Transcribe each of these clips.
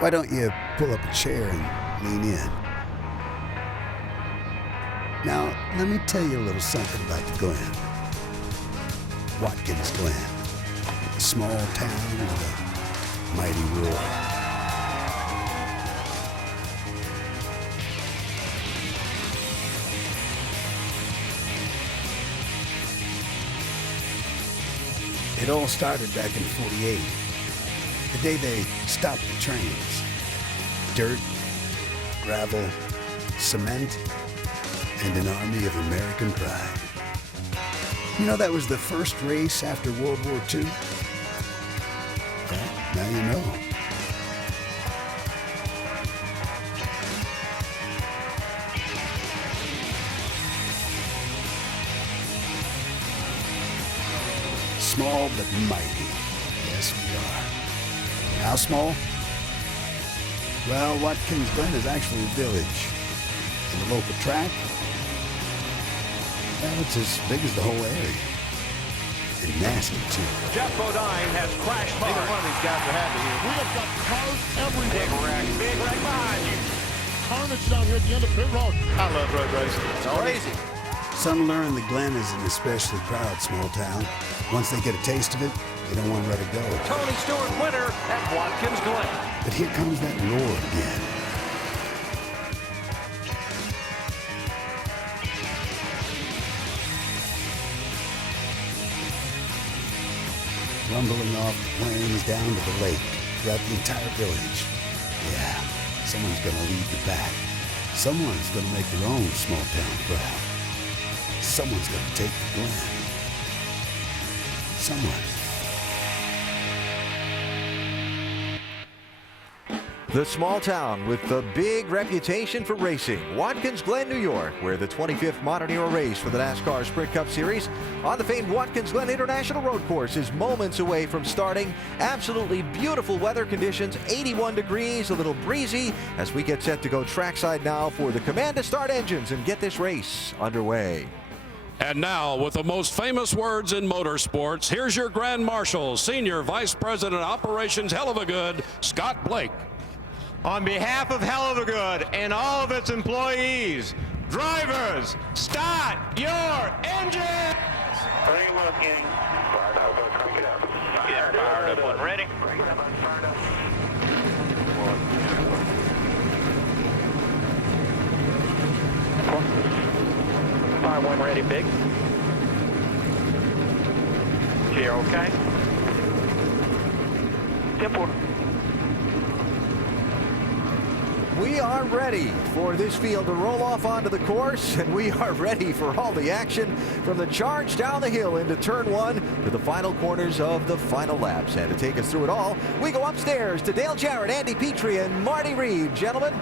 Why don't you pull up a chair and lean in? Now, let me tell you a little something about the Glen. Watkins Glen, a small town with a mighty roar. It all started back in '48, the day they stopped the trains. Dirt, gravel, cement, and an army of American pride. You know, that was the first race after World War II? Well, now you know. Small but mighty. Yes, we are. How small? Well, Watkins Glen is actually a village. And the local track, well, it's as big as the whole area. And nasty, too. Jeff Bodine has crashed hard. Neither one of these guys are happy here. We have got cars everywhere. Big wreck behind you. Carnage down here at the end of pit road. I love road racing. It's crazy. Some learn the Glen is an especially proud small town. Once they get a taste of it, they don't want to let it go. Tony Stewart winner at Watkins Glen. But here comes that roar again. Rumbling off the plains down to the lake, throughout the entire village. Yeah, someone's gonna lead the pack. Someone's gonna make their own small town proud. Someone's gonna take the Glen. Someone. The small town with the big reputation for racing, Watkins Glen, New York, where the 25th modern era race for the NASCAR Sprint Cup Series on the famed Watkins Glen International Road Course is moments away from starting. Absolutely beautiful weather conditions, 81 degrees, a little breezy, as we get set to go trackside now for the command to start engines and get this race underway. And now, with the most famous words in motorsports, here's your Grand Marshal, Senior Vice President Operations Heluva Good, Scott Blake. On behalf of Heluva Good and all of its employees, drivers, start your engines! Bring them up, gang. Fired up, crank it up. Yeah, fired up one ready. Bring it up, fired up. Fire one ready, big. Chair okay. Tempo. We are ready for this field to roll off onto the course, and we are ready for all the action from the charge down the hill into turn one to the final corners of the final laps. And to take us through it all, we go upstairs to Dale Jarrett, Andy Petrie, and Marty Reed. Gentlemen.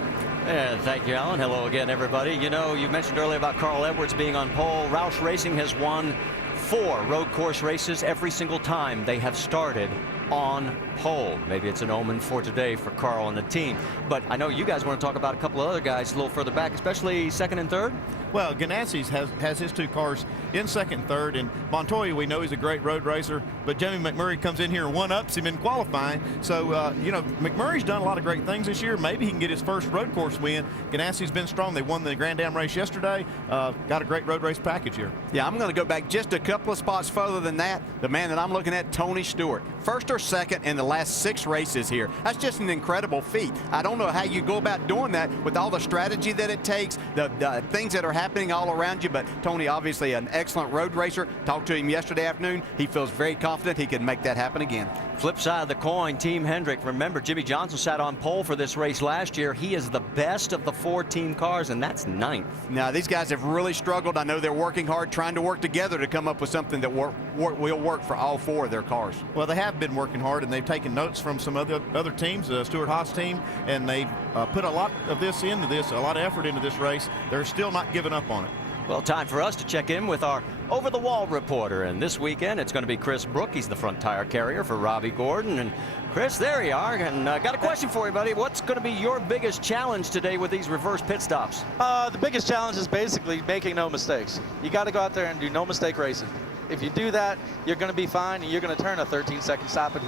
And thank you, Alan. Hello again, everybody. You know, you mentioned earlier about Carl Edwards being on pole. Roush Racing has won 4 road course races every single time they have started on pole. Maybe it's an omen for today for Carl and the team. But I know you guys want to talk about a couple of other guys a little further back, especially second and third. Well, Ganassi has his 2 cars in second and third, and Montoya, we know he's a great road racer, but Jamie McMurray comes in here and one-ups him in qualifying. So, you know, McMurray's done a lot of great things this year. Maybe he can get his first road course win. Ganassi's been strong. They won the Grand Am race yesterday. Got a great road race package here. Yeah, I'm going to go back just a couple of spots further than that. The man that I'm looking at, Tony Stewart. First or second in the last 6 races here. That's just an incredible feat. I don't know how you go about doing that with all the strategy that it takes, the things that are happening all around you. But Tony, obviously an excellent road racer. Talked to him yesterday afternoon. He feels very confident he can make that happen again. Flip side of the coin, Team Hendrick. Remember, Jimmy Johnson sat on pole for this race last year. He is the best of the 4 team cars, and that's 9th. Now, these guys have really struggled. I know they're working hard, trying to work together to come up with something that will work for all 4 of their cars. Well, they have been working hard, and they've taken notes from some other teams, the Stuart Haas team, and they've put a lot of this into this, a lot of effort into this race. They're still not giving up on it. Well, time for us to check in with our over-the-wall reporter. And this weekend, it's going to be Chris Brook. He's the front tire carrier for Robbie Gordon. And Chris, there you are. And got a question for you, buddy. What's going to be your biggest challenge today with these reverse pit stops? The biggest challenge is basically making no mistakes. You got to go out there and do no mistake racing. If you do that, you're going to be fine, and you're going to turn a 13-second stop. And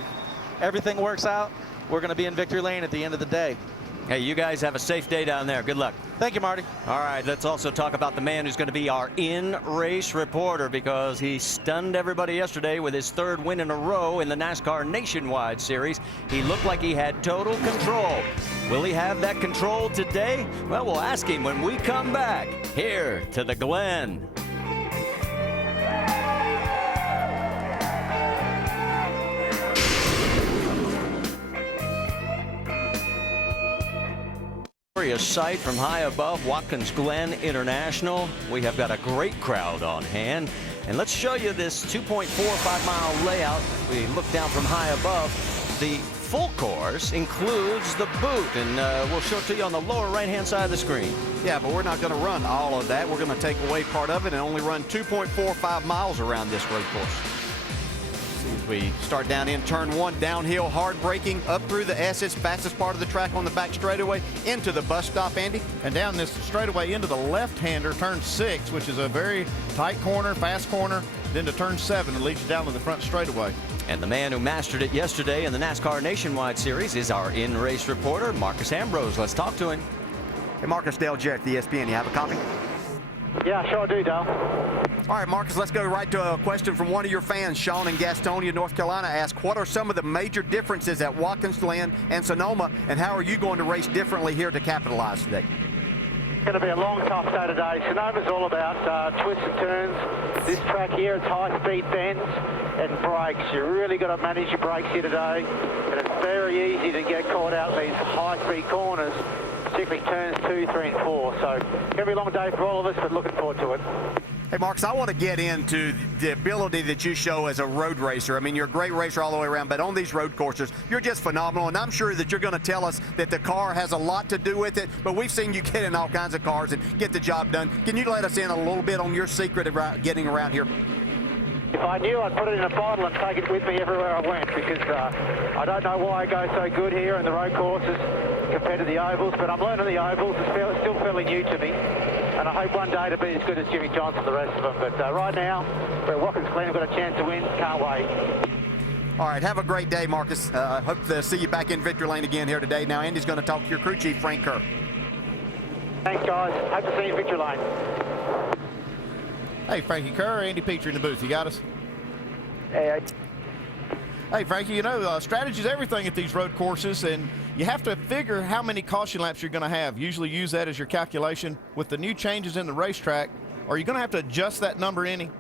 everything works out, we're going to be in victory lane at the end of the day. Hey, you guys have a safe day down there. Good luck. Thank you, Marty. All right, let's also talk about the man who's going to be our in-race reporter, because he stunned everybody yesterday with his 3rd win in a row in the NASCAR Nationwide Series. He looked like he had total control. Will he have that control today? Well, we'll ask him when we come back here to the Glen. A sight from high above Watkins Glen International. We have got a great crowd on hand, and let's show you this 2.45 mile layout. We look down from high above. The full course includes the boot, and we'll show it to you on the lower right hand side of the screen. Yeah, but we're not going to run all of that. We're going to take away part of it and only run 2.45 miles around this road course. We start down in turn 1, downhill, hard braking, up through the S's, fastest part of the track on the back straightaway, into the bus stop, Andy. And down this straightaway into the left-hander, turn 6, which is a very tight corner, fast corner, then to turn 7 and leads you down to the front straightaway. And the man who mastered it yesterday in the NASCAR Nationwide Series is our in-race reporter, Marcus Ambrose. Let's talk to him. Hey, Marcus, Dale Jarrett, the ESPN. You have a copy? Yeah, sure do, Dale. All right, Marcus, let's go right to a question from one of your fans. Sean in Gastonia, North Carolina, asked, what are some of the major differences at Watkins Glen and Sonoma, and how are you going to race differently here to capitalize today? It's going to be a long, tough day today. Sonoma's all about twists and turns. This track here, it's high-speed bends and brakes. You really got to manage your brakes here today, and it's very easy to get caught out in these high-speed corners, particularly turns 2, 3, and 4. So it's going to be a long day for all of us, but looking forward to it. Hey, Marcus, I want to get into the ability that you show as a road racer. I mean, you're a great racer all the way around, but on these road courses, you're just phenomenal, and I'm sure that you're going to tell us that the car has a lot to do with it, but we've seen you get in all kinds of cars and get the job done. Can you let us in a little bit on your secret of getting around here? If I knew, I'd put it in a bottle and take it with me everywhere I went, because I don't know why I go so good here in the road courses compared to the ovals, but I'm learning the ovals. It's still fairly new to me, and I hope one day to be as good as Jimmy Johnson and the rest of them. But right now, we're at Watkins Glen. We've got a chance to win. Can't wait. All right, have a great day, Marcus. Hope to see you back in victory lane again here today. Now, Andy's going to talk to your crew chief, Frank Kerr. Thanks, guys. Hope to see you in victory lane. Hey, Frankie Kerr, Andy Petrie in the booth. You got us? Hey, Hey, Frankie, you know, strategy is everything at these road courses, and you have to figure how many caution laps you're going to have. Usually use that as your calculation. With the new changes in the racetrack, are you going to have to adjust that number any?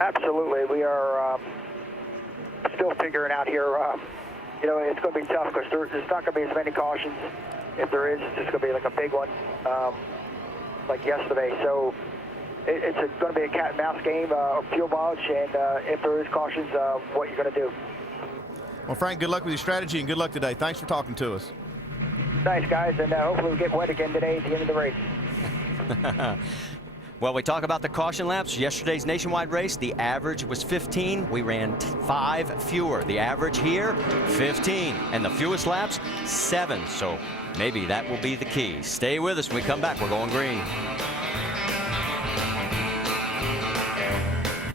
Absolutely. We are still figuring out here. You know, it's going to be tough because there's not going to be as many cautions. If there is, it's just going to be like a big one like yesterday. So it's going to be a cat and mouse game of fuel mileage, and if there is cautions, what you're going to do. Well, Frank, good luck with your strategy and good luck today. Thanks for talking to us. Thanks, guys, and hopefully we'll get wet again today at the end of the race. Well, we talk about the caution laps. Yesterday's nationwide race, the average was 15. We ran 5 fewer. The average here, 15. And the fewest laps, 7. So maybe that will be the key. Stay with us when we come back. We're going green.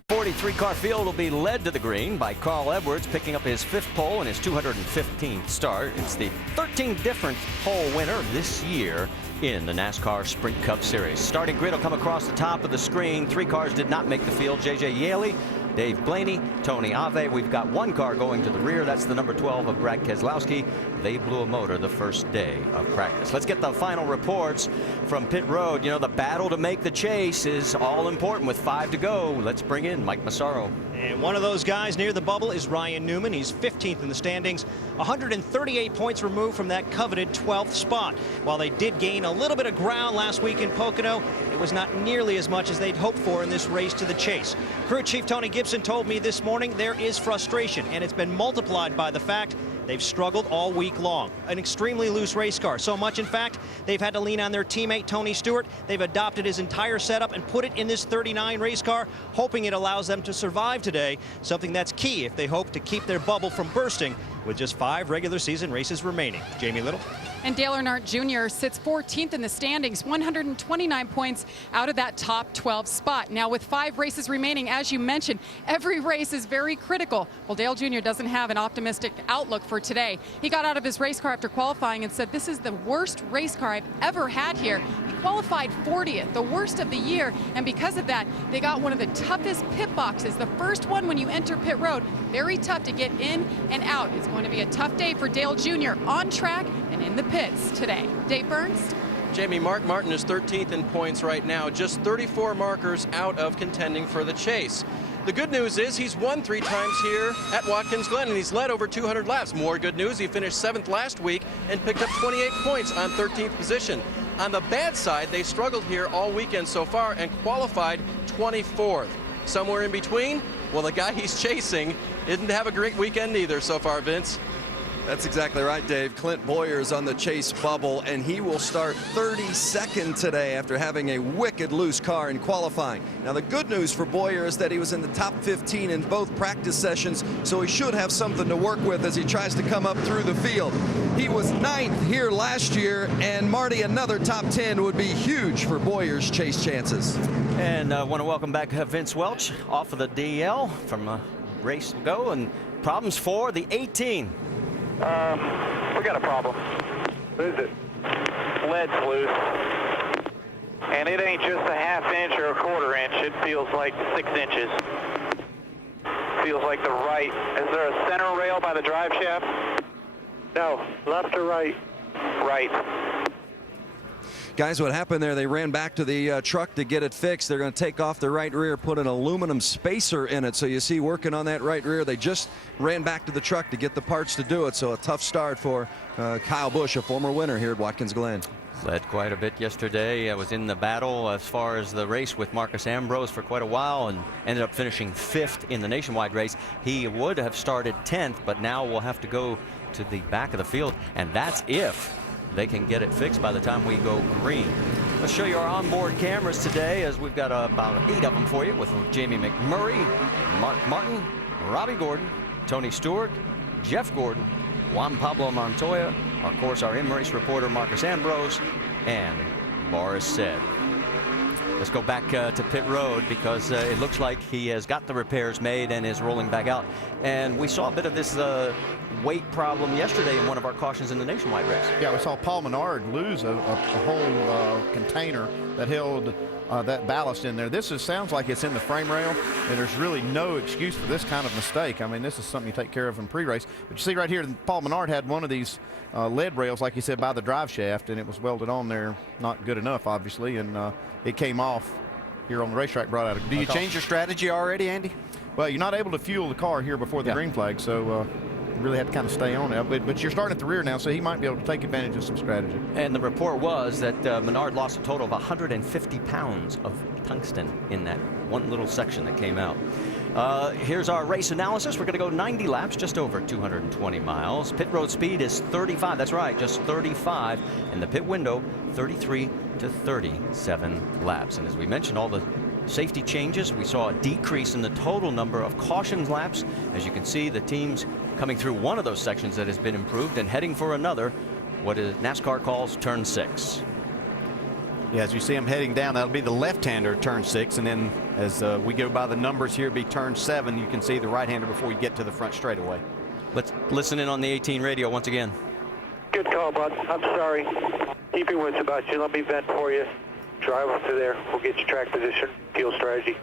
43-car field will be led to the green by Carl Edwards, picking up his 5th pole and his 215th start. It's the 13th different pole winner this year in the NASCAR Sprint Cup Series. Starting grid will come across the top of the screen. 3 cars did not make the field. J.J. Yaley, Dave Blaney, Tony Ave. We've got 1 car going to the rear. That's the number 12 of Brad Keselowski. They blew a motor the first day of practice. Let's get the final reports from pit road. You know, the battle to make the chase is all important with 5 to go. Let's bring in Mike Massaro. And one of those guys near the bubble is Ryan Newman. He's 15th in the standings, 138 points removed from that coveted 12th spot. While they did gain a little bit of ground last week in Pocono, it was not nearly as much as they'd hoped for in this race to the chase. Crew Chief Tony Gibson told me this morning there is frustration, and it's been multiplied by the fact they've struggled all week long. An extremely loose race car. So much, in fact, they've had to lean on their teammate, Tony Stewart. They've adopted his entire setup and put it in this 39 race car, hoping it allows them to survive today, something that's key if they hope to keep their bubble from bursting with just 5 regular season races remaining. Jamie Little. And Dale Earnhardt Jr. sits 14th in the standings, 129 points out of that top 12 spot. Now with 5 races remaining, as you mentioned, every race is very critical. Well, Dale Jr. doesn't have an optimistic outlook for today. He got out of his race car after qualifying and said, this is the worst race car I've ever had here. He qualified 40th, the worst of the year, and because of that, they got one of the toughest pit boxes. The first one when you enter pit road, very tough to get in and out. It's going to be a tough day for Dale Jr. on track and in the pits today. Dave Burns. Jamie, Mark Martin is 13th in points right now, just 34 markers out of contending for the chase. The good news is he's won 3 times here at Watkins Glen, and he's led over 200 laps. More good news, he finished 7th last week and picked up 28 points on 13th position. On the bad side, they struggled here all weekend so far and qualified 24th. Somewhere in between, well, the guy he's chasing didn't have a great weekend either so far, Vince. That's exactly right, Dave. Clint Boyer's on the chase bubble, and he will start 32nd today after having a wicked loose car in qualifying. Now, the good news for Boyer is that he was in the top 15 in both practice sessions, so he should have something to work with as he tries to come up through the field. He was 9th here last year, and Marty, another top 10 would be huge for Boyer's chase chances. And I want to welcome back Vince Welch off of the DL from a race ago, and problems for the 18. We got a problem. What is it? Lead's loose. And it ain't just a ½ inch or a ¼ inch. It feels like 6 inches. Feels like the right. Is there a center rail by the drive shaft? No. Left or right? Right. Guys, what happened there, they ran back to the truck to get it fixed. They're going to take off the right rear, put an aluminum spacer in it. So you see working on that right rear, they just ran back to the truck to get the parts to do it. So a tough start for Kyle Busch, a former winner here at Watkins Glen. Led quite a bit yesterday. I was in the battle as far as the race with Marcus Ambrose for quite a while and ended up finishing 5th in the nationwide race. He would have started 10th, but now we'll have to go to the back of the field, and that's if they can get it fixed by the time we go green. Let's show you our onboard cameras today, as we've got about 8 of them for you, with Jamie McMurray, Mark Martin, Robbie Gordon, Tony Stewart, Jeff Gordon, Juan Pablo Montoya, of course our in-race reporter Marcus Ambrose, and Boris Said. Let's go back to pit road, because it looks like he has got the repairs made and is rolling back out. And we saw a bit of this weight problem yesterday in one of our cautions in the nationwide race. Yeah, we saw Paul Menard lose a whole container that held that ballast in there. This sounds like it's in the frame rail, and there's really no excuse for this kind of mistake. I mean, this is something you take care of in pre-race. But you see right here, Paul Menard had one of these lead rails, like he said, by the drive shaft, and it was welded on there, not good enough, obviously, and it came off here on the racetrack, brought out. Do you change your strategy already, Andy? Well, you're not able to fuel the car here before the green flag, so you really have to kind of stay on it. But you're starting at the rear now, so he might be able to take advantage of some strategy. And the report was that Menard lost a total of 150 pounds of tungsten in that one little section that came out. Here's our race analysis. We're going to go 90 laps, just over 220 miles. Pit road speed is 35. That's right, just 35. And the pit window, 33 to 37 laps. And as we mentioned, all the safety changes. We saw a decrease in the total number of caution laps. As you can see, the teams coming through one of those sections that has been improved and heading for another, what NASCAR calls turn 6. Yeah, as you see them heading down, that'll be the left-hander turn 6, and then as we go by the numbers here, be turn 7. You can see the right-hander before you get to the front straightaway. Let's listen in on the 18 radio once again. Good call, bud. I'm sorry. Keep your wits about you. Let me vent for you. Drive up to there. We'll get your track position, fuel strategy.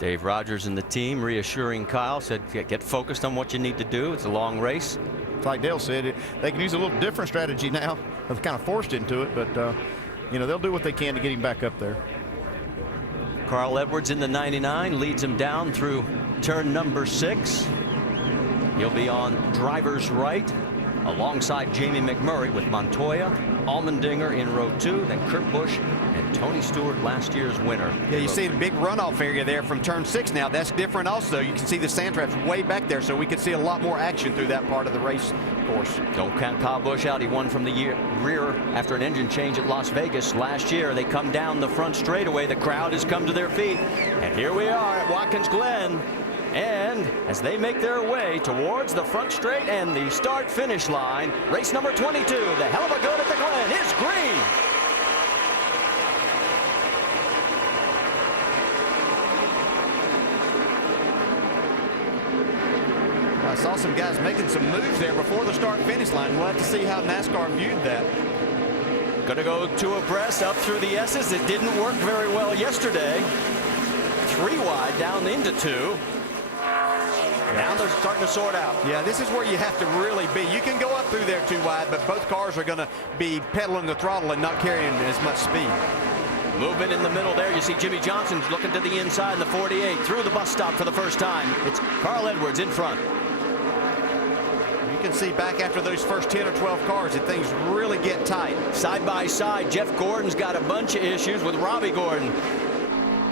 Dave Rogers and the team reassuring Kyle, said get focused on what you need to do. It's a long race. Like Dale said, they can use a little different strategy now. They've kind of forced into it, but you know, they'll do what they can to get him back up there. Carl Edwards in the 99 leads him down through turn number 6. He'll be on driver's right alongside Jamie McMurray with Montoya, Allmendinger in row 2, then Kurt Busch and Tony Stewart, last year's winner. Yeah, you see the big runoff area there from turn 6 now. That's different also. You can see the sand traps way back there, so we could see a lot more action through that part of the race course. Don't count Kyle Busch out. He won from the rear after an engine change at Las Vegas last year. They come down the front straightaway. The crowd has come to their feet. And here we are at Watkins Glen. And second as they make their way towards the front straight and the start-finish line. Race number 22, the Heluva Good at the Glen, is green. I saw some guys making some moves there before the start-finish line. We'll have to see how NASCAR viewed that. Going to go two abreast up through the S's. It didn't work very well yesterday. 3 wide down into 2. Now they're starting to sort out. Yeah, this is where you have to really be. You can go up through there 2 wide, but both cars are going to be pedaling the throttle and not carrying as much speed. Movement in the middle there. You see Jimmy Johnson's looking to the inside in the 48 through the bus stop for the first time. It's Carl Edwards in front. You can see back after those first 10 or 12 cars that things really get tight. Side by side, Jeff Gordon's got a bunch of issues with Robbie Gordon.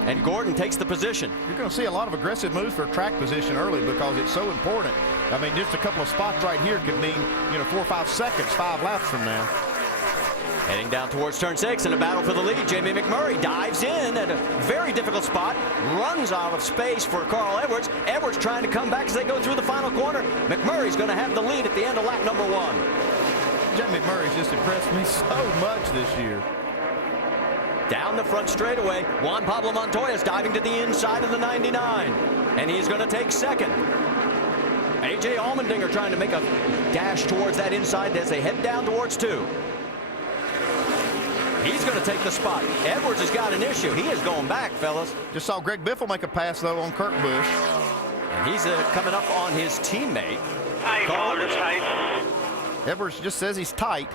And Gordon takes the position. You're going to see a lot of aggressive moves for track position early because it's so important. I mean, just a couple of spots right here could mean, 4 or 5 seconds, 5 laps from now. Heading down towards turn 6 in a battle for the lead. Jamie McMurray dives in at a very difficult spot, runs out of space for Carl Edwards. Edwards trying to come back as they go through the final corner. McMurray's going to have the lead at the end of lap number 1. Jamie McMurray's just impressed me so much this year. Down the front straightaway, Juan Pablo Montoya is diving to the inside of the 99, and he's going to take second. A.J. Allmendinger trying to make a dash towards that inside as they head down towards 2. He's going to take the spot. Edwards has got an issue. He is going back, fellas. Just saw Greg Biffle make a pass, though, on Kurt Busch. And he's coming up on his teammate. Carl Edwards. Edwards just says he's tight.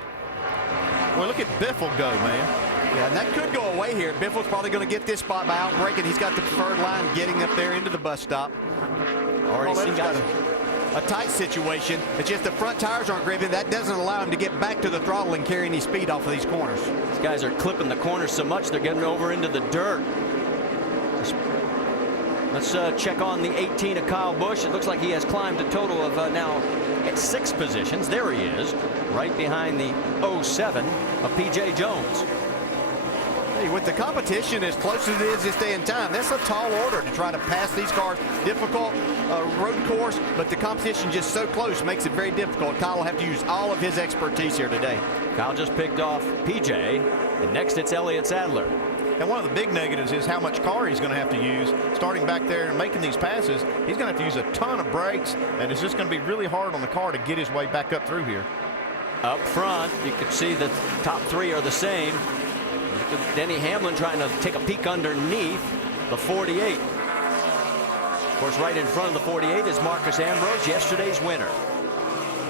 Well, look at Biffle go, man. Yeah, and that could go away here. Biffle's probably going to get this spot by outbraking. He's got the preferred line getting up there into the bus stop. Already seen got a tight situation. It's just the front tires aren't gripping. That doesn't allow him to get back to the throttle and carry any speed off of these corners. These guys are clipping the corners so much they're getting over into the dirt. Let's check on the 18 of Kyle Busch. It looks like he has climbed a total of now at 6 positions. There he is, right behind the 07 of P.J. Jones. Hey, with the competition as close as it is this day and time, that's a tall order to try to pass these cars. Difficult road course, but the competition just so close makes it very difficult. Kyle will have to use all of his expertise here today. Kyle just picked off P.J., and next it's Elliott Sadler. And one of the big negatives is how much car he's going to have to use. Starting back there and making these passes, he's going to have to use a ton of brakes, and it's just going to be really hard on the car to get his way back up through here. Up front, you can see the top 3 are the same. Denny Hamlin trying to take a peek underneath the 48. Of course, right in front of the 48 is Marcus Ambrose, yesterday's winner.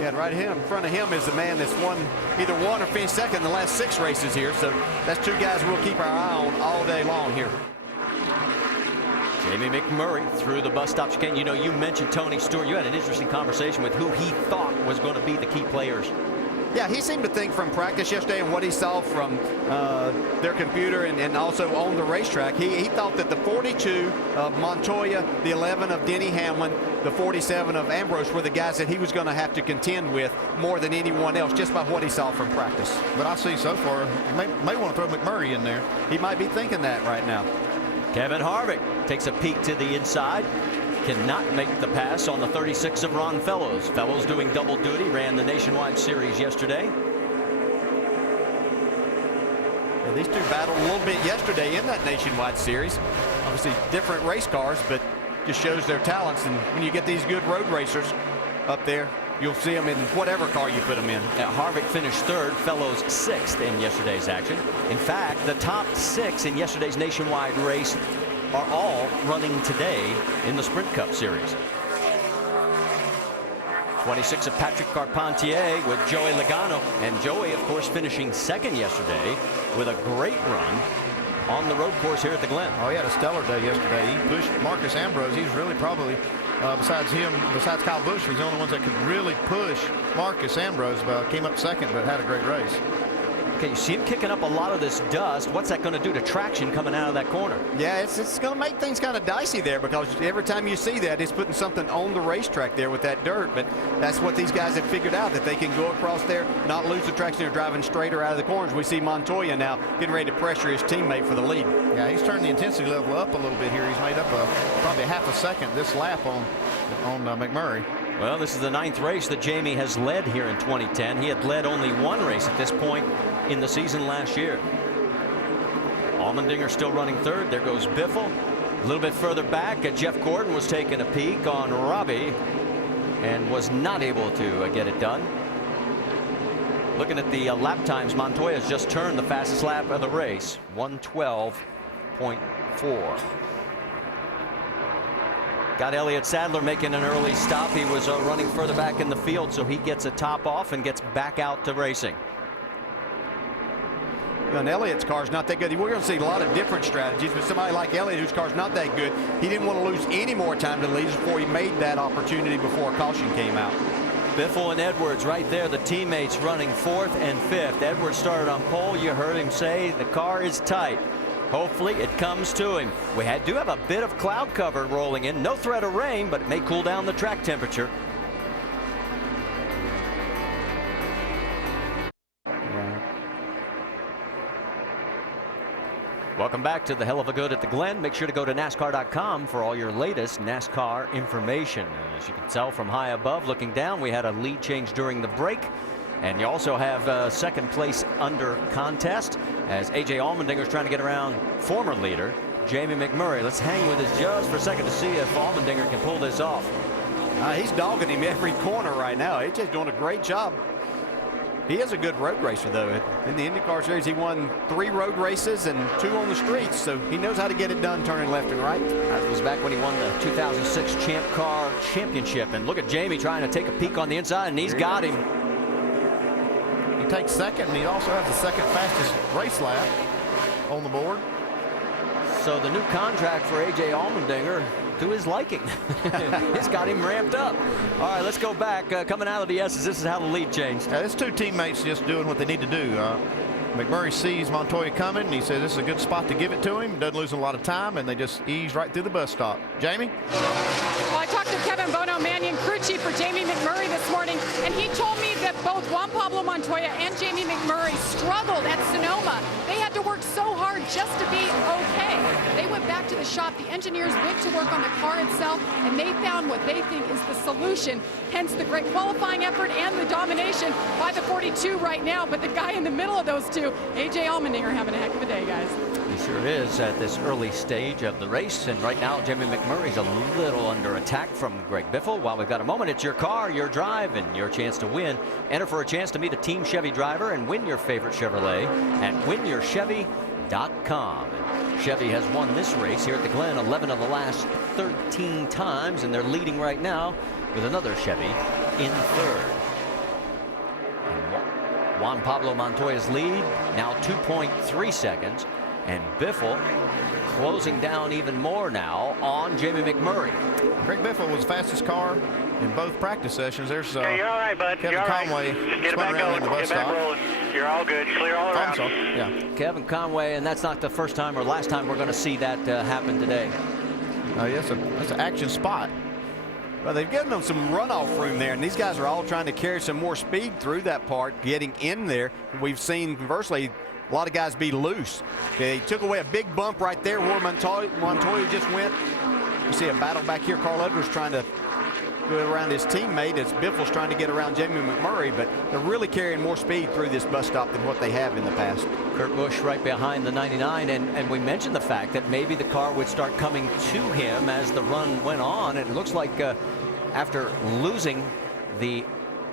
Yeah, and right here in front of him is the man that's either won or finished second in the last 6 races here. So that's 2 guys we'll keep our eye on all day long here. Jamie McMurray through the bus stop chicane. You mentioned Tony Stewart. You had an interesting conversation with who he thought was going to be the key players. Yeah, he seemed to think from practice yesterday and what he saw from their computer and also on the racetrack. He thought that the 42 of Montoya, the 11 of Denny Hamlin, the 47 of Ambrose were the guys that he was going to have to contend with more than anyone else, just by what he saw from practice. But I see so far, you may want to throw McMurray in there. He might be thinking that right now. Kevin Harvick takes a peek to the inside. Cannot make the pass on the 36 of Ron Fellows. Fellows doing double duty, ran the Nationwide Series yesterday. Yeah, these 2 battled a little bit yesterday in that Nationwide Series. Obviously different race cars, but just shows their talents. And when you get these good road racers up there, you'll see them in whatever car you put them in. Harvick finished 3rd, Fellows 6th in yesterday's action. In fact, the top 6 in yesterday's Nationwide race are all running today in the Sprint Cup Series. 26 of Patrick Carpentier with Joey Logano, and Joey, of course, finishing 2nd yesterday with a great run on the road course here at the Glen. Oh, he had a stellar day yesterday. He pushed Marcus Ambrose. He's really probably, besides Kyle Busch, was the only ones that could really push Marcus Ambrose. Came up 2nd, but had a great race. Okay, you see him kicking up a lot of this dust. What's that going to do to traction coming out of that corner? Yeah, it's going to make things kind of dicey there, because every time you see that, it's putting something on the racetrack there with that dirt. But that's what these guys have figured out, that they can go across there, not lose the traction. They're driving straighter out of the corners. We see Montoya now getting ready to pressure his teammate for the lead. Yeah, he's turned the intensity level up a little bit here. He's made up probably half a second this lap on McMurray. Well, this is the 9th race that Jamie has led here in 2010. He had led only 1 race at this point in the season last year. Allmendinger still running 3rd. There goes Biffle. A little bit further back, Jeff Gordon was taking a peek on Robbie and was not able to get it done. Looking at the lap times, Montoya has just turned the fastest lap of the race, 1:12.4. Got Elliott Sadler making an early stop. He was running further back in the field, so he gets a top off and gets back out to racing. And Elliott's car's not that good. We're going to see a lot of different strategies, but somebody like Elliott, whose car's not that good, he didn't want to lose any more time to the leaders before he made that opportunity before a caution came out. Biffle and Edwards right there, the teammates running 4th and 5th. Edwards started on pole. You heard him say the car is tight. Hopefully it comes to him. We do have a bit of cloud cover rolling in. No threat of rain, but it may cool down the track temperature. Welcome back to the Heluva Good at the Glen. Make sure to go to NASCAR.com for all your latest NASCAR information. As you can tell from high above, looking down, we had a lead change during the break. And you also have 2nd place under contest as A.J. Allmendinger is trying to get around former leader Jamie McMurray. Let's hang with us just for a second to see if Allmendinger can pull this off. He's dogging him every corner right now. A.J.'s doing a great job. He is a good road racer, though. In the IndyCar Series, he won 3 road races and 2 on the streets, so he knows how to get it done turning left and right. That was back when he won the 2006 Champ Car Championship. And look at Jamie trying to take a peek on the inside, and he's got him. He takes 2nd, and he also has the 2nd fastest race lap on the board. So the new contract for A.J. Allmendinger, to his liking. It's got him ramped up. All right, let's go back. Coming out of the S's, this is how the lead changed. It's 2 teammates just doing what they need to do. McMurray sees Montoya coming, and he says this is a good spot to give it to him. Doesn't lose a lot of time, and they just ease right through the bus stop. Jamie? Well, I talked to Kevin Bono Mannion, crew chief for Jamie McMurray this morning, and he told me that both Juan Pablo Montoya and Jamie McMurray struggled at Sonoma. They had to work so hard just to be okay. They went back to the shop. The engineers went to work on the car itself, and they found what they think is the solution. Hence the great qualifying effort and the domination by the 42 right now. But the guy in the middle of those two, A.J. Allmendinger, having a heck of a day, guys. He sure is at this early stage of the race. And right now, Jamie McMurray's a little under attack from Greg Biffle. While we've got a moment, it's your car, your drive, and your chance to win. Enter for a chance to meet a Team Chevy driver and win your favorite Chevrolet at winyourchevy.com. Chevy has won this race here at the Glen 11 of the last 13 times, and they're leading right now with another Chevy in 3rd. Juan Pablo Montoya's lead now 2.3 seconds, and Biffle closing down even more now on Jamie McMurray. Greg Biffle was the fastest car in both practice sessions. There's you're all right, bud. Kevin You're all Conway right. Just get it back going. Get back rolling. You're all good. Clear all around. Yeah. Kevin Conway, and that's not the first time or last time we're going to see that happen today. Yes, that's an action spot. Well, they've given them some runoff room there, and these guys are all trying to carry some more speed through that part, getting in there. We've seen, conversely, a lot of guys be loose. They took away a big bump right there where Montoya just went. You see a battle back here. Carl Edwards trying to go around his teammate as Biffle's trying to get around Jamie McMurray, but they're really carrying more speed through this bus stop than what they have in the past. Kurt Busch right behind the 99, and we mentioned the fact that maybe the car would start coming to him as the run went on, and it looks like after losing the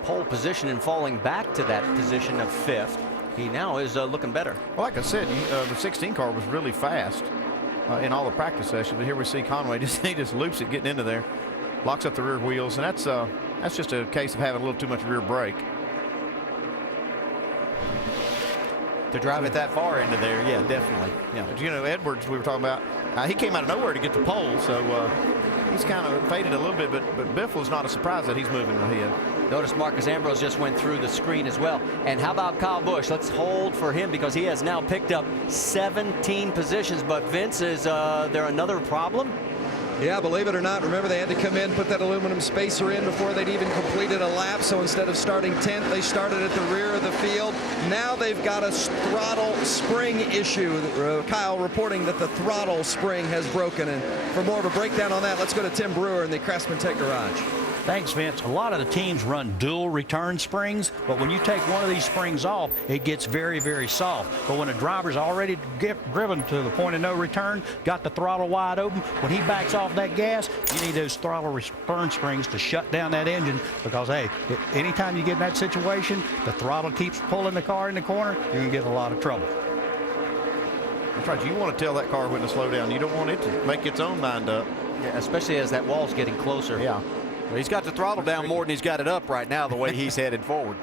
pole position and falling back to that position of 5th, he now is looking better. Well, like I said, the 16 car was really fast in all the practice sessions, but here we see Conway he just loops it getting into there, locks up the rear wheels, and that's just a case of having a little too much rear brake. To drive it that far into there, yeah, definitely. Yeah. But, you know, Edwards, we were talking about, he came out of nowhere to get the pole, so he's kind of faded a little bit, but Biffle's not a surprise that he's moving ahead. Notice Marcus Ambrose just went through the screen as well. And how about Kyle Busch? Let's hold for him because he has now picked up 17 positions. But Vince, is there another problem? Yeah, believe it or not, remember they had to come in, put that aluminum spacer in before they'd even completed a lap. So instead of starting 10th, they started at the rear of the field. Now they've got a throttle spring issue. Kyle reporting that the throttle spring has broken. And for more of a breakdown on that, let's go to Tim Brewer in the Craftsman Tech Garage. Thanks, Vince. A lot of the teams run dual return springs, but when you take one of these springs off, it gets very, very soft. But when a driver's already driven to the point of no return, got the throttle wide open, when he backs off that gas, you need those throttle return springs to shut down that engine because, hey, anytime you get in that situation, the throttle keeps pulling the car in the corner, you're going to get in a lot of trouble. That's right. You want to tell that car when to slow down. You don't want it to make its own mind up. Yeah, especially as that wall's getting closer. Yeah. Well, he's got the throttle down more than he's got it up right now, the way he's headed forward.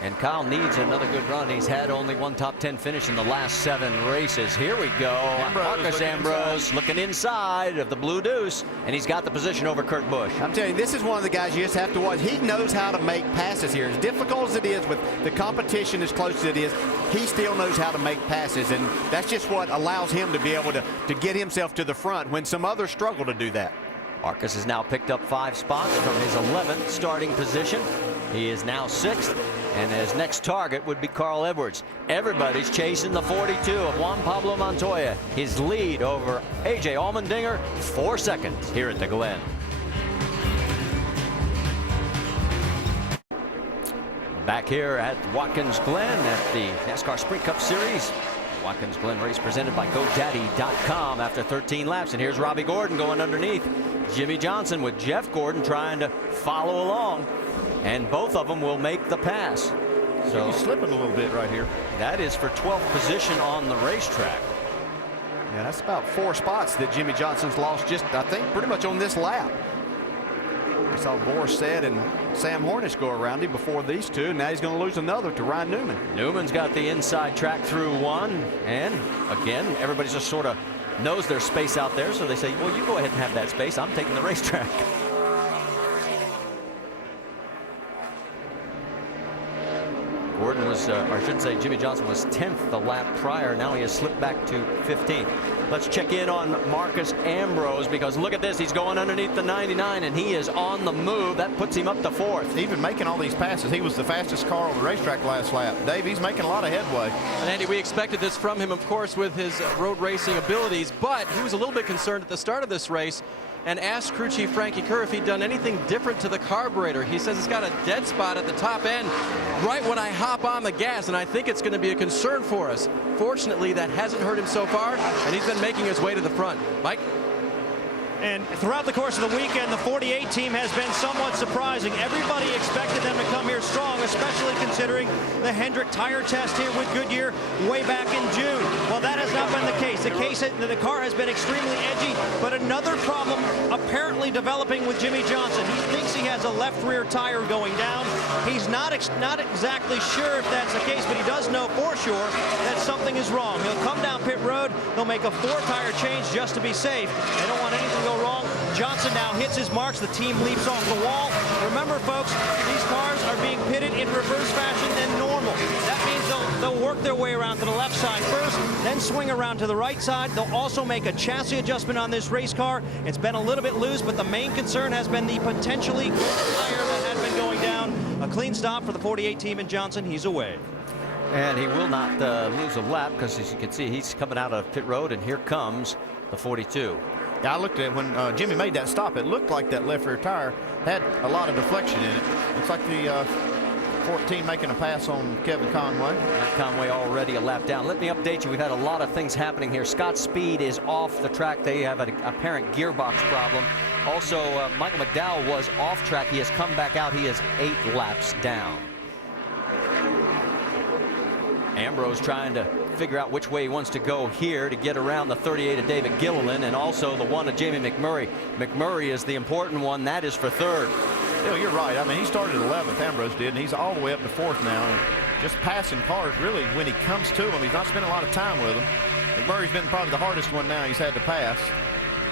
And Kyle needs another good run. He's had only one top 10 finish in the last 7 races. Here we go. Marcus Ambrose looking inside of the Blue Deuce, and he's got the position over Kurt Busch. I'm telling you, this is one of the guys you just have to watch. He knows how to make passes here. As difficult as it is with the competition as close as it is, he still knows how to make passes, and that's just what allows him to be able to get himself to the front when some others struggle to do that. Marcus has now picked up 5 spots from his 11th starting position. He is now 6th, and his next target would be Carl Edwards. Everybody's chasing the 42 of Juan Pablo Montoya. His lead over A.J. Allmendinger, 4 seconds here at the Glen. Back here at Watkins Glen at the NASCAR Sprint Cup Series. Watkins Glen race presented by GoDaddy.com after 13 laps. And here's Robbie Gordon going underneath Jimmy Johnson with Jeff Gordon trying to follow along. And both of them will make the pass. So he's slipping a little bit right here. That is for 12th position on the racetrack. Yeah, that's about 4 spots that Jimmy Johnson's lost just, I think, pretty much on this lap. We saw Boris Said and Sam Hornish go around him before these two. Now he's going to lose another to Ryan Newman. Newman's got the inside track through 1. And again, everybody's just sort of knows their space out there. So they say, well, you go ahead and have that space. I'm taking the racetrack. Gordon was, or I should say Jimmy Johnson was 10th the lap prior. Now he has slipped back to 15th. Let's check in on Marcus Ambrose because look at this. He's going underneath the 99 and he is on the move. That puts him up to 4th. Even making all these passes, he was the fastest car on the racetrack last lap. Dave, he's making a lot of headway. And Andy, we expected this from him, of course, with his road racing abilities, but he was a little bit concerned at the start of this race and asked crew chief Frankie Kerr if he'd done anything different to the carburetor. He says it's got a dead spot at the top end right when I hop on the gas, and I think it's going to be a concern for us. Fortunately, that hasn't hurt him so far, and he's been making his way to the front. Mike? And throughout the course of the weekend, the 48 team has been somewhat surprising. Everybody expected them to come here strong, especially considering the Hendrick tire test here with Goodyear way back in June. Well, that has not been the case. The car has been extremely edgy, but another problem apparently developing with Jimmy Johnson. He thinks he has a left rear tire going down. He's not exactly sure if that's the case, but he does know for sure that something is wrong. He'll come down pit road. They'll make a 4-tire change just to be safe. They don't want anything to go wrong. Johnson now hits his marks. The team leaps off the wall. Remember, folks, these cars are being pitted in reverse fashion than normal. That means they'll work their way around to the left side first, then swing around to the right side. They'll also make a chassis adjustment on this race car. It's been a little bit loose, but the main concern has been the potentially good tire that had been going down. A clean stop for the 48 team in Johnson. He's away. And he will not lose a lap because, as you can see, he's coming out of pit road, and here comes the 42. I looked at it when Jimmy made that stop. It looked like that left rear tire had a lot of deflection in it. Looks like the 14 making a pass on Kevin Conway. Conway already a lap down. Let me update you. We've had a lot of things happening here. Scott Speed is off the track. They have an apparent gearbox problem. Also, Michael McDowell was off track. He has come back out. He is 8 laps down. Ambrose trying to figure out which way he wants to go here to get around the 38 of David Gilliland and also the 1 of Jamie McMurray. McMurray is the important one. That is for 3rd. Yeah, you're right. I mean, he started 11th, Ambrose did, and he's all the way up to 4th now. And just passing cars, really, when he comes to them, he's not spending a lot of time with them. McMurray's been probably the hardest one now he's had to pass.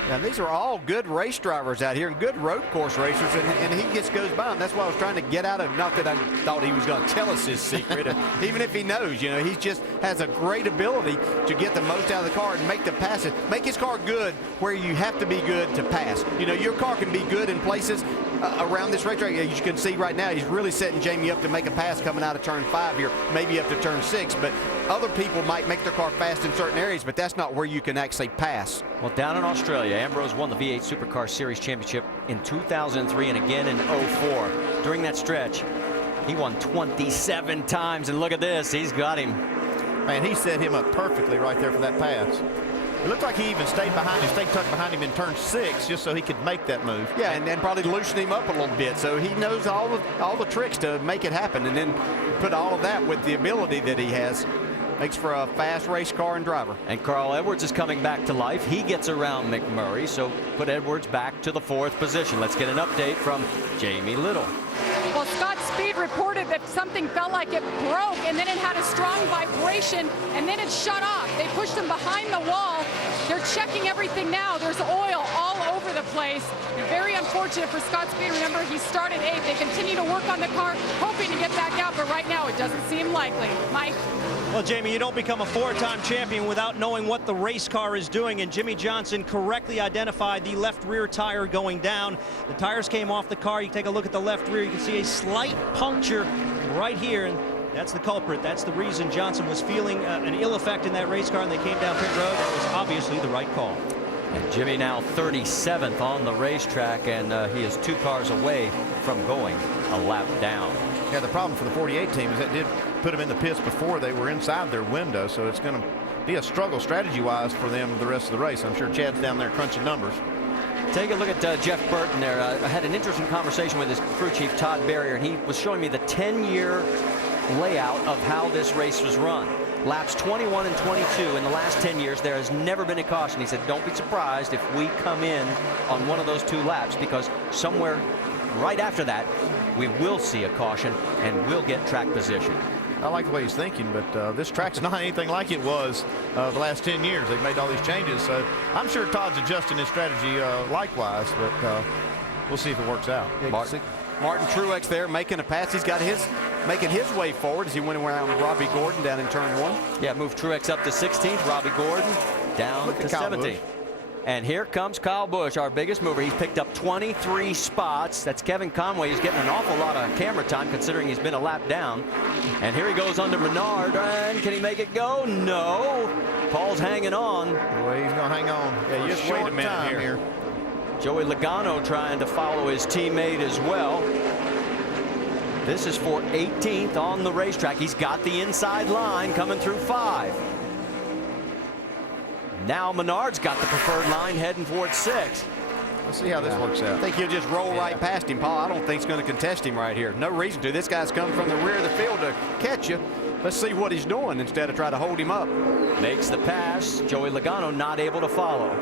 Yeah, these are all good race drivers out here and good road course racers, and he just goes by them. That's why I was trying to get out of, not that I thought he was going to tell us his secret, even if he knows, you know, he just has a great ability to get the most out of the car and make the passes, make his car good where you have to be good to pass. You know, your car can be good in places around this racetrack. As you can see right now, he's really setting Jamie up to make a pass coming out of turn 5 here, maybe up to turn 6, but other people might make their car fast in certain areas, but that's not where you can actually pass. Well, down in Australia, Ambrose won the V8 Supercar Series Championship in 2003 and again in 04. During that stretch, he won 27 times, and look at this, he's got him. Man, he set him up perfectly right there for that pass. It looked like he even stayed behind him, stayed tucked behind him in turn 6 just so he could make that move. Yeah, and then probably loosen him up a little bit, so he knows all the tricks to make it happen, and then put all of that with the ability that he has. Makes for a fast race car and driver. And Carl Edwards is coming back to life. He gets around McMurray, so put Edwards back to the 4th position. Let's get an update from Jamie Little. Well, Scott Speed reported that something felt like it broke, and then it had a strong vibration, and then it shut off. They pushed him behind the wall. They're checking everything now. There's oil all over the place. Very unfortunate for Scott Speed. Remember, he started 8th. They continue to work on the car, hoping to get back out, but right now it doesn't seem likely. Mike? Well, Jamie, you don't become a 4-time champion without knowing what the race car is doing, and Jimmy Johnson correctly identified the left rear tire going down. The tires came off the car. You take a look at the left rear, you can see a slight puncture right here, and that's the culprit. That's the reason Johnson was feeling an ill effect in that race car, and they came down pit road. That was obviously the right call. And Jimmy now 37th on the racetrack, and he is 2 cars away from going a lap down. Yeah, the problem for the 48 team is that did put them in the pits before they were inside their window, so it's going to be a struggle strategy-wise for them the rest of the race. I'm sure Chad's down there crunching numbers. Take a look at Jeff Burton there. I had an interesting conversation with his crew chief, Todd Barrier, and he was showing me the 10-year layout of how this race was run. Laps 21 and 22 in the last 10 years, there has never been a caution. He said, don't be surprised if we come in on one of those 2 laps, because somewhere right after that, we will see a caution and we'll get track position. I like the way he's thinking, but this track's not anything like it was the last 10 years. They've made all these changes, so I'm sure Todd's adjusting his strategy likewise, but we'll see if it works out. Martin Truex there making a pass. He's got making his way forward as he went around Robbie Gordon down in turn 1. Yeah, moved Truex up to 16th. Robbie Gordon down to 17th. And here comes Kyle Busch, our biggest mover. He's picked up 23 spots. That's Kevin Conway. He's getting an awful lot of camera time considering he's been a lap down. And here he goes under Menard. And can he make it go? No. Paul's hanging on. Boy, he's going to hang on. Yeah, just wait a minute here. Joey Logano trying to follow his teammate as well. This is for 18th on the racetrack. He's got the inside line coming through 5. Now Menard's got the preferred line heading towards 6. Let's see how this works out. I think he'll just roll right past him, Paul. I don't think he's going to contest him right here. No reason to. This guy's coming from the rear of the field to catch you. Let's see what he's doing instead of trying to hold him up. Makes the pass. Joey Logano not able to follow.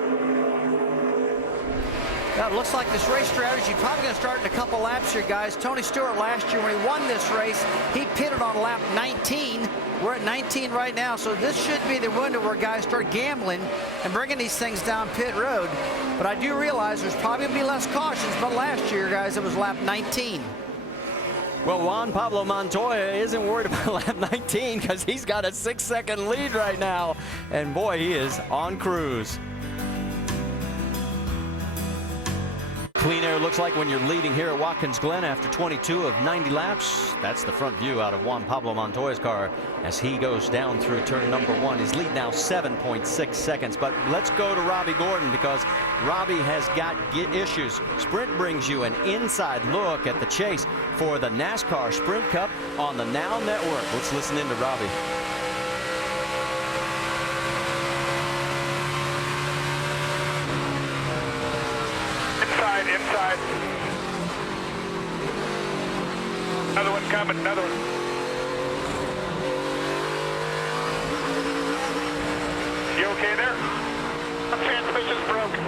Now, it looks like this race strategy probably going to start in a couple laps here, guys. Tony Stewart last year when he won this race, he pitted on lap 19. We're at 19 right now, so this should be the window where guys start gambling and bringing these things down pit road. But I do realize there's probably going to be less cautions, but last year, guys, it was lap 19. Well, Juan Pablo Montoya isn't worried about lap 19 because he's got a 6-second lead right now. And boy, he is on cruise. Clean air looks like when you're leading here at Watkins Glen after 22 of 90 laps. That's the front view out of Juan Pablo Montoya's car as he goes down through turn number 1. His lead now 7.6 seconds. But let's go to Robbie Gordon because Robbie has got issues. Sprint brings you an inside look at the chase for the NASCAR Sprint Cup on the Now Network. Let's listen in to Robbie. Inside. Another one coming, another one. You okay there? Transmission's broken.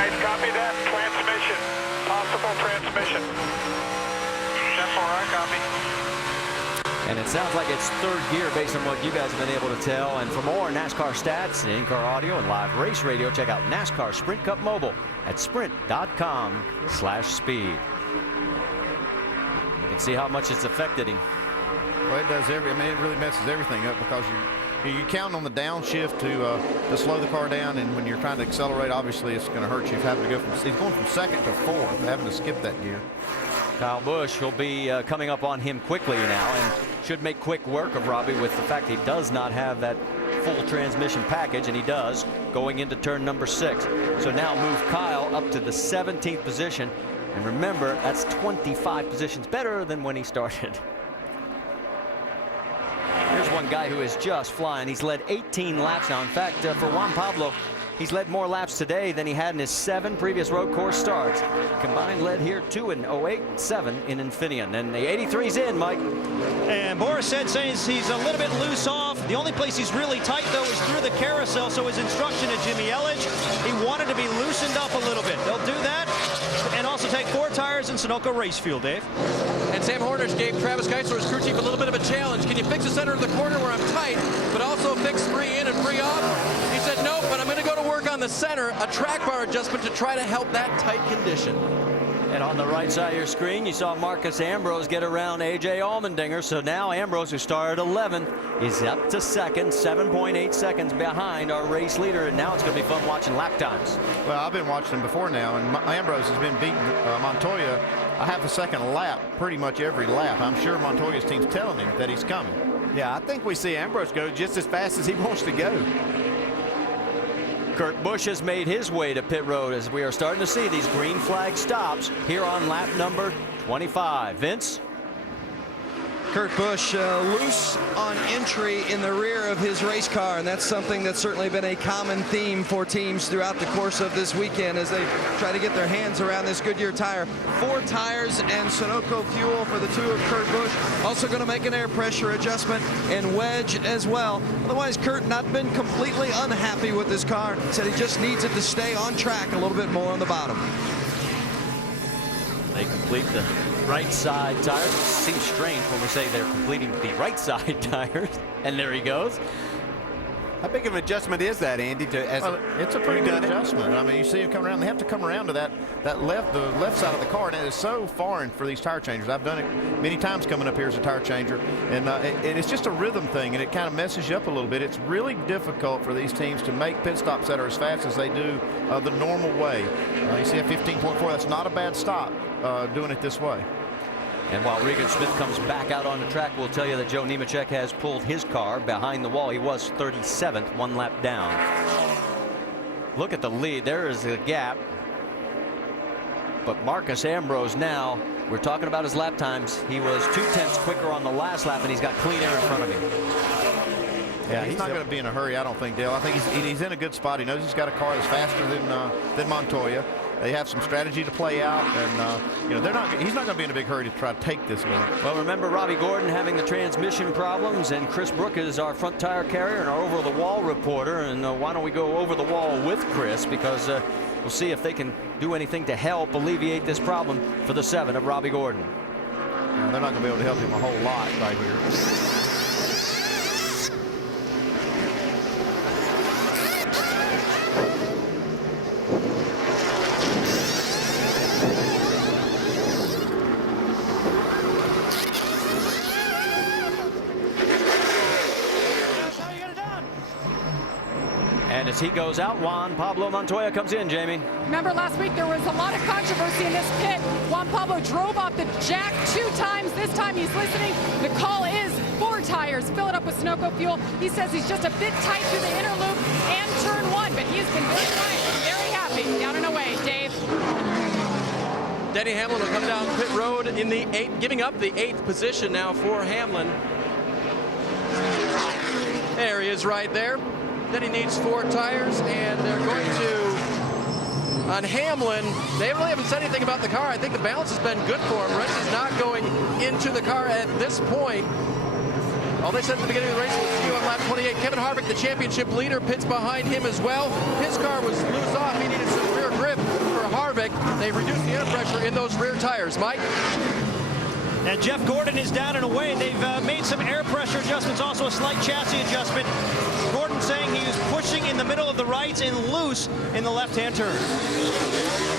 Nice, copy that. Transmission. Possible transmission. 10-4, I copy. And it sounds like it's third gear based on what you guys have been able to tell. And for more NASCAR stats, in-car audio, and live race radio, check out NASCAR Sprint Cup Mobile at sprint.com/speed. You can see how much it's affected him. Well, it does it really messes everything up because you count on the downshift to slow the car down, and when you're trying to accelerate, obviously it's going to hurt you. Having to go he's going from second to fourth, having to skip that gear. Kyle Busch will be coming up on him quickly now and should make quick work of Robbie with the fact he does not have that full transmission package, and he does going into turn number 6. So now move Kyle up to the 17th position, and remember that's 25 positions better than when he started. Here's one guy who is just flying. He's led 18 laps now. In fact, for Juan Pablo, he's led more laps today than he had in his 7 previous road course starts. Combined led here 2 in 08, 7 in Infineon. And the 83's in, Mike. And Boris says he's a little bit loose off. The only place he's really tight, though, is through the carousel. So his instruction to Jimmy Elledge, he wanted to be loosened up a little bit. They'll do that and also take 4 tires in Sunoco race fuel, Dave. And Sam Hornish gave Travis Geisler, his crew chief, a little bit of a challenge. Can you fix the center of the corner where I'm tight, but also fix free in and free off? He said, nope, but I'm going to go to work on the center, a track bar adjustment to try to help that tight condition. And on the right side of your screen, you saw Marcus Ambrose get around A.J. Allmendinger. So now Ambrose, who started 11th, is up to second, 7.8 seconds behind our race leader. And now it's going to be fun watching lap times. Well, I've been watching him before now, and Ambrose has been beating Montoya a half a second lap pretty much every lap. I'm sure Montoya's team's telling him that he's coming. Yeah, I think we see Ambrose go just as fast as he wants to go. Kurt Busch has made his way to pit road as we are starting to see these green flag stops here on lap number 25. Vince? Kurt Busch loose on entry in the rear of his race car, and that's something that's certainly been a common theme for teams throughout the course of this weekend as they try to get their hands around this Goodyear tire. 4 tires and Sunoco fuel for the 2 of Kurt Busch. Also going to make an air pressure adjustment and wedge as well. Otherwise, Kurt not been completely unhappy with this car. Said he just needs it to stay on track a little bit more on the bottom. They complete the right side tires. It seems strange when we say they're completing the right side tires. And there he goes. How big of an adjustment is that, Andy? It's a pretty good adjustment. I mean, you see him come around. They have to come around to the left side of the car, and it is so foreign for these tire changers. I've done it many times coming up here as a tire changer, and it's just a rhythm thing, and it kind of messes you up a little bit. It's really difficult for these teams to make pit stops that are as fast as they do the normal way. You see a 15.4. That's not a bad stop doing it this way. And while Regan Smith comes back out on the track, we'll tell you that Joe Nemechek has pulled his car behind the wall. He was 37th, 1 lap down. Look at the lead. There is a gap. But Marcus Ambrose now, we're talking about his lap times. He was 2/10 quicker on the last lap, and he's got clean air in front of him. Yeah, he's not going to be in a hurry, I don't think, Dale. I think he's in a good spot. He knows he's got a car that's faster than Montoya. They have some strategy to play out, and you know he's not going to be in a big hurry to try to take this one. Well, remember Robbie Gordon having the transmission problems, and Chris Brook is our front tire carrier and our over-the-wall reporter. And why don't we go over the wall with Chris, because we'll see if they can do anything to help alleviate this problem for the 7 of Robbie Gordon. They're not going to be able to help him a whole lot right here. And as he goes out, Juan Pablo Montoya comes in, Jamie. Remember last week there was a lot of controversy in this pit. Juan Pablo drove off the jack 2 times. This time he's listening. The call is 4 tires. Fill it up with Sunoco fuel. He says he's just a bit tight through the inner loop and turn 1, but he's been very fine, very happy. Down and away, Dave. Denny Hamlin will come down pit road in the 8th, giving up the 8th position now for Hamlin. There he is right there. Then he needs 4 tires, and they're going to, on Hamlin, they really haven't said anything about the car. I think the balance has been good for him. Rents is not going into the car at this point. All they said at the beginning of the race was see you on lap 28. Kevin Harvick, the championship leader, pits behind him as well. His car was loose off. He needed some rear grip for Harvick. They reduced the air pressure in those rear tires. Mike? And Jeff Gordon is down and away. They've made some air pressure adjustments, also a slight chassis adjustment. Gordon saying he was pushing in the middle of the rights and loose in the left-hand turn.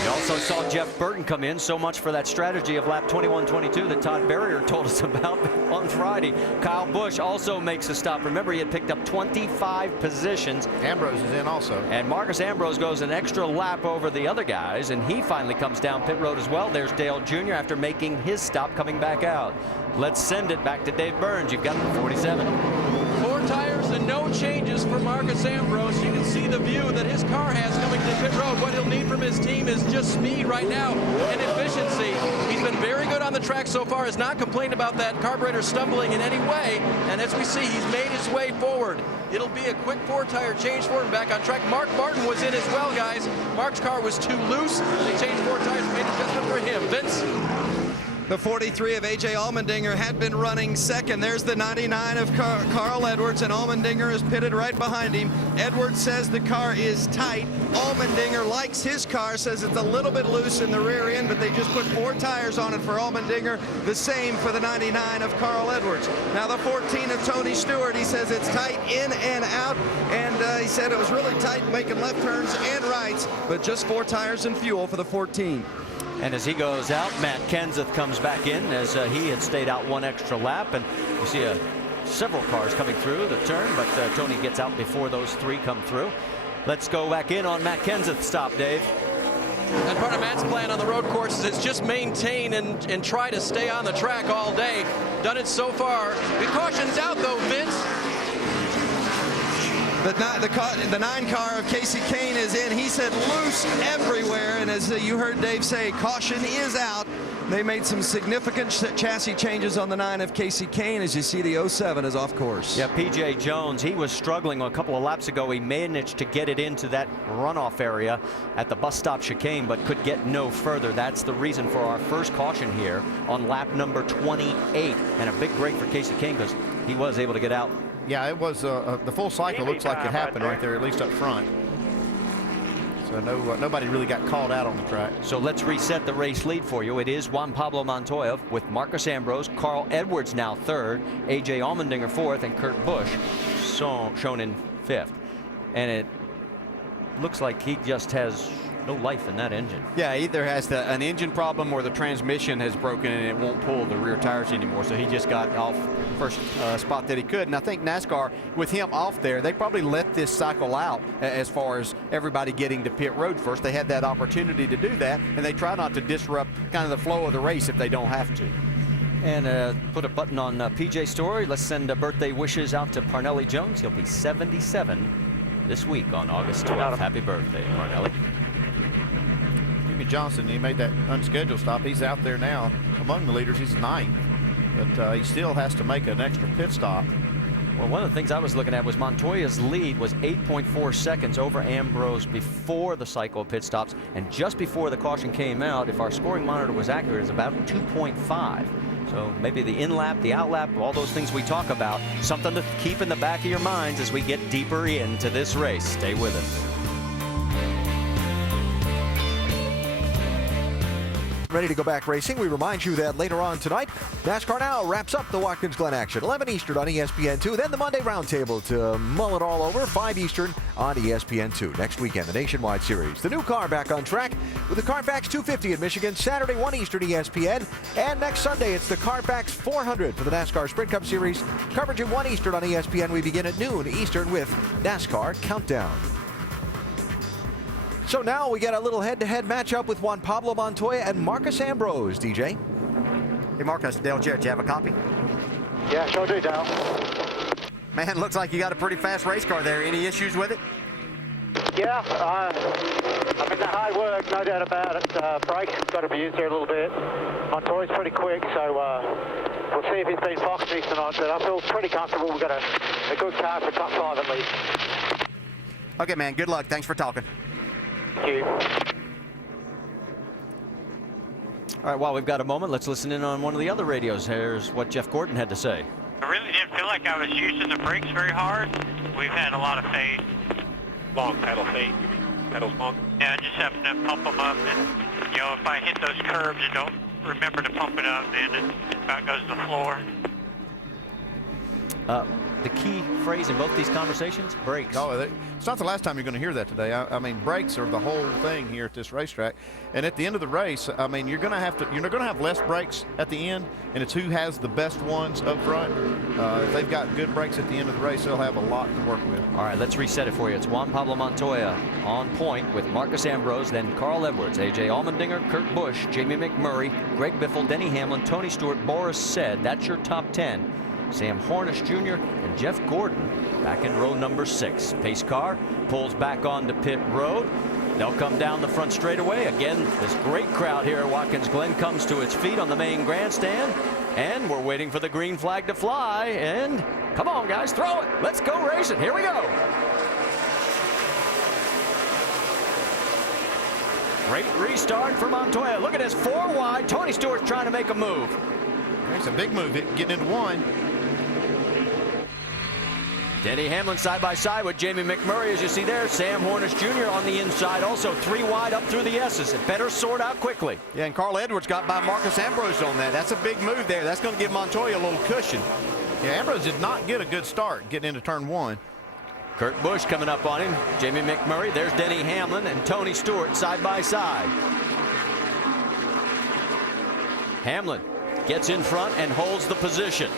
We also saw Jeff Burton come in. So much for that strategy of lap 21-22 that Todd Berrier told us about on Friday. Kyle Busch also makes a stop. Remember, he had picked up 25 positions. Ambrose is in also. And Marcus Ambrose goes an extra lap over the other guys, and he finally comes down pit road as well. There's Dale Jr. after making his stop, coming back out. Let's send it back to Dave Burns. You've got 47. 4 tires and no changes for Marcus Ambrose. You can see the view that his car has coming to pit road. What he'll need from his team is just speed right now and efficiency. He's been very good on the track so far, has not complained about that carburetor stumbling in any way. And as we see, he's made his way forward. It'll be a quick 4-tire change for him back on track. Mark Martin was in as well, guys. Mark's car was too loose. They changed 4 tires, made an adjustment for him. Vince? The 43 of A.J. Allmendinger had been running second. There's the 99 of Carl Edwards, and Allmendinger is pitted right behind him. Edwards says the car is tight. Allmendinger likes his car, says it's a little bit loose in the rear end, but they just put 4 tires on it for Allmendinger. The same for the 99 of Carl Edwards. Now the 14 of Tony Stewart, he says it's tight in and out, and he said it was really tight making left turns and rights, but just 4 tires and fuel for the 14. And as he goes out, Matt Kenseth comes back in as he had stayed out 1 extra lap. And you see several cars coming through the turn, but Tony gets out before those 3 come through. Let's go back in on Matt Kenseth's stop, Dave. And part of Matt's plan on the road courses is just maintain and try to stay on the track all day. Done it so far. The caution's out, though, Vince. The 9 car of Casey Kane is in. He said loose everywhere, and as you heard Dave say, caution is out. They made some significant chassis changes on the 9 of Casey Kane. As you see, the 07 is off course. Yeah, P.J. Jones, he was struggling a couple of laps ago. He managed to get it into that runoff area at the bus stop chicane, but could get no further. That's the reason for our first caution here on lap number 28. And a big break for Casey Kane because he was able to get out. Yeah, it was the full cycle. Looks like it happened right there, at least up front. So nobody really got called out on the track. So let's reset the race lead for you. It is Juan Pablo Montoya with Marcus Ambrose, Carl Edwards now 3rd, A.J. Allmendinger 4th, and Kurt Busch shown in 5th. And it looks like he just has no life in that engine. Yeah, either has an engine problem or the transmission has broken and it won't pull the rear tires anymore. So he just got off first spot that he could. And I think NASCAR, with him off there, they probably let this cycle out as far as everybody getting to pit road first. They had that opportunity to do that, and they try not to disrupt kind of the flow of the race if they don't have to. And put a button on PJ Story. Let's send birthday wishes out to Parnelli Jones. He'll be 77 this week on August 12th. Happy birthday, Parnelli. Jimmy Johnson, he made that unscheduled stop. He's out there now among the leaders. He's 9th, but he still has to make an extra pit stop. Well, one of the things I was looking at was Montoya's lead was 8.4 seconds over Ambrose before the cycle of pit stops, and just before the caution came out, if our scoring monitor was accurate, it's about 2.5. So maybe the in-lap, the out-lap, all those things we talk about, something to keep in the back of your minds as we get deeper into this race. Stay with us. Ready to go back racing. We remind you that later on tonight, NASCAR Now wraps up the Watkins Glen action. 11 Eastern on ESPN2. Then the Monday Roundtable to mull it all over. 5 Eastern on ESPN2. Next weekend, the Nationwide Series. The new car back on track with the Carfax 250 in Michigan. Saturday, 1 Eastern ESPN. And next Sunday, it's the Carfax 400 for the NASCAR Sprint Cup Series. Coverage at 1 Eastern on ESPN. We begin at noon Eastern with NASCAR Countdown. So now we get a little head-to-head matchup with Juan Pablo Montoya and Marcus Ambrose, DJ. Hey, Marcus, Dale Jarrett, do you have a copy? Yeah, sure do, Dale. Man, looks like you got a pretty fast race car there. Any issues with it? Yeah, I mean, the hard work, no doubt about it. Brakes got to be used there a little bit. Montoya's pretty quick, so we'll see if he's been foxy tonight, but I feel pretty comfortable. We've got a good car for top 5 at least. Okay, man, good luck. Thanks for talking. Thank you. All right, while we've got a moment, let's listen in on one of the other radios. Here's what Jeff Gordon had to say. I really didn't feel like I was using the brakes very hard. We've had a lot of fade. Long pedal fade. Pedals long. Yeah, just having to pump them up. And, you know, if I hit those curbs and don't remember to pump it up, then it about goes to the floor. The key phrase in both these conversations, brakes. No, it's not the last time you're going to hear that today. I mean, brakes are the whole thing here at this racetrack. And at the end of the race, I mean, you're going to have less brakes at the end, and it's who has the best ones up front. If they've got good brakes at the end of the race, they'll have a lot to work with. All right, let's reset it for you. It's Juan Pablo Montoya on point with Marcus Ambrose, then Carl Edwards, A.J. Allmendinger, Kurt Busch, Jamie McMurray, Greg Biffle, Denny Hamlin, Tony Stewart, Boris Said. That's your top 10. Sam Hornish Jr. and Jeff Gordon back in row number 6. Pace car pulls back onto pit road. They'll come down the front straightaway. Again, this great crowd here at Watkins Glen comes to its feet on the main grandstand. And we're waiting for the green flag to fly. And come on, guys, throw it. Let's go racing. Here we go. Great restart for Montoya. Look at this, 4 wide. Tony Stewart's trying to make a move. It's a big move, getting into 1. Denny Hamlin side by side with Jamie McMurray, as you see there. Sam Hornish Jr. on the inside, also 3 wide up through the S's. It better sort out quickly. Yeah, and Carl Edwards got by Marcus Ambrose on that. That's a big move there. That's going to give Montoya a little cushion. Yeah, Ambrose did not get a good start getting into turn 1. Kurt Busch coming up on him. Jamie McMurray. There's Denny Hamlin and Tony Stewart side by side. Hamlin gets in front and holds the position.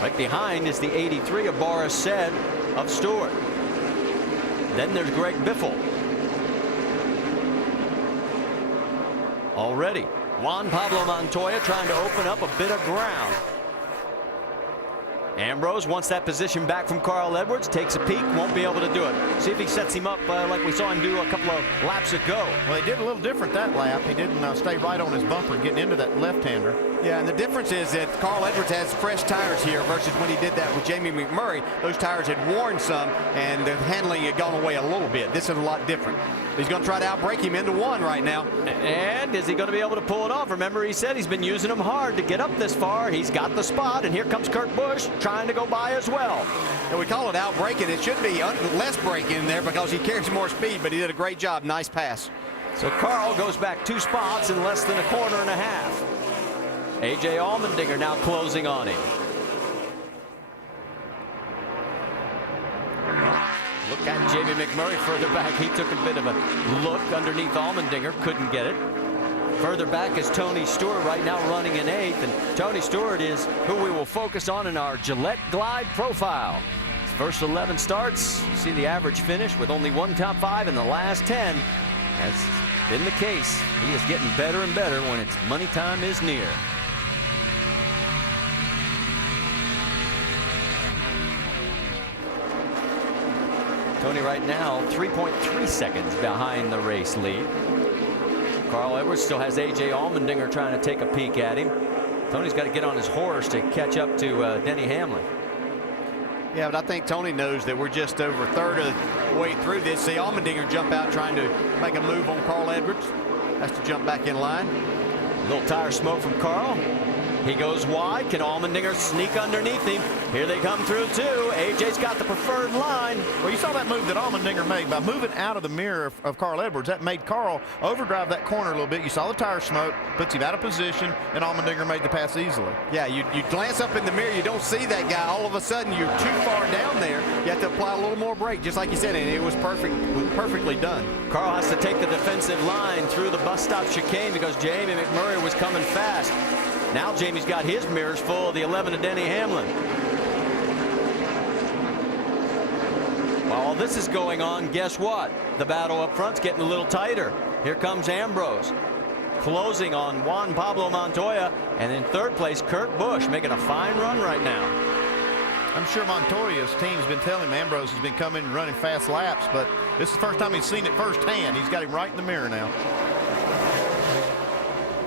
Right behind is the 83 of Boris Said of Stewart. Then there's Greg Biffle. Already, Juan Pablo Montoya trying to open up a bit of ground. Ambrose wants that position back from Carl Edwards, takes a peek, won't be able to do it. See if he sets him up like we saw him do a couple of laps ago. Well, he did a little different that lap. He didn't stay right on his bumper getting into that left-hander. Yeah, and the difference is that Carl Edwards has fresh tires here versus when he did that with Jamie McMurray. Those tires had worn some, and the handling had gone away a little bit. This is a lot different. He's going to try to outbrake him into 1 right now. And is he going to be able to pull it off? Remember, he said he's been using them hard to get up this far. He's got the spot, and here comes Kurt Busch trying to go by as well. And we call it outbraking. It should be less braking in there because he carries more speed, but he did a great job. Nice pass. So Carl goes back 2 spots in less than a quarter and a half. A.J. Allmendinger now closing on him. Look at Jamie McMurray further back. He took a bit of a look underneath Allmendinger. Couldn't get it. Further back is Tony Stewart right now running in 8th. And Tony Stewart is who we will focus on in our Gillette Glide profile. His first 11 starts. See the average finish with only 1 top 5 in the last 10. That's been the case. He is getting better and better when its money time is near. Tony right now 3.3 seconds behind the race lead. Carl Edwards still has A.J. Allmendinger trying to take a peek at him. Tony's got to get on his horse to catch up to Denny Hamlin. Yeah, but I think Tony knows that we're just over a third of the way through this. See Allmendinger jump out trying to make a move on Carl Edwards. Has to jump back in line. A little tire smoke from Carl. He goes wide. Can Allmendinger sneak underneath him? Here they come through too. AJ's got the preferred line. Well, you saw that move that Allmendinger made by moving out of the mirror of Carl Edwards. That made Carl overdrive that corner a little bit. You saw the tire smoke, puts him out of position, and Allmendinger made the pass easily. Yeah, you glance up in the mirror, you don't see that guy. All of a sudden, you're too far down there. You have to apply a little more brake, just like you said, and it was perfectly done. Carl has to take the defensive line through the bus stop chicane because Jamie McMurray was coming fast. Now Jamie's got his mirrors full of the 11 of Denny Hamlin. While all this is going on, guess what? The battle up front's getting a little tighter. Here comes Ambrose, closing on Juan Pablo Montoya, and in third place, Kurt Busch, making a fine run right now. I'm sure Montoya's team's been telling him Ambrose has been coming and running fast laps, but this is the first time he's seen it firsthand. He's got him right in the mirror now.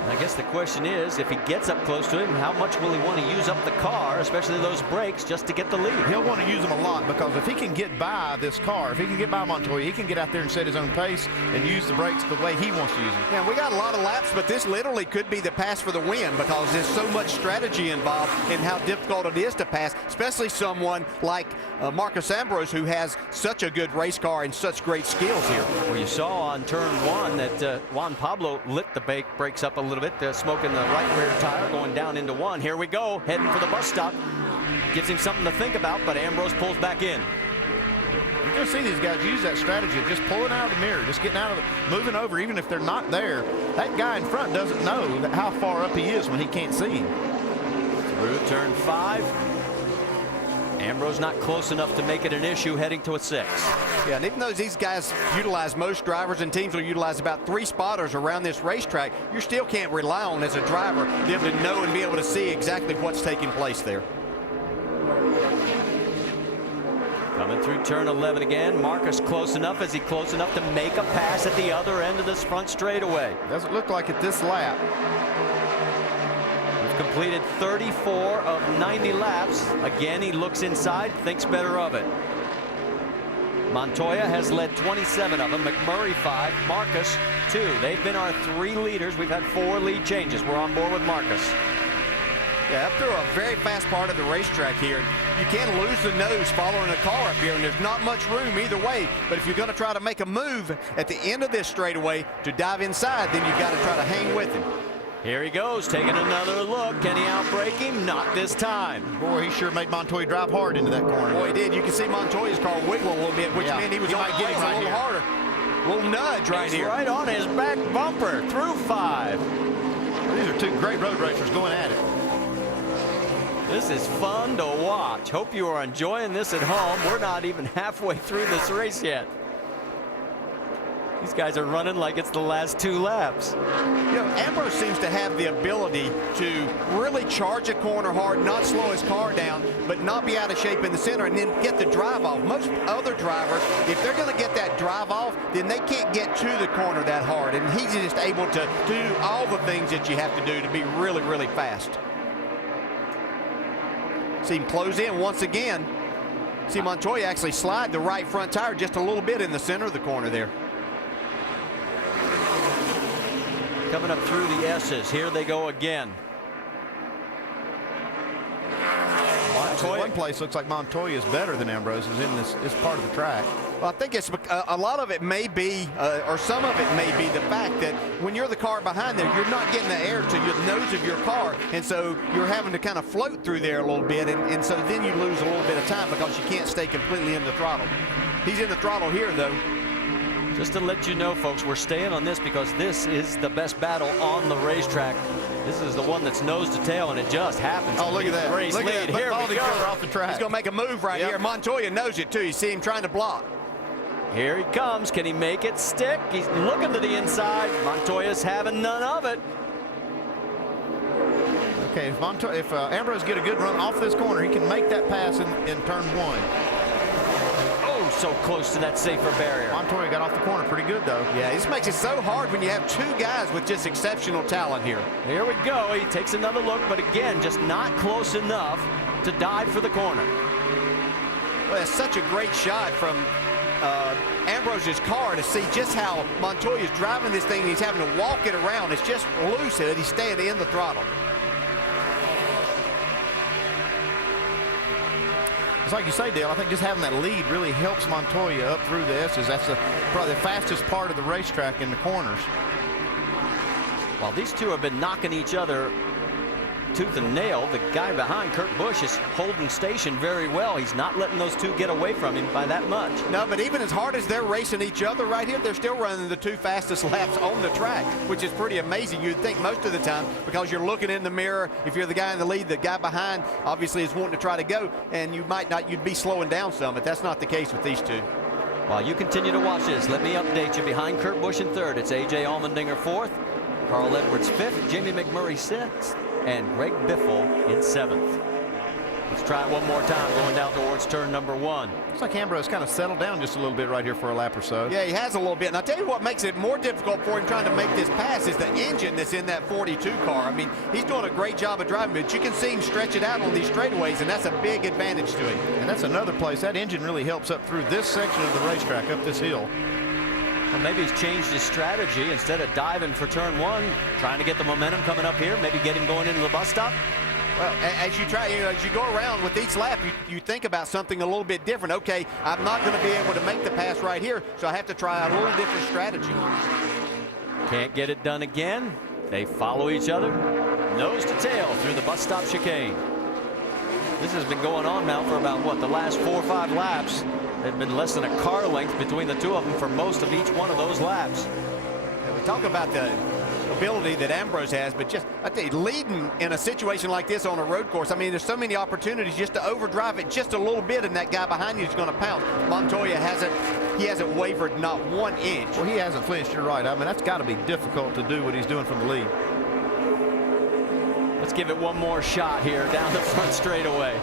I guess the question is, if he gets up close to him, how much will he want to use up the car, especially those brakes, just to get the lead? He'll want to use them a lot because if he can get by this car, if he can get by Montoya, he can get out there and set his own pace and use the brakes the way he wants to use them. Yeah, we got a lot of laps, but this literally could be the pass for the win because there's so much strategy involved in how difficult it is to pass, especially someone like Marcus Ambrose, who has such a good race car and such great skills here. Well, you saw on turn 1 that Juan Pablo lit the brakes up a little bit. Smoke in the right rear tire, going down into one. Here we go, heading for the bus stop. Gives him something to think about, but Ambrose pulls back in. You're going to see these guys use that strategy of just pulling out of the mirror, just getting out of it, moving over, even if they're not there. That guy in front doesn't know how far up he is when he can't see him. Through turn 5. Ambrose not close enough to make it an issue, heading to a 6. Yeah, and even though these guys utilize, most drivers and teams will utilize about 3 spotters around this racetrack, you still can't rely on, as a driver, them to know and be able to see exactly what's taking place there. Coming through turn 11 again. Marcus close enough. Is he close enough to make a pass at the other end of this front straightaway? Doesn't look like it this lap. We've completed 34 of 90 laps. Again, he looks inside, thinks better of it. Montoya has led 27 of them. McMurray 5, Marcus 2. They've been our 3 leaders. We've had 4 lead changes. We're on board with Marcus. Yeah, up through a very fast part of the racetrack here. You can lose the nose following a car up here, and there's not much room either way. But if you're going to try to make a move at the end of this straightaway to dive inside, then you've got to try to hang with him. Here he goes, taking another look. Can he outbrake him? Not this time. Boy, he sure made Montoya drive hard into that corner. Boy, he did. You can see Montoya's car wiggle a little bit, which meant he was on the getting a little harder. A little nudge right He's here. right on his back bumper through 5. These are 2 great road racers going at it. This is fun to watch. Hope you are enjoying this at home. We're not even halfway through this race yet. These guys are running like it's the last 2 laps. You know, Ambrose seems to have the ability to really charge a corner hard, not slow his car down, but not be out of shape in the center and then get the drive off. Most other drivers, if they're going to get that drive off, then they can't get to the corner that hard. And he's just able to do all the things that you have to do to be really, really fast. See him close in once again. See Montoya actually slide the right front tire just a little bit in the center of the corner there. Coming up through the S's. Here they go again. Montoya. One place looks like Montoya is better than Ambrose is in this part of the track. Well, I think it's a lot of it may be, or some of it may be the fact that when you're the car behind there, you're not getting the air to your nose of your car, and so you're having to kind of float through there a little bit, and so then you lose a little bit of time because you can't stay completely in the throttle. He's in the throttle here, though. Just to let you know, folks, we're staying on this because this is the best battle on the racetrack. This is the one that's nose to tail, and it just happens. Oh, look at that. Race Look lead. at that. Here we go. Off the track. He's going to make a move right here. Montoya knows it, too. You see him trying to block. Here he comes. Can he make it stick? He's looking to the inside. Montoya's having none of it. Okay, if Ambrose get a good run off this corner, he can make that pass in turn 1. Oh, so close to that safer barrier. Montoya got off the corner pretty good, though. Yeah, this makes it so hard when you have 2 guys with just exceptional talent here. Here we go. He takes another look, but again, just not close enough to dive for the corner. Well, it's such a great shot from Ambrose's car to see just how Montoya's driving this thing, and he's having to walk it around. It's just loose, and he's staying in the throttle. It's like you say, Dale, I think just having that lead really helps Montoya up through the S's. That's probably the fastest part of the racetrack in the corners. While these two have been knocking each other tooth and nail, the guy behind, Kurt Busch, is holding station very well. He's not letting those 2 get away from him by that much. No, but even as hard as they're racing each other right here, they're still running the 2 fastest laps on the track, which is pretty amazing. You'd think most of the time, because you're looking in the mirror, if you're the guy in the lead, the guy behind obviously is wanting to try to go, and you might not, you'd be slowing down some, but that's not the case with these 2. While you continue to watch this, let me update you. Behind Kurt Busch in 3rd, it's A.J. Allmendinger 4th, Carl Edwards 5th, Jamie McMurray 6th, and Greg Biffle in 7th. Let's try it one more time, going down towards turn number 1. Looks like Ambrose kind of settled down just a little bit right here for a lap or so. Yeah, he has a little bit. And I'll tell you what makes it more difficult for him trying to make this pass is the engine that's in that 42 car. I mean, he's doing a great job of driving, but you can see him stretch it out on these straightaways, and that's a big advantage to him. And that's another place. That engine really helps up through this section of the racetrack, up this hill. Well, maybe he's changed his strategy. Instead of diving for turn 1, trying to get the momentum coming up here, maybe get him going into the bus stop. Well, as you try, as you go around with each lap, you think about something a little bit different. Okay, I'm not going to be able to make the pass right here, so I have to try a little different strategy. Can't get it done again. They follow each other, nose to tail through the bus stop chicane. This has been going on now for about, what, the last 4 or 5 laps. There's been less than a car length between the two of them for most of each one of those laps. We talk about the ability that Ambrose has, but just, I tell you, leading in a situation like this on a road course, I mean, there's so many opportunities just to overdrive it just a little bit, and that guy behind you is going to pounce. Montoya hasn't wavered not 1 inch. Well, he hasn't flinched, you're right. I mean, that's got to be difficult to do what he's doing from the lead. Let's give it one more shot here down the front straightaway.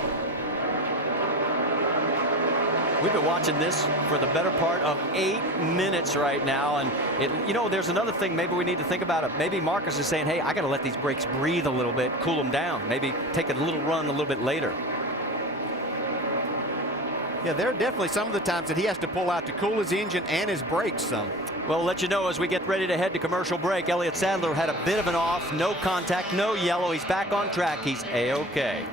We've been watching this for the better part of 8 minutes right now, and you know, there's another thing maybe we need to think about it. Maybe Marcus is saying, hey, I got to let these brakes breathe a little bit, cool them down, maybe take a little run a little bit later. Yeah, there are definitely some of the times that he has to pull out to cool his engine and his brakes some. Well, we'll let you know as we get ready to head to commercial break. Elliott Sadler had a bit of an off, no contact, no yellow. He's back on track. He's A-OK.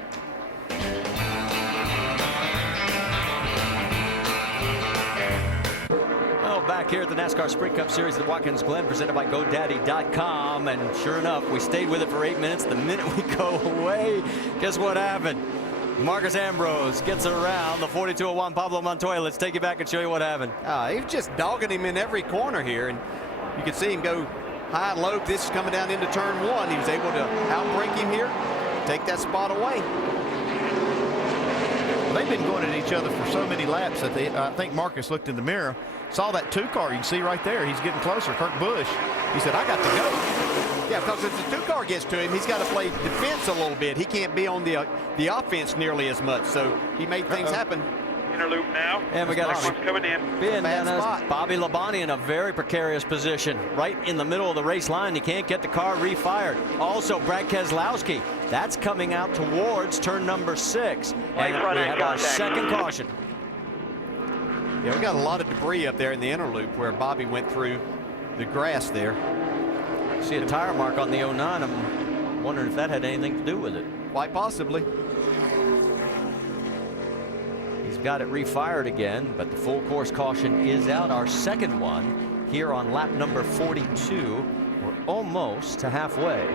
Back here at the NASCAR Sprint Cup Series at Watkins Glen, presented by GoDaddy.com, and sure enough, we stayed with it for 8 minutes. The minute we go away, guess what happened? Marcus Ambrose gets around the 4201 Pablo Montoya. Let's take you back and show you what happened. He was just dogging him in every corner here, and you can see him go high and low. This is coming down into turn 1. He was able to outbrake him here, take that spot away. They've been going at each other for so many laps that I think Marcus looked in the mirror, saw that 2 car. You can see right there, he's getting closer. Kurt Busch, he said, I got to go. Yeah, because if the 2 car gets to him, he's got to play defense a little bit. He can't be on the offense nearly as much, so he made things happen. Inner loop now. And we got a coming in. Bobby Labonte in a very precarious position, right in the middle of the race line. He can't get the car refired. Also, Brad Keselowski, that's coming out towards turn number 6. And we have our second caution. Yeah, we got a lot of debris up there in the inner loop where Bobby went through the grass there. See a tire mark on the 09. I'm wondering if that had anything to do with it. Quite possibly. He's got it refired again, but the full course caution is out. Our second one here on lap number 42. We're almost to halfway.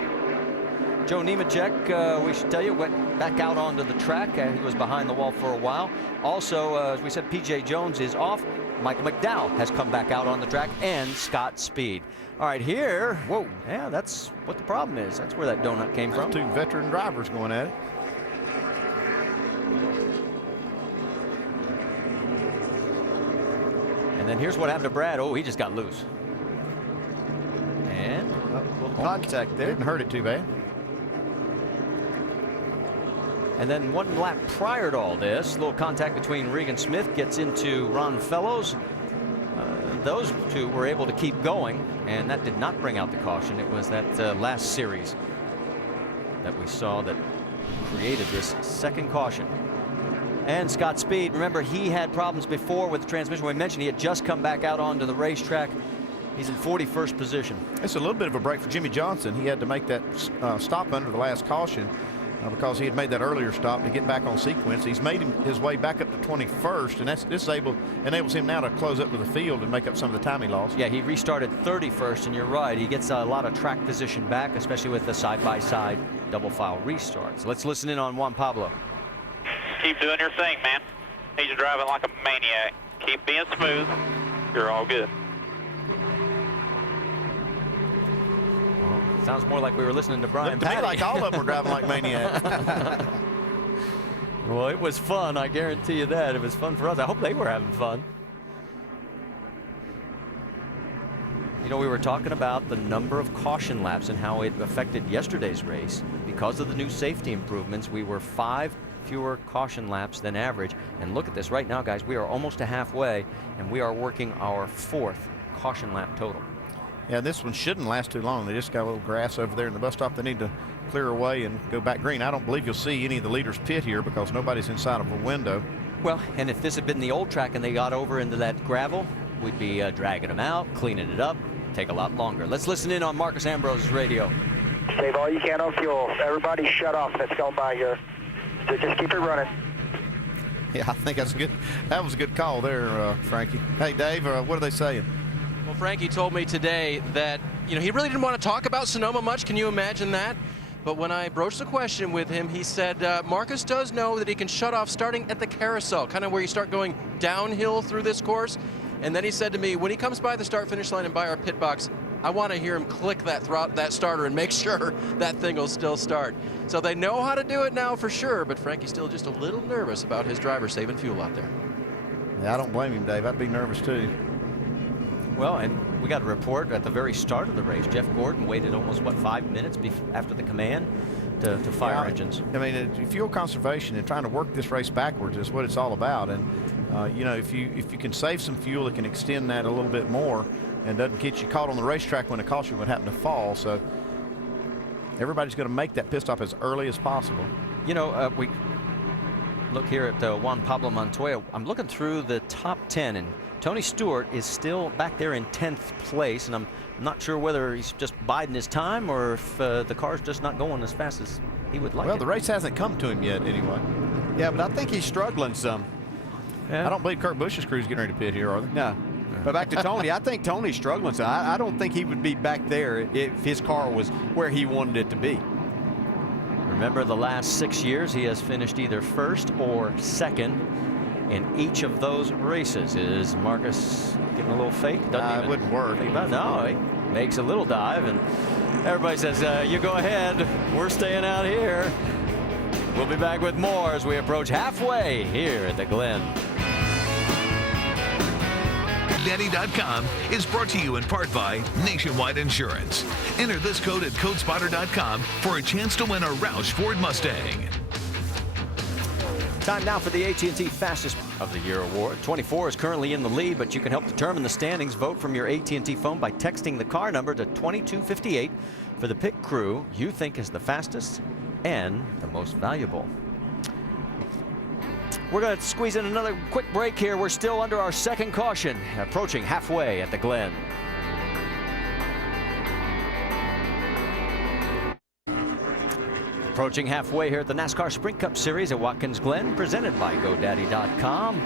Joe Nemechek, we should tell you, went back out onto the track. He was behind the wall for a while. Also, as we said, P.J. Jones is off. Michael McDowell has come back out on the track, and Scott Speed. All right, here, whoa, yeah, that's what the problem is. That's where that donut came from. 2 veteran drivers going at it. And then here's what happened to Brad. Oh, he just got loose. And a little contact there. Didn't hurt it too bad. And then 1 lap prior to all this, a little contact between Regan Smith gets into Ron Fellows. Those 2 were able to keep going, and that did not bring out the caution. It was that last series that we saw that created this second caution. And Scott Speed, remember, he had problems before with the transmission. We mentioned he had just come back out onto the racetrack. He's in 41st position. It's a little bit of a break for Jimmy Johnson. He had to make that stop under the last caution because he had made that earlier stop to get back on sequence. He's made his way back up to 21st, and this enables him now to close up to the field and make up some of the time he lost. Yeah, he restarted 31st, and you're right. He gets a lot of track position back, especially with the side-by-side double file restarts. Let's listen in on Juan Pablo. Keep doing your thing, man. He's driving like a maniac. Keep being smooth. You're all good. Sounds more like we were listening to Brian Looked to me like all of them were driving like maniacs. Well, it was fun. I guarantee you that. It was fun for us. I hope they were having fun. You know, we were talking about the number of caution laps and how it affected yesterday's race. Because of the new safety improvements, we were 5 fewer caution laps than average. And look at this right now, guys. We are almost to halfway, and we are working our 4th caution lap total. Yeah, this one shouldn't last too long. They just got a little grass over there in the bus stop. They need to clear away and go back green. I don't believe you'll see any of the leaders pit here because nobody's inside of a window. Well, and if this had been the old track and they got over into that gravel, we'd be dragging them out, cleaning it up, take a lot longer. Let's listen in on Marcus Ambrose's radio. Save all you can on fuel. Everybody shut off that's going by here. So just keep it running. Yeah, I think that's good. That was a good call there, Frankie. Hey, Dave, what are they saying? Well, Frankie told me today that you know, he really didn't want to talk about Sonoma much. Can you imagine that? But when I broached the question with him, he said Marcus does know that he can shut off starting at the carousel, kind of where you start going downhill through this course. And then he said to me, when he comes by the start-finish line and by our pit box, I want to hear him click that starter and make sure that thing will still start. So they know how to do it now for sure, but Frankie's still just a little nervous about his driver saving fuel out there. Yeah, I don't blame him, Dave. I'd be nervous too. Well, and we got a report at the very start of the race. Jeff Gordon waited almost, what, 5 minutes after the command to fire engines. I mean, fuel conservation and trying to work this race backwards is what it's all about. And you know, if you can save some fuel, it can extend that a little bit more and doesn't get you caught on the racetrack when a caution would happen to fall. So everybody's going to make that pit stop as early as possible. You know, we look here at Juan Pablo Montoya. I'm looking through the top 10, and Tony Stewart is still back there in 10th place, and I'm not sure whether he's just biding his time or if the car's just not going as fast as he would like. Well, the race hasn't come to him yet anyway. Yeah, but I think he's struggling some. Yeah. I don't believe Kurt Busch's crew's getting ready to pit here, are they? No. But back to Tony, I think Tony's struggling. So I don't think he would be back there if his car was where he wanted it to be. Remember, the last 6 years, he has finished either first or second in each of those races. Is Marcus getting a little fake? It wouldn't work. No, he makes a little dive, and everybody says, you go ahead. We're staying out here. We'll be back with more as we approach halfway here at the Glen. GoDaddy.com is brought to you in part by Nationwide Insurance. Enter this code at codespotter.com for a chance to win a Roush Ford Mustang. Time now for the AT&T Fastest of the Year award. 24 is currently in the lead, but you can help determine the standings. Vote from your AT&T phone by texting the car number to 2258 for the pit crew you think is the fastest and the most valuable. We're going to squeeze in another quick break here. We're still under our second caution, approaching halfway at the Glen. Approaching halfway here at the NASCAR Sprint Cup Series at Watkins Glen, presented by GoDaddy.com.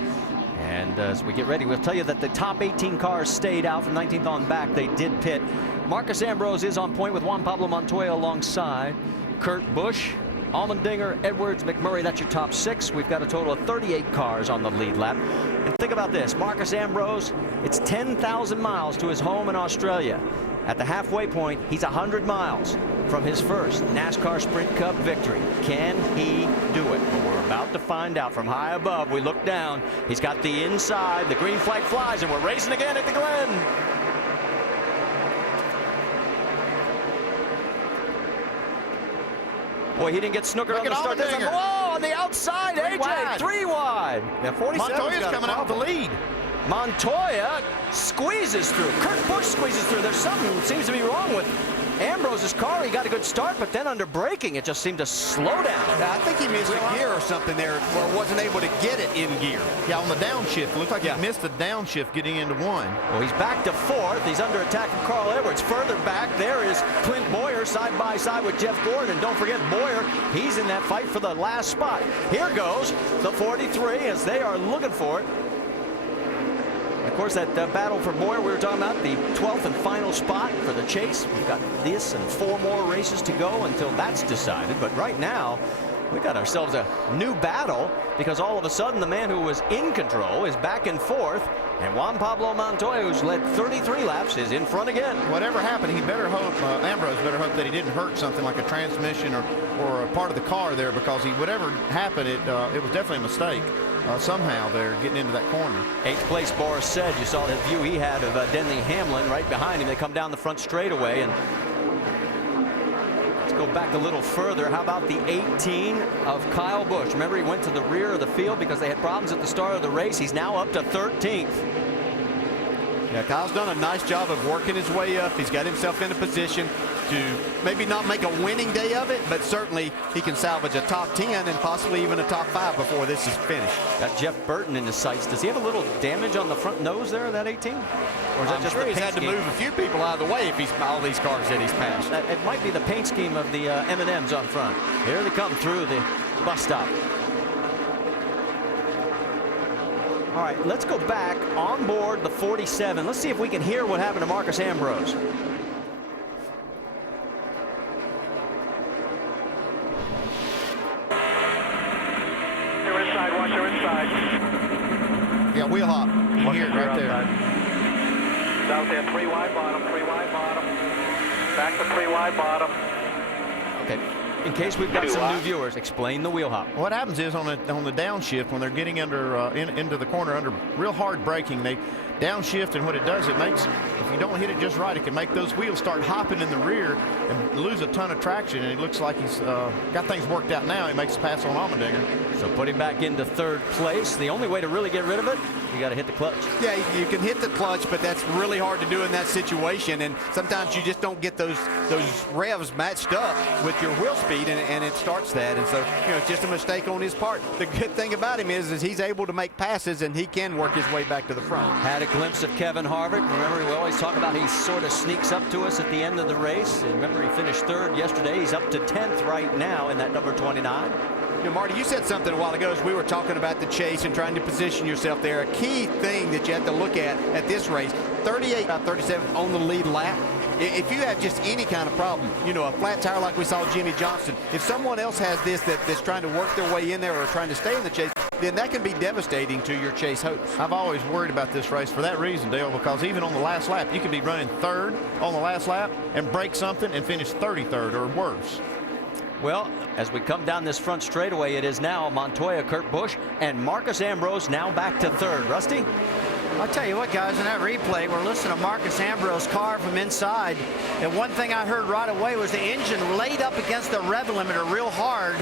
And as we get ready, we'll tell you that the top 18 cars stayed out from 19th on back. They did pit. Marcus Ambrose is on point with Juan Pablo Montoya alongside. Kurt Busch, Allmendinger, Edwards, McMurray, that's your top 6. We've got a total of 38 cars on the lead lap. And think about this, Marcus Ambrose, it's 10,000 miles to his home in Australia. At the halfway point, he's 100 miles from his first NASCAR Sprint Cup victory. Can he do it? Well, we're about to find out. From high above, we look down. He's got the inside, the green flag flies, and we're racing again at the Glen. Boy, he didn't get snookered on the start. Whoa, on the outside, AJ, 3 wide. Yeah, 47's Montoya's coming out with the lead. Montoya squeezes through. Kurt Busch squeezes through. There's something that seems to be wrong with Ambrose's car. He got a good start, but then under braking, it just seemed to slow down. Yeah, I think he missed a gear or something there, or wasn't able to get it in gear. Yeah, on the downshift. It looked like he missed the downshift getting into 1. Well, he's back to 4th. He's under attack from Carl Edwards. Further back, there is Clint Bowyer side by side with Jeff Gordon. And don't forget Bowyer, he's in that fight for the last spot. Here goes the 43 as they are looking for it. Of course, that battle for Bowyer we were talking about, the 12th and final spot for the chase. We've got this and 4 more races to go until that's decided. But right now, we got ourselves a new battle because all of a sudden the man who was in control is back in 4th. And Juan Pablo Montoya, who's led 33 laps, is in front again. Whatever happened, he better hope, Ambrose better hope that he didn't hurt something like a transmission or a part of the car there, because whatever happened, it was definitely a mistake. Somehow they're getting into that corner. 8th place, Boris said. You saw that view he had of Denley Hamlin right behind him. They come down the front straightaway. And let's go back a little further. How about the 18 of Kyle Busch? Remember, he went to the rear of the field because they had problems at the start of the race. He's now up to 13th. Yeah, Kyle's done a nice job of working his way up. He's got himself in a position to maybe not make a winning day of it, but certainly he can salvage a top 10 and possibly even a top 5 before this is finished. Got Jeff Burton in his sights. Does he have a little damage on the front nose there, that 18? Or is that just sure the he's paint had to scheme? move a few people out of the way if he's all these cars that he's passed. It might be the paint scheme of the M&Ms on front. Here they come through the bus stop. All right, let's go back on board the 47. Let's see if we can hear what happened to Marcus Ambrose. outside. Yeah, wheel hop. You hear it right there. South end, 3 wide bottom, 3 wide bottom. Back to 3 wide bottom. Okay. In case we've got some new viewers, explain the wheel hop. What happens is on the downshift, when they're getting under into the corner under real hard braking, they downshift, and what it does, it makes, if you don't hit it just right, it can make those wheels start hopping in the rear and lose a ton of traction, and it looks like he's got things worked out now. He makes a pass on Allmendinger. So put him back into third place. The only way to really get rid of it, you got to hit the clutch. Yeah, you can hit the clutch, but that's really hard to do in that situation, and sometimes you just don't get those revs matched up with your wheel speed, and it starts that. And so, you know, it's just a mistake on his part. The good thing about him is he's able to make passes, and he can work his way back to the front. Had a glimpse of Kevin Harvick. Remember, we always talk about he sort of sneaks up to us at the end of the race. And remember, he finished third yesterday. He's up to 10th right now in that number 29. You know, Marty, you said something a while ago as we were talking about the chase and trying to position yourself there. A key thing that you have to look at this race, 38 out of 37 on the lead lap. If you have just any kind of problem, you know, a flat tire like we saw Jimmy Johnson, if someone else has this that's trying to work their way in there or trying to stay in the chase, then that can be devastating to your chase hopes. I've always worried about this race for that reason, Dale, because even on the last lap, you could be running third on the last lap and break something and finish 33rd or worse. Well, as we come down this front straightaway, it is now Montoya, Kurt Busch, and Marcus Ambrose now back to third. Rusty? I'll tell you what, guys, in that replay, we're listening to Marcus Ambrose's car from inside, and one thing I heard right away was the engine laid up against the rev limiter real hard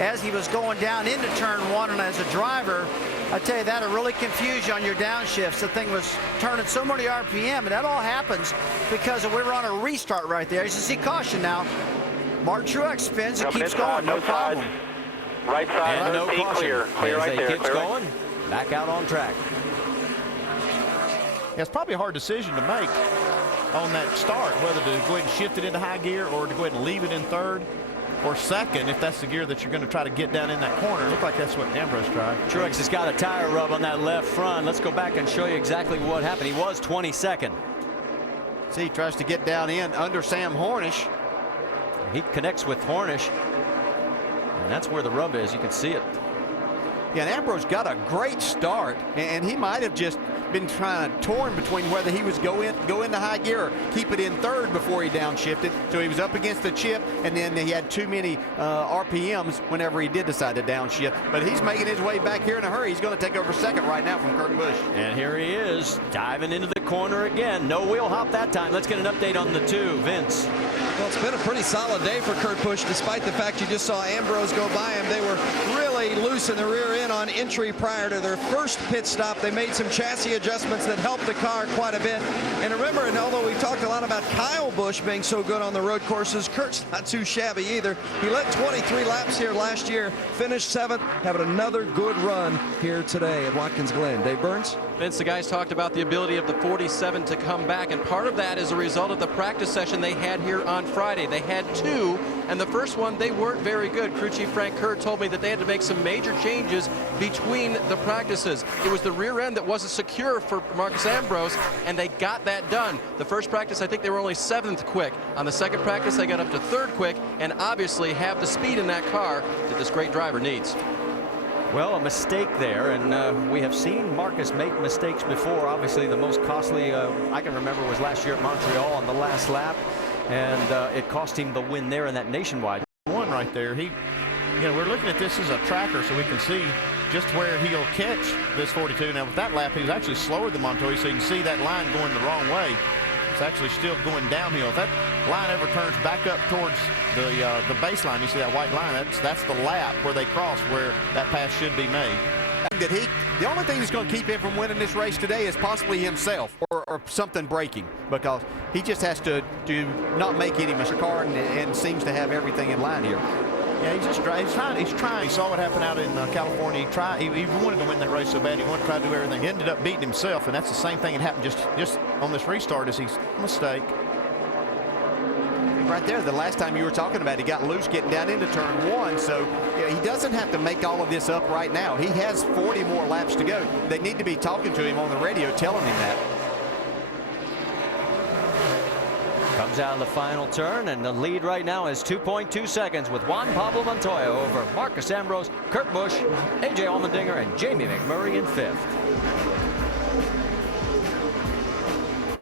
as he was going down into turn one, and as a driver, I tell you, that'll really confuse you on your downshifts. The thing was turning so many RPM, and that all happens because we were on a restart right there. As you see, caution now. Martin Truex spins and keeps going, no problem. Right side, and no caution. Clear right there. Keeps going, back out on track. Yeah, it's probably a hard decision to make on that start, whether to go ahead and shift it into high gear or to go ahead and leave it in third or second if that's the gear that you're going to try to get down in that corner. It looked like that's what Ambrose tried. Truex has got a tire rub on that left front. Let's go back and show you exactly what happened. He was 22nd. See, he tries to get down in under Sam Hornish. He connects with Hornish, and that's where the rub is. You can see it. Yeah, and Ambrose got a great start, and he might have just been torn between whether he was go into high gear or keep it in third before he downshifted. So he was up against the chip, and then he had too many RPMs whenever he did decide to downshift. But he's making his way back here in a hurry. He's going to take over second right now from Kurt Busch. And here he is, diving into the corner again. No wheel hop that time. Let's get an update on the two. Vince. Well, it's been a pretty solid day for Kurt Busch, despite the fact you just saw Ambrose go by him. They were really loose in the rear end on entry prior to their first pit stop. They made some chassis adjustments that helped the car quite a bit. And remember, and although we talked a lot about Kyle Busch being so good on the road courses, Kurt's not too shabby either. He led 23 laps here last year, finished 7th, having another good run here today at Watkins Glen. Dave Burns? Vince, the guys talked about the ability of the 47 to come back, and part of that is a result of the practice session they had here on Friday. They had 2, and the first one, they weren't very good. Crew Chief Frank Kerr told me that they had to make some major changes between the practices. It was the rear end that wasn't secure for Marcus Ambrose, and they got that done. The first practice, I think they were only 7th quick. On the second practice, they got up to 3rd quick, and obviously have the speed in that car that this great driver needs. Well, a mistake there, and we have seen Marcus make mistakes before. Obviously, the most costly I can remember was last year at Montreal on the last lap, and it cost him the win there in that nationwide. One right there. You know, we're looking at this as a tracker, so we can see just where he'll catch this 42. Now, with that lap, he was actually slower than Montoya, so you can see that line going the wrong way. It's actually still going downhill. If that line ever turns back up towards the baseline, you see that white line, that's the lap where they cross, where that pass should be made. The only thing that's going to keep him from winning this race today is possibly himself or something breaking, because he just has to not make any mistake and seems to have everything in line here. Yeah, he's trying. He saw what happened out in California. He wanted to win that race so bad. He wanted to try to do everything. He ended up beating himself, and that's the same thing that happened just on this restart. Is he's a mistake. Right there, the last time you were talking about, he got loose getting down into turn 1, so he doesn't have to make all of this up right now. He has 40 more laps to go. They need to be talking to him on the radio, telling him that. Comes out of the final turn, and the lead right now is 2.2 seconds with Juan Pablo Montoya over Marcus Ambrose, Kurt Busch, A.J. Allmendinger, and Jamie McMurray in 5th.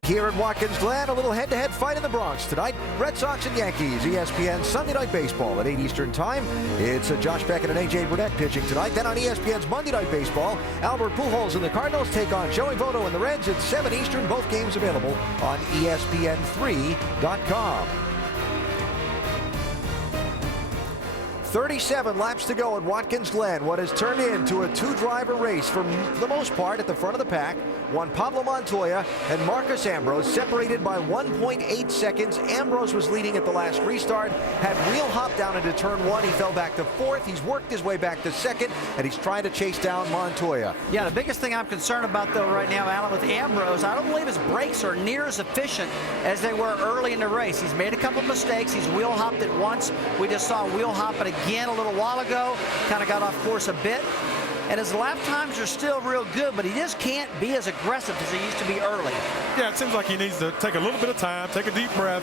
Here at Watkins Glen, a little head-to-head fight in the Bronx tonight. Red Sox and Yankees, ESPN Sunday Night Baseball at 8 Eastern Time. It's Josh Beckett and A.J. Burnett pitching tonight. Then on ESPN's Monday Night Baseball, Albert Pujols and the Cardinals take on Joey Votto and the Reds at 7 Eastern. Both games available on ESPN3.com. 37 laps to go at Watkins Glen. What has turned into a two-driver race for the most part at the front of the pack. Juan Pablo Montoya and Marcus Ambrose separated by 1.8 seconds. Ambrose was leading at the last restart, had wheel hop down into turn 1. He fell back to 4th. He's worked his way back to 2nd, and he's trying to chase down Montoya. Yeah, the biggest thing I'm concerned about, though, right now, Alan, with Ambrose, I don't believe his brakes are near as efficient as they were early in the race. He's made a couple mistakes. He's wheel hopped it once. We just saw him wheel hop it again a little while ago. Kind of got off course a bit. And his lap times are still real good, but he just can't be as aggressive as he used to be early. Yeah, it seems like he needs to take a little bit of time, take a deep breath,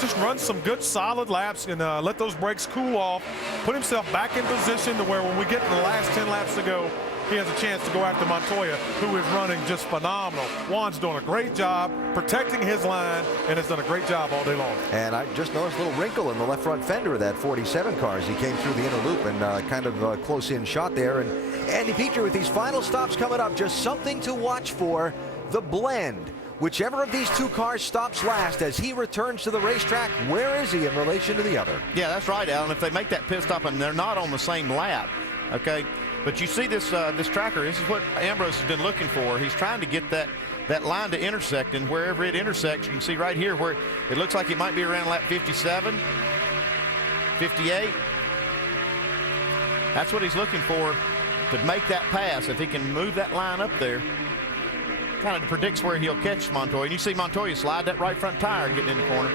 just run some good solid laps and let those brakes cool off, put himself back in position to where when we get to the last 10 laps to go, he has a chance to go after Montoya, who is running just phenomenal. Juan's doing a great job protecting his line and has done a great job all day long. And I just noticed a little wrinkle in the left front fender of that 47 car as he came through the inner loop and kind of close-in shot there. And Andy Petrie with these final stops coming up, just something to watch for, the blend. Whichever of these two cars stops last as he returns to the racetrack, where is he in relation to the other? Yeah, that's right, Alan. If they make that pit stop and they're not on the same lap, okay? But you see this this tracker, this is what Ambrose has been looking for. He's trying to get that line to intersect, and wherever it intersects, you can see right here where it looks like it might be around lap 57, 58. That's what he's looking for to make that pass. If he can move that line up there, kind of predicts where he'll catch Montoya. And you see Montoya slide that right front tire getting in the corner.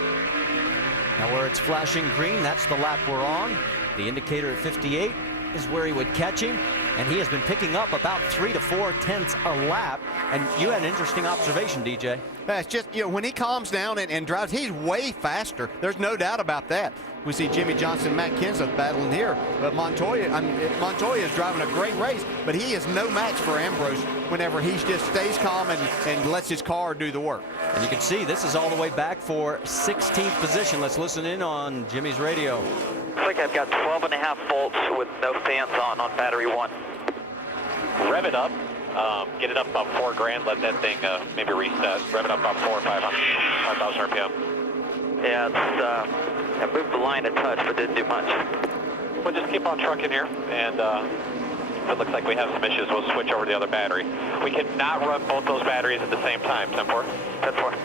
Now where it's flashing green, that's the lap we're on. The indicator at 58 is where he would catch him, and he has been picking up about 3 to 4 tenths a lap. And you had an interesting observation, DJ. It's just, you know, when he calms down and drives, he's way faster. There's no doubt about that. We see Jimmy Johnson, Matt Kenseth battling here, but Montoya is driving a great race, but he is no match for Ambrose whenever he just stays calm and lets his car do the work. And you can see this is all the way back for 16th position. Let's listen in on Jimmy's radio. Looks like I've got 12.5 volts with no fans on battery 1. Rev it up. Get it up about 4 grand. Let that thing maybe reset. Rev it up about 4 or 5,000 RPM. Yeah, it's, I moved the line a touch, but didn't do much. We'll just keep on trucking here, and if it looks like we have some issues, we'll switch over to the other battery. We cannot run both those batteries at the same time. 10-4. 10-4.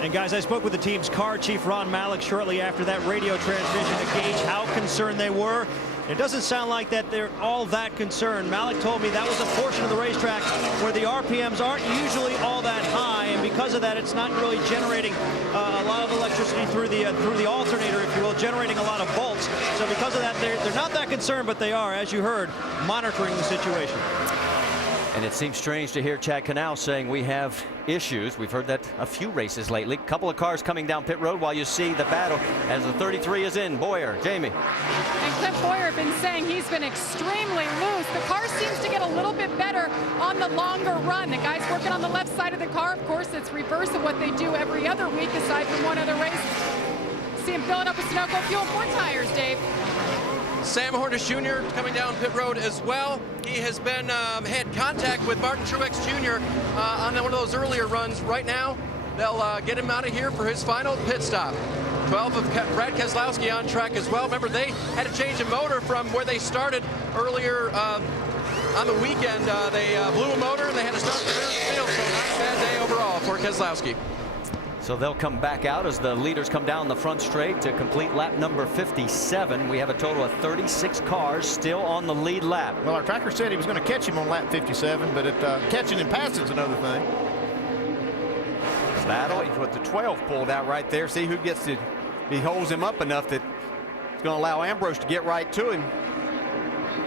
And guys, I spoke with the team's car chief, Ron Malik, shortly after that radio transmission to gauge how concerned they were. It doesn't sound like that they're all that concerned. Malik told me that was a portion of the racetrack where the RPMs aren't usually all that high, and because of that, it's not really generating a lot of electricity through the alternator, if you will, generating a lot of volts. So because of that, they're not that concerned, but they are, as you heard, monitoring the situation. And it seems strange to hear Chad Canal saying we have issues. We've heard that a few races lately. Couple of cars coming down pit road while you see the battle as the 33 is in. Boyer, Jamie. And Cliff Boyer been saying he's been extremely loose. The car seems to get a little bit better on the longer run. The guy's working on the left side of the car. Of course, it's reverse of what they do every other week aside from one other race. See him filling up with Sunoco fuel, 4 tires, Dave. Sam Hornish Jr. coming down pit road as well. He has been had contact with Martin Truex Jr. On one of those earlier runs. Right now, they'll get him out of here for his final pit stop. 12 of Brad Keselowski on track as well. Remember, they had to change a motor from where they started earlier on the weekend. They blew a motor and they had to start the field. So not a bad day overall for Keselowski. So they'll come back out as the leaders come down the front straight to complete lap number 57. We have a total of 36 cars still on the lead lap. Well, our tracker said he was going to catch him on lap 57, but catching and passing is another thing. Battle with the 12 pulled out right there. See who gets to, he holds him up enough that it's going to allow Ambrose to get right to him.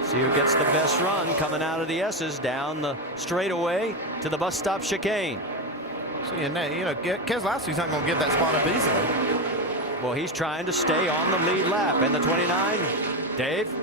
See who gets the best run coming out of the S's down the straightaway to the bus stop chicane. See, and you know, Keselowski's not going to give that spot up easily. Well, he's trying to stay on the lead lap. And the 29, Dave?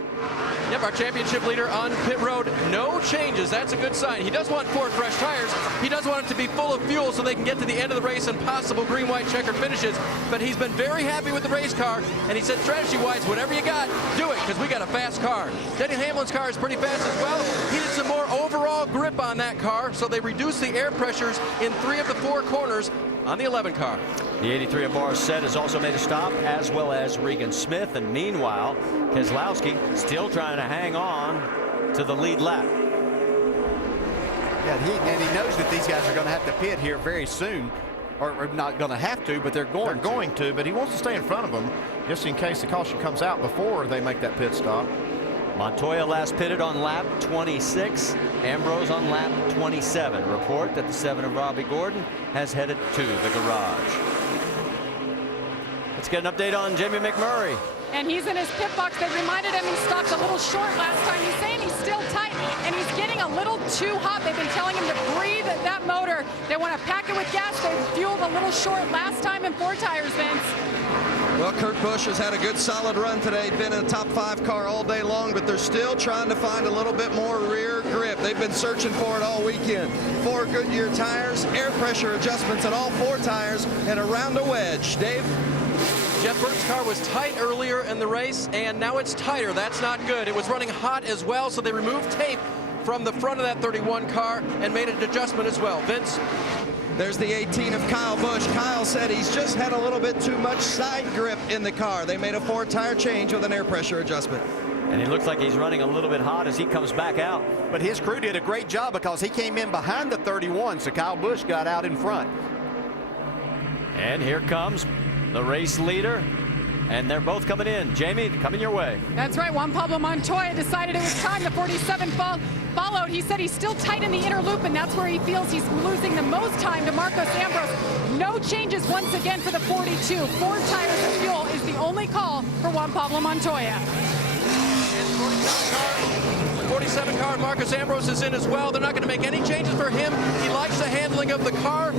Yep, our championship leader on pit road. No changes. That's a good sign. He does want 4 fresh tires. He does want it to be full of fuel so they can get to the end of the race and possible green, white, checkered finishes. But he's been very happy with the race car. And he said, strategy-wise, whatever you got, do it, because we got a fast car. Denny Hamlin's car is pretty fast as well. He needed some more overall grip on that car, so they reduced the air pressures in 3 of the 4 corners on the 11 car. The 83 of bar set has also made a stop, as well as Regan Smith. And meanwhile, Keselowski still trying to hang on to the lead lap. Yeah, and he knows that these guys are going to have to pit here very soon. Or not going to have to, but they're going to. But he wants to stay in front of them just in case the caution comes out before they make that pit stop. Montoya last pitted on lap 26. Ambrose on lap 27. Report that the 7 of Robbie Gordon has headed to the garage. Let's get an update on Jamie McMurray. And he's in his pit box. They reminded him he stopped a little short last time. He's saying he's still tight, and he's getting a little too hot. They've been telling him to breathe that motor. They want to pack it with gas. They fueled a little short last time in 4 tires, Vince. Well, Kurt Busch has had a good solid run today. Been in a top 5 car all day long, but they're still trying to find a little bit more rear grip. They've been searching for it all weekend. 4 Goodyear tires, air pressure adjustments on all 4 tires, and around a wedge. Dave? Jeff Burton's car was tight earlier in the race, and now it's tighter. That's not good. It was running hot as well, so they removed tape from the front of that 31 car and made an adjustment as well. Vince? There's the 18 of Kyle Busch. Kyle said he's just had a little bit too much side grip in the car. They made a 4-tire change with an air pressure adjustment. And he looks like he's running a little bit hot as he comes back out. But his crew did a great job because he came in behind the 31, so Kyle Busch got out in front. And here comes the race leader, and they're both coming in. Jamie, coming your way. That's right. Juan Pablo Montoya decided it was time. The 47 followed. He said he's still tight in the inner loop, and that's where he feels he's losing the most time to Marcos Ambrose. No changes once again for the 42. 4 tires of fuel is the only call for Juan Pablo Montoya. 47 car, Marcos Ambrose is in as well. They're not going to make any changes for him. He likes the handling of the car.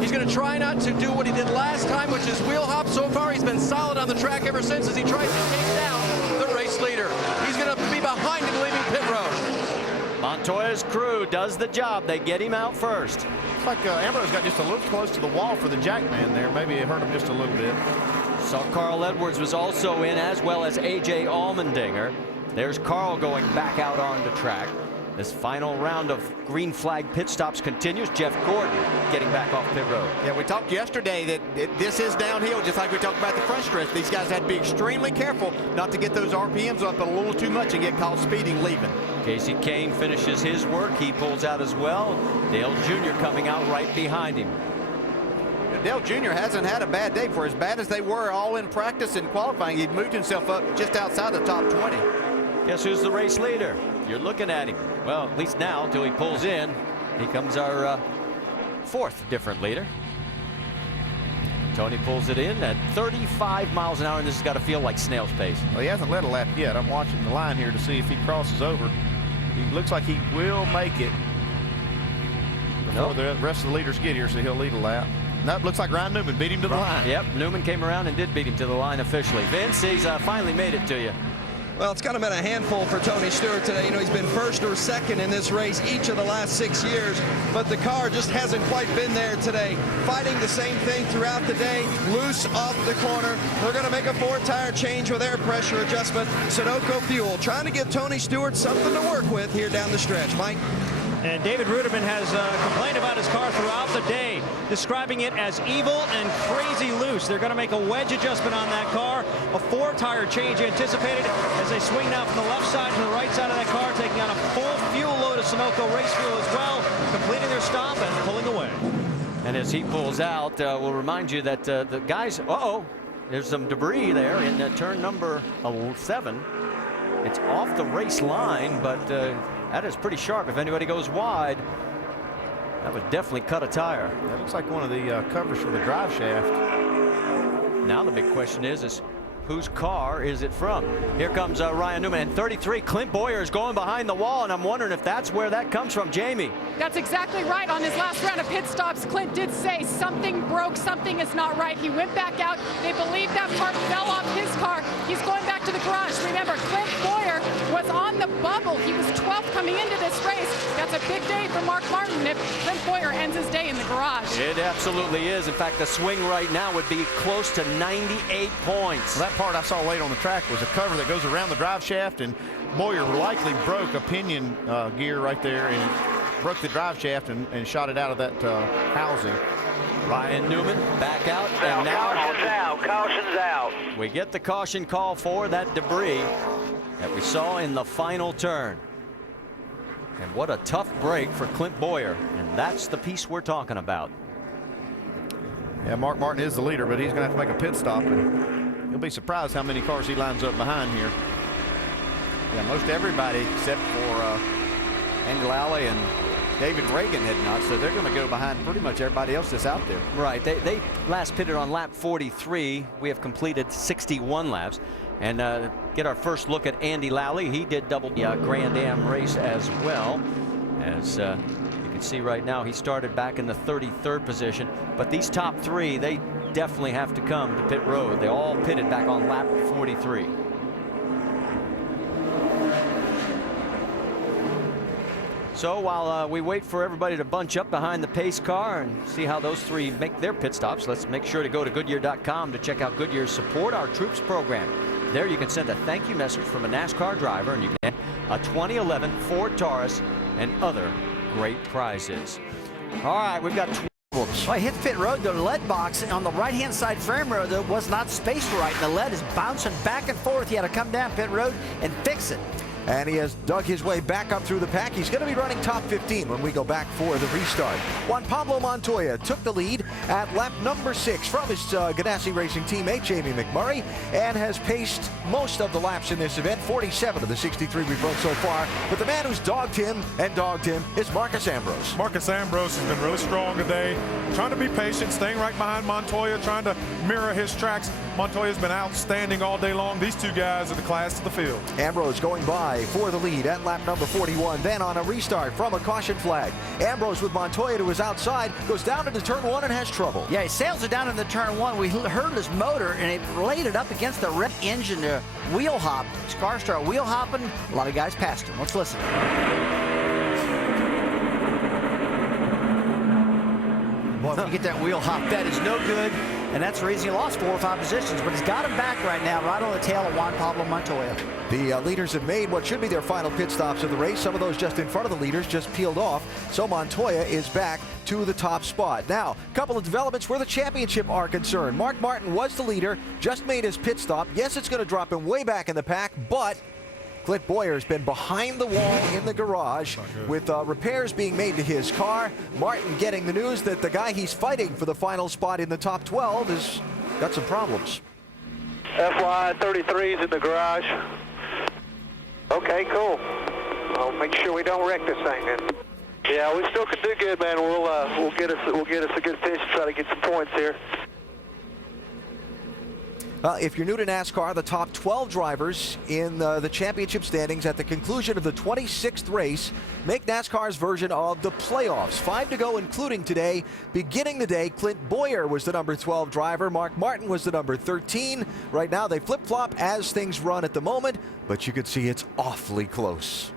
He's going to try not to do what he did last time, which is wheel hop. So far, he's been solid on the track ever since as he tries to take down the race leader. He's going to be behind him leaving pit road. Montoya's crew does the job. They get him out first. It's like Ambrose got just a little close to the wall for the jackman there. Maybe it hurt him just a little bit. So Carl Edwards was also in, as well as A.J. Allmendinger. There's Carl going back out on the track. This final round of green flag pit stops continues. Jeff Gordon getting back off pit road. Yeah, we talked yesterday that this is downhill, just like we talked about the front stretch. These guys had to be extremely careful not to get those RPMs up a little too much and get caught speeding leaving. Casey Kane finishes his work. He pulls out as well. Dale Jr. coming out right behind him. Dale Jr. hasn't had a bad day. For as bad as they were all in practice and qualifying, he'd moved himself up just outside the top 20. Guess who's the race leader? You're looking at him. Well, at least now until he pulls in. He comes our 4th different leader. Tony pulls it in at 35 miles an hour, and this has got to feel like snail's pace. Well, he hasn't led a lap yet. I'm watching the line here to see if he crosses over. He looks like he will make it before the rest of the leaders get here, so he'll lead a lap. Nope, looks like Ryan Newman beat him to the line. Yep, Newman came around and did beat him to the line officially. Vince, he's finally made it to you. Well, it's kind of been a handful for Tony Stewart today. You know, he's been 1st or 2nd in this race each of the last 6 years, but the car just hasn't quite been there today. Fighting the same thing throughout the day, loose off the corner. They're going to make a 4-tire change with air pressure adjustment. Sunoco fuel, trying to give Tony Stewart something to work with here down the stretch. Mike? And David Ruderman has complained about his car throughout the day, describing it as evil and crazy loose. They're going to make a wedge adjustment on that car. A 4-tire change anticipated as they swing now from the left side to the right side of that car, taking on a full fuel load of Sunoco race fuel as well, completing their stop and pulling away. And as he pulls out, we'll remind you that the guys, there's some debris there in turn number 7. It's off the race line, but that is pretty sharp. If anybody goes wide, that would definitely cut a tire. That looks like one of the covers for the drive shaft. Now the big question is Whose car is it from? Here comes Ryan Newman. And 33, Clint Boyer is going behind the wall, and I'm wondering if that's where that comes from. Jamie. That's exactly right. On his last round of pit stops, Clint did say something broke, something is not right. He went back out. They believe that part fell off his car. He's going back to the garage. Remember, Clint Boyer was on the bubble. He was 12th coming into this race. That's a big day for Mark Martin if Clint Boyer ends his day in the garage. It absolutely is. In fact, the swing right now would be close to 98 points. Well, that part I saw late on the track was a cover that goes around the drive shaft, and Boyer likely broke a pinion gear right there and broke the drive shaft and shot it out of that housing. Ryan Newman back out, and now Caution's out. We get the caution call for that debris that we saw in the final turn. And what a tough break for Clint Boyer, and that's the piece we're talking about. Yeah, Mark Martin is the leader, but he's going to have to make a pit stop, and you'll be surprised how many cars he lines up behind here. Yeah, most everybody except for Andy Lally and David Reagan had not, so they're going to go behind pretty much everybody else that's out there. Right. They last pitted on lap 43. We have completed 61 laps. And get our first look at Andy Lally. He did double the Grand Am race as well. As you can see right now, he started back in the 33rd position. But these top three, they definitely have to come to pit road. They all pitted back on lap 43. So while we wait for everybody to bunch up behind the pace car and see how those three make their pit stops, let's make sure to go to Goodyear.com to check out Goodyear's Support Our Troops program. There you can send a thank you message from a NASCAR driver, and you can get a 2011 Ford Taurus and other great prizes. All right, we've got 12. Well, hit pit road, the lead box on the right-hand side frame road that was not spaced right, and the lead is bouncing back and forth. He had to come down pit road and fix it. And he has dug his way back up through the pack. He's going to be running top 15 when we go back for the restart. Juan Pablo Montoya took the lead at lap number 6 from his Ganassi Racing teammate, Jamie McMurray, and has paced most of the laps in this event, 47 of the 63 we've run so far. But the man who's dogged him is Marcus Ambrose. Marcus Ambrose has been really strong today, trying to be patient, staying right behind Montoya, trying to mirror his tracks. Montoya's been outstanding all day long. These two guys are the class of the field. Ambrose going by for the lead at lap number 41. Then on a restart from a caution flag, Ambrose with Montoya to his outside goes down into turn 1 and has trouble. Yeah, he sails it down into turn 1. We heard his motor, and it laid it up against the red engine to wheel hop. His car started wheel hopping. A lot of guys passed him. Let's listen. Boy, when you get that wheel hop, that is no good. And that's the reason he lost 4 or 5 positions. But he's got him back right now, right on the tail of Juan Pablo Montoya. The leaders have made what should be their final pit stops of the race. Some of those just in front of the leaders just peeled off. So Montoya is back to the top spot. Now, a couple of developments where the championship are concerned. Mark Martin was the leader, just made his pit stop. Yes, it's going to drop him way back in the pack, but Clint Boyer has been behind the wall in the garage with repairs being made to his car. Martin getting the news that the guy he's fighting for the final spot in the top 12 has got some problems. FY 33's in the garage. Okay, cool. I'll make sure we don't wreck this thing then. Yeah, we still can do good, man. We'll get us a good finish and try to get some points here. If you're new to NASCAR, the top 12 drivers in the championship standings at the conclusion of the 26th race make NASCAR's version of the playoffs. 5 to go, including today. Beginning the day, Clint Boyer was the number 12 driver. Mark Martin was the number 13. Right now, they flip-flop as things run at the moment, but you can see it's awfully close.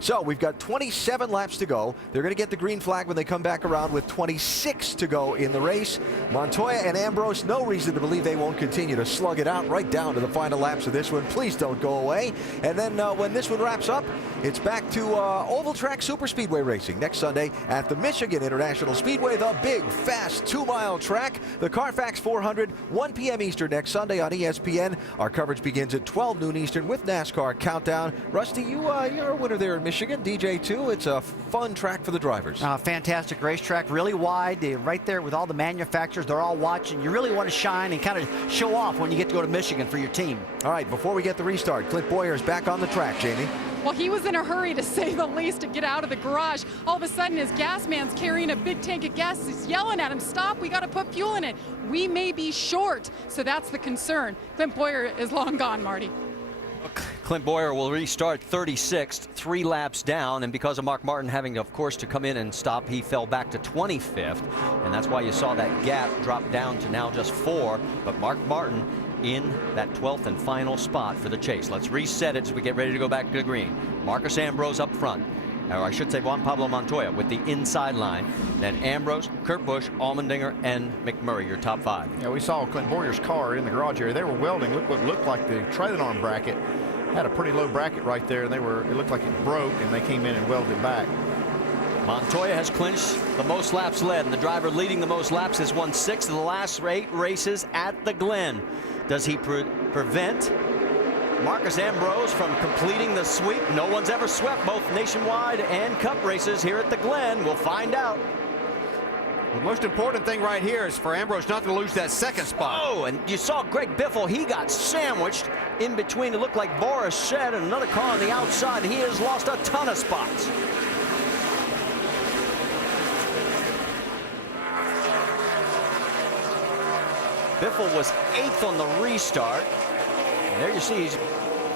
So we've got 27 laps to go. They're going to get the green flag when they come back around with 26 to go in the race. Montoya and Ambrose, no reason to believe they won't continue to slug it out right down to the final laps of this one. Please don't go away. And then when this one wraps up, it's back to oval track superspeedway racing next Sunday at the Michigan International Speedway, the big, fast 2-mile track. The Carfax 400, 1 p.m. Eastern next Sunday on ESPN. Our coverage begins at 12 noon Eastern with NASCAR Countdown. Rusty, you're a winner there in Michigan, DJ2. It's a fun track for the drivers. Fantastic racetrack, really wide. They're right there with all the manufacturers. They're all watching. You really want to shine and kind of show off when you get to go to Michigan for your team. All right, before we get the restart, Clint Boyer is back on the track, Jamie. Well, he was in a hurry, to say the least, to get out of the garage. All of a sudden, his gas man's carrying a big tank of gas. He's yelling at him, stop, we got to put fuel in it. We may be short. So that's the concern. Clint Boyer is long gone, Marty. Clint Boyer will restart 36th, 3 laps down, and because of Mark Martin having, of course, to come in and stop, he fell back to 25th, and that's why you saw that gap drop down to now just 4. But Mark Martin in that 12th and final spot for the chase. Let's reset it as we get ready to go back to the green. Marcus Ambrose up front, or I should say Juan Pablo Montoya with the inside line. Then Ambrose, Kurt Busch, Allmendinger, and McMurray, your top 5. Yeah, we saw Clint Boyer's car in the garage area. They were welding. Look what looked like the trailing arm bracket. Had a pretty low bracket right there, and it looked like it broke, and they came in and welded back. Montoya has clinched the most laps led, and the driver leading the most laps has won 6 of the last 8 races at the Glen. Does he prevent Marcus Ambrose from completing the sweep? No one's ever swept both Nationwide and Cup races here at the Glen. We'll find out. The most important thing right here is for Ambrose not to lose that second spot. Oh, and you saw Greg Biffle. He got sandwiched in between. It looked like Boris Said and another car on the outside. He has lost a ton of spots. Biffle was 8th on the restart. And there you see he's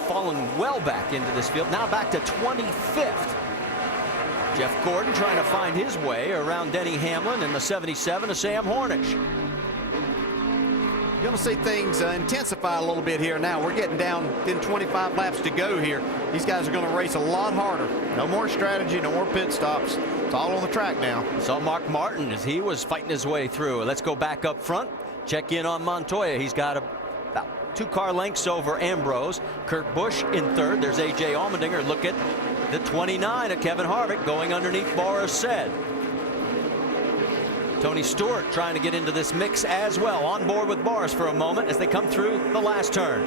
fallen well back into this field. Now back to 25th. Jeff Gordon trying to find his way around Denny Hamlin and the 77 of Sam Hornish. You're going to see things intensify a little bit here now. We're getting down in 25 laps to go here. These guys are going to race a lot harder. No more strategy, no more pit stops. It's all on the track now. Saw Mark Martin as he was fighting his way through. Let's go back up front. Check in on Montoya. He's got about 2 car lengths over Ambrose. Kurt Busch in 3rd. There's A.J. Allmendinger. Look at the 29 of Kevin Harvick going underneath Boris Said. Tony Stewart trying to get into this mix as well. On board with Boris for a moment as they come through the last turn.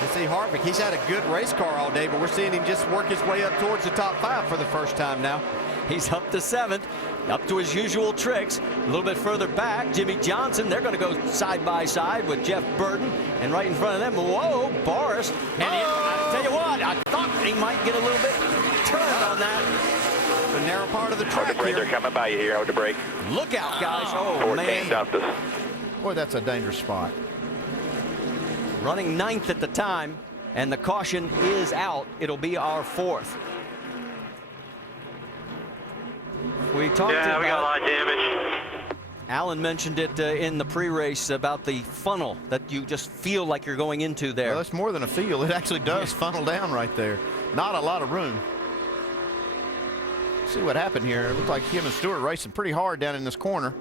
You see Harvick, he's had a good race car all day, but we're seeing him just work his way up towards the top 5 for the first time now. He's up to 7th, up to his usual tricks. A little bit further back, Jimmy Johnson. They're going to go side by side with Jeff Burton. And right in front of them, whoa, Boris. And I tell you what, I thought he might get a little bit turned on that. The narrow part of the track here. They're coming by you here. Hold the brake. Look out, guys. Oh, 14 man. stopped us. Boy, that's a dangerous spot. Running 9th at the time, and the caution is out. It'll be our 4th. We talked about, we got a lot of damage. Alan mentioned it in the pre-race about the funnel that you just feel like you're going into there. Well, it's more than a feel. It actually does funnel down right there. Not a lot of room. See what happened here. It looked like him and Stewart racing pretty hard down in this corner.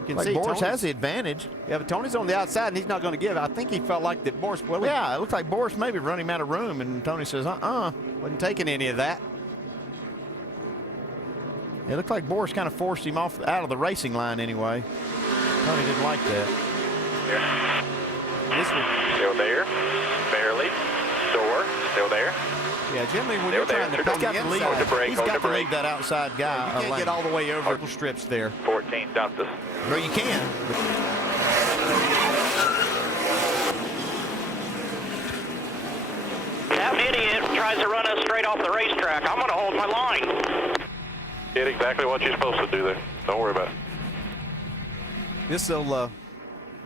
You can like see Boris has the advantage. Yeah, but Tony's on the outside and he's not going to give. I think he felt like that Boris. Well, yeah, it looked like Boris maybe running him out of room, and Tony says, wasn't taking any of that. It looked like Boris kind of forced him out of the racing line anyway. Tony didn't like that. Yeah. This one. Still there. Barely. Door. Still there. Yeah, generally when you're trying to pick up the lead, he's got to leave that outside guy. You can't get all the way over the strips there. 14 stopped us. No, you can. That idiot tries to run us straight off the racetrack. I'm going to hold my line. Did exactly what you're supposed to do there. Don't worry about it. This will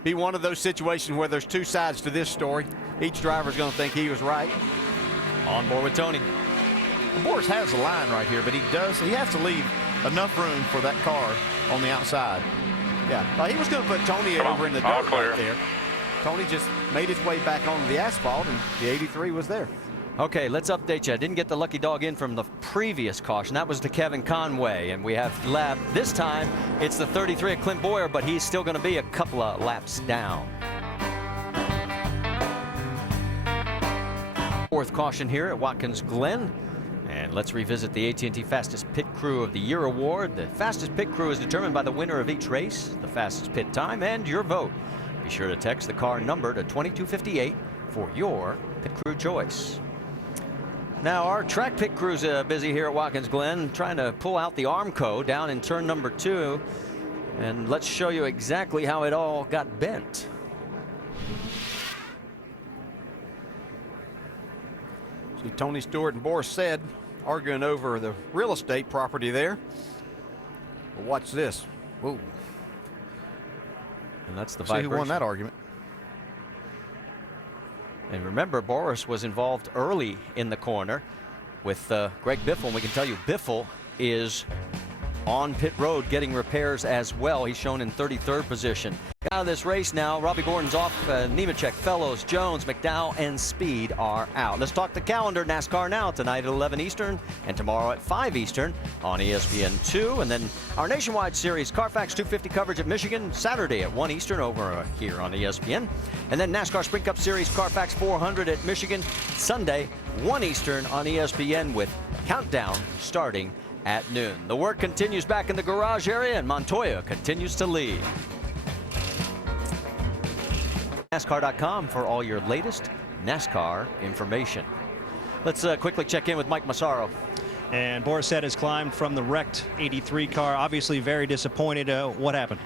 be one of those situations where there's 2 sides to this story. Each driver's going to think he was right. On board with Tony. Well, Boris has the line right here, but he has to leave enough room for that car on the outside. Yeah, he was going to put Tony over in the dirt right there. Tony just made his way back onto the asphalt, and the 83 was there. Okay, let's update you. I didn't get the lucky dog in from the previous caution. That was to Kevin Conway, and we have lap. This time, it's the 33 of Clint Boyer, but he's still going to be a couple of laps down. 4th caution here at Watkins Glen. And let's revisit the AT&T Fastest Pit Crew of the Year award. The fastest pit crew is determined by the winner of each race, the fastest pit time, and your vote. Be sure to text the car number to 2258 for your pit crew choice. Now, our track pit crew's busy here at Watkins Glen, trying to pull out the Armco down in turn number 2. And let's show you exactly how it all got bent. See Tony Stewart and Boris Said arguing over the real estate property there. Well, watch this. Whoa. And that's the See who vibration. won that argument. And remember, Boris was involved early in the corner with Greg Biffle. And we can tell you Biffle is on pit road getting repairs as well. He's shown in 33rd position. Out of this race now, Robbie Gordon's off. Nemechek, Fellows, Jones, McDowell, and Speed are out. Let's talk the calendar. NASCAR Now tonight at 11 Eastern and tomorrow at 5 Eastern on ESPN2. And then our nationwide series, Carfax 250 coverage at Michigan, Saturday at 1 Eastern over here on ESPN. And then NASCAR Sprint Cup Series, Carfax 400 at Michigan, Sunday, 1 Eastern on ESPN with countdown starting at noon. The work continues back in the garage area, and Montoya continues to lead. NASCAR.com for all your latest NASCAR information. Let's quickly check in with Mike Massaro. And Boris Said has climbed from the wrecked 83 car. Obviously very disappointed. What happened?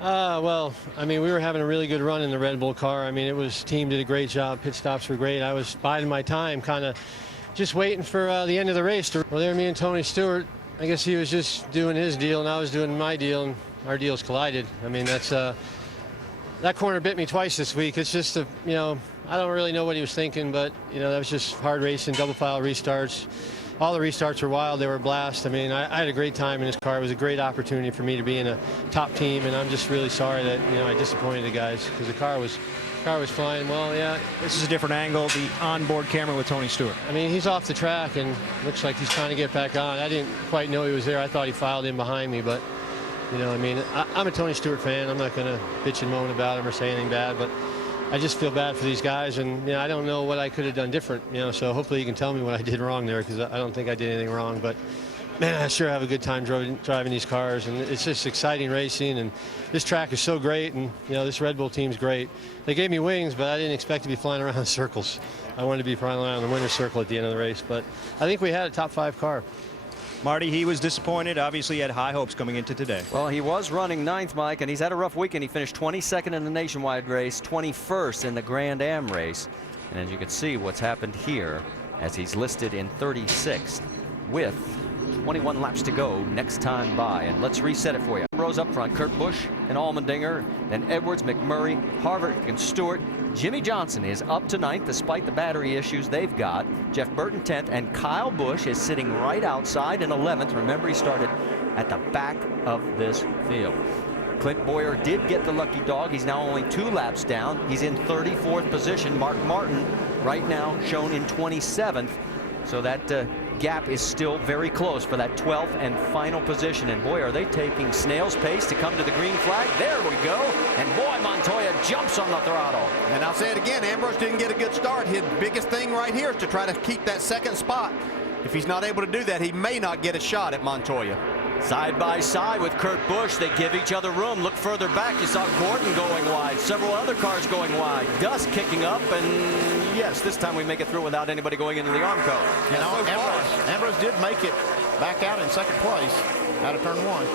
Well, I mean, we were having a really good run in the Red Bull car. I mean, team did a great job. Pit stops were great. I was biding my time, kind of just waiting for the end of the race. Well, there, me and Tony Stewart, I guess he was just doing his deal and I was doing my deal, and our deals collided. I mean, that corner bit me twice this week. It's just, I don't really know what he was thinking, but, that was just hard racing, double file restarts. All the restarts were wild. They were a blast. I mean, I had a great time in this car. It was a great opportunity for me to be in a top team, and I'm just really sorry that, I disappointed the guys because the car was flying well. Yeah. This is a different angle, the onboard camera with Tony Stewart. I mean, he's off the track and looks like he's trying to get back on. I didn't quite know he was there. I thought he filed in behind me, but I'm a Tony Stewart fan. I'm not going to bitch and moan about him or say anything bad, but I just feel bad for these guys, and I don't know what I could have done different. So hopefully you can tell me what I did wrong there, because I don't think I did anything wrong. But man, I sure have a good time driving these cars, and it's just exciting racing. And this track is so great, and this Red Bull team's great. They gave me wings, but I didn't expect to be flying around in circles. I wanted to be flying around the winner's circle at the end of the race, but I think we had a top 5 car. Marty, he was disappointed. Obviously, he had high hopes coming into today. Well, he was running 9th, Mike, and he's had a rough weekend. He finished 22nd in the nationwide race, 21st in the Grand Am race. And as you can see, what's happened here as he's listed in 36th with 21 laps to go next time by. And let's reset it for you. Rows up front, Kurt Busch and Allmendinger, then Edwards, McMurray, Harvick, and Stewart. Jimmy Johnson is up to 9th despite the battery issues they've got. Jeff Burton 10th, and Kyle Busch is sitting right outside in 11th. Remember, he started at the back of this field. Clint Boyer did get the lucky dog. He's now only 2 laps down. He's in 34th position. Mark Martin right now shown in 27th. So that gap is still very close for that 12th and final position. And boy, are they taking snail's pace to come to the green flag. There we go. And boy, Montoya jumps on the throttle. And I'll say it again, Ambrose didn't get a good start. His biggest thing right here is to try to keep that second spot. If he's not able to do that, he may not get a shot at Montoya. Side by side with Kurt Busch, they give each other room. Look further back, you saw Gordon going wide, several other cars going wide, dust kicking up, and yes, this time we make it through without anybody going into the Armco. Ambrose did make it back out in 2nd place out of turn 1.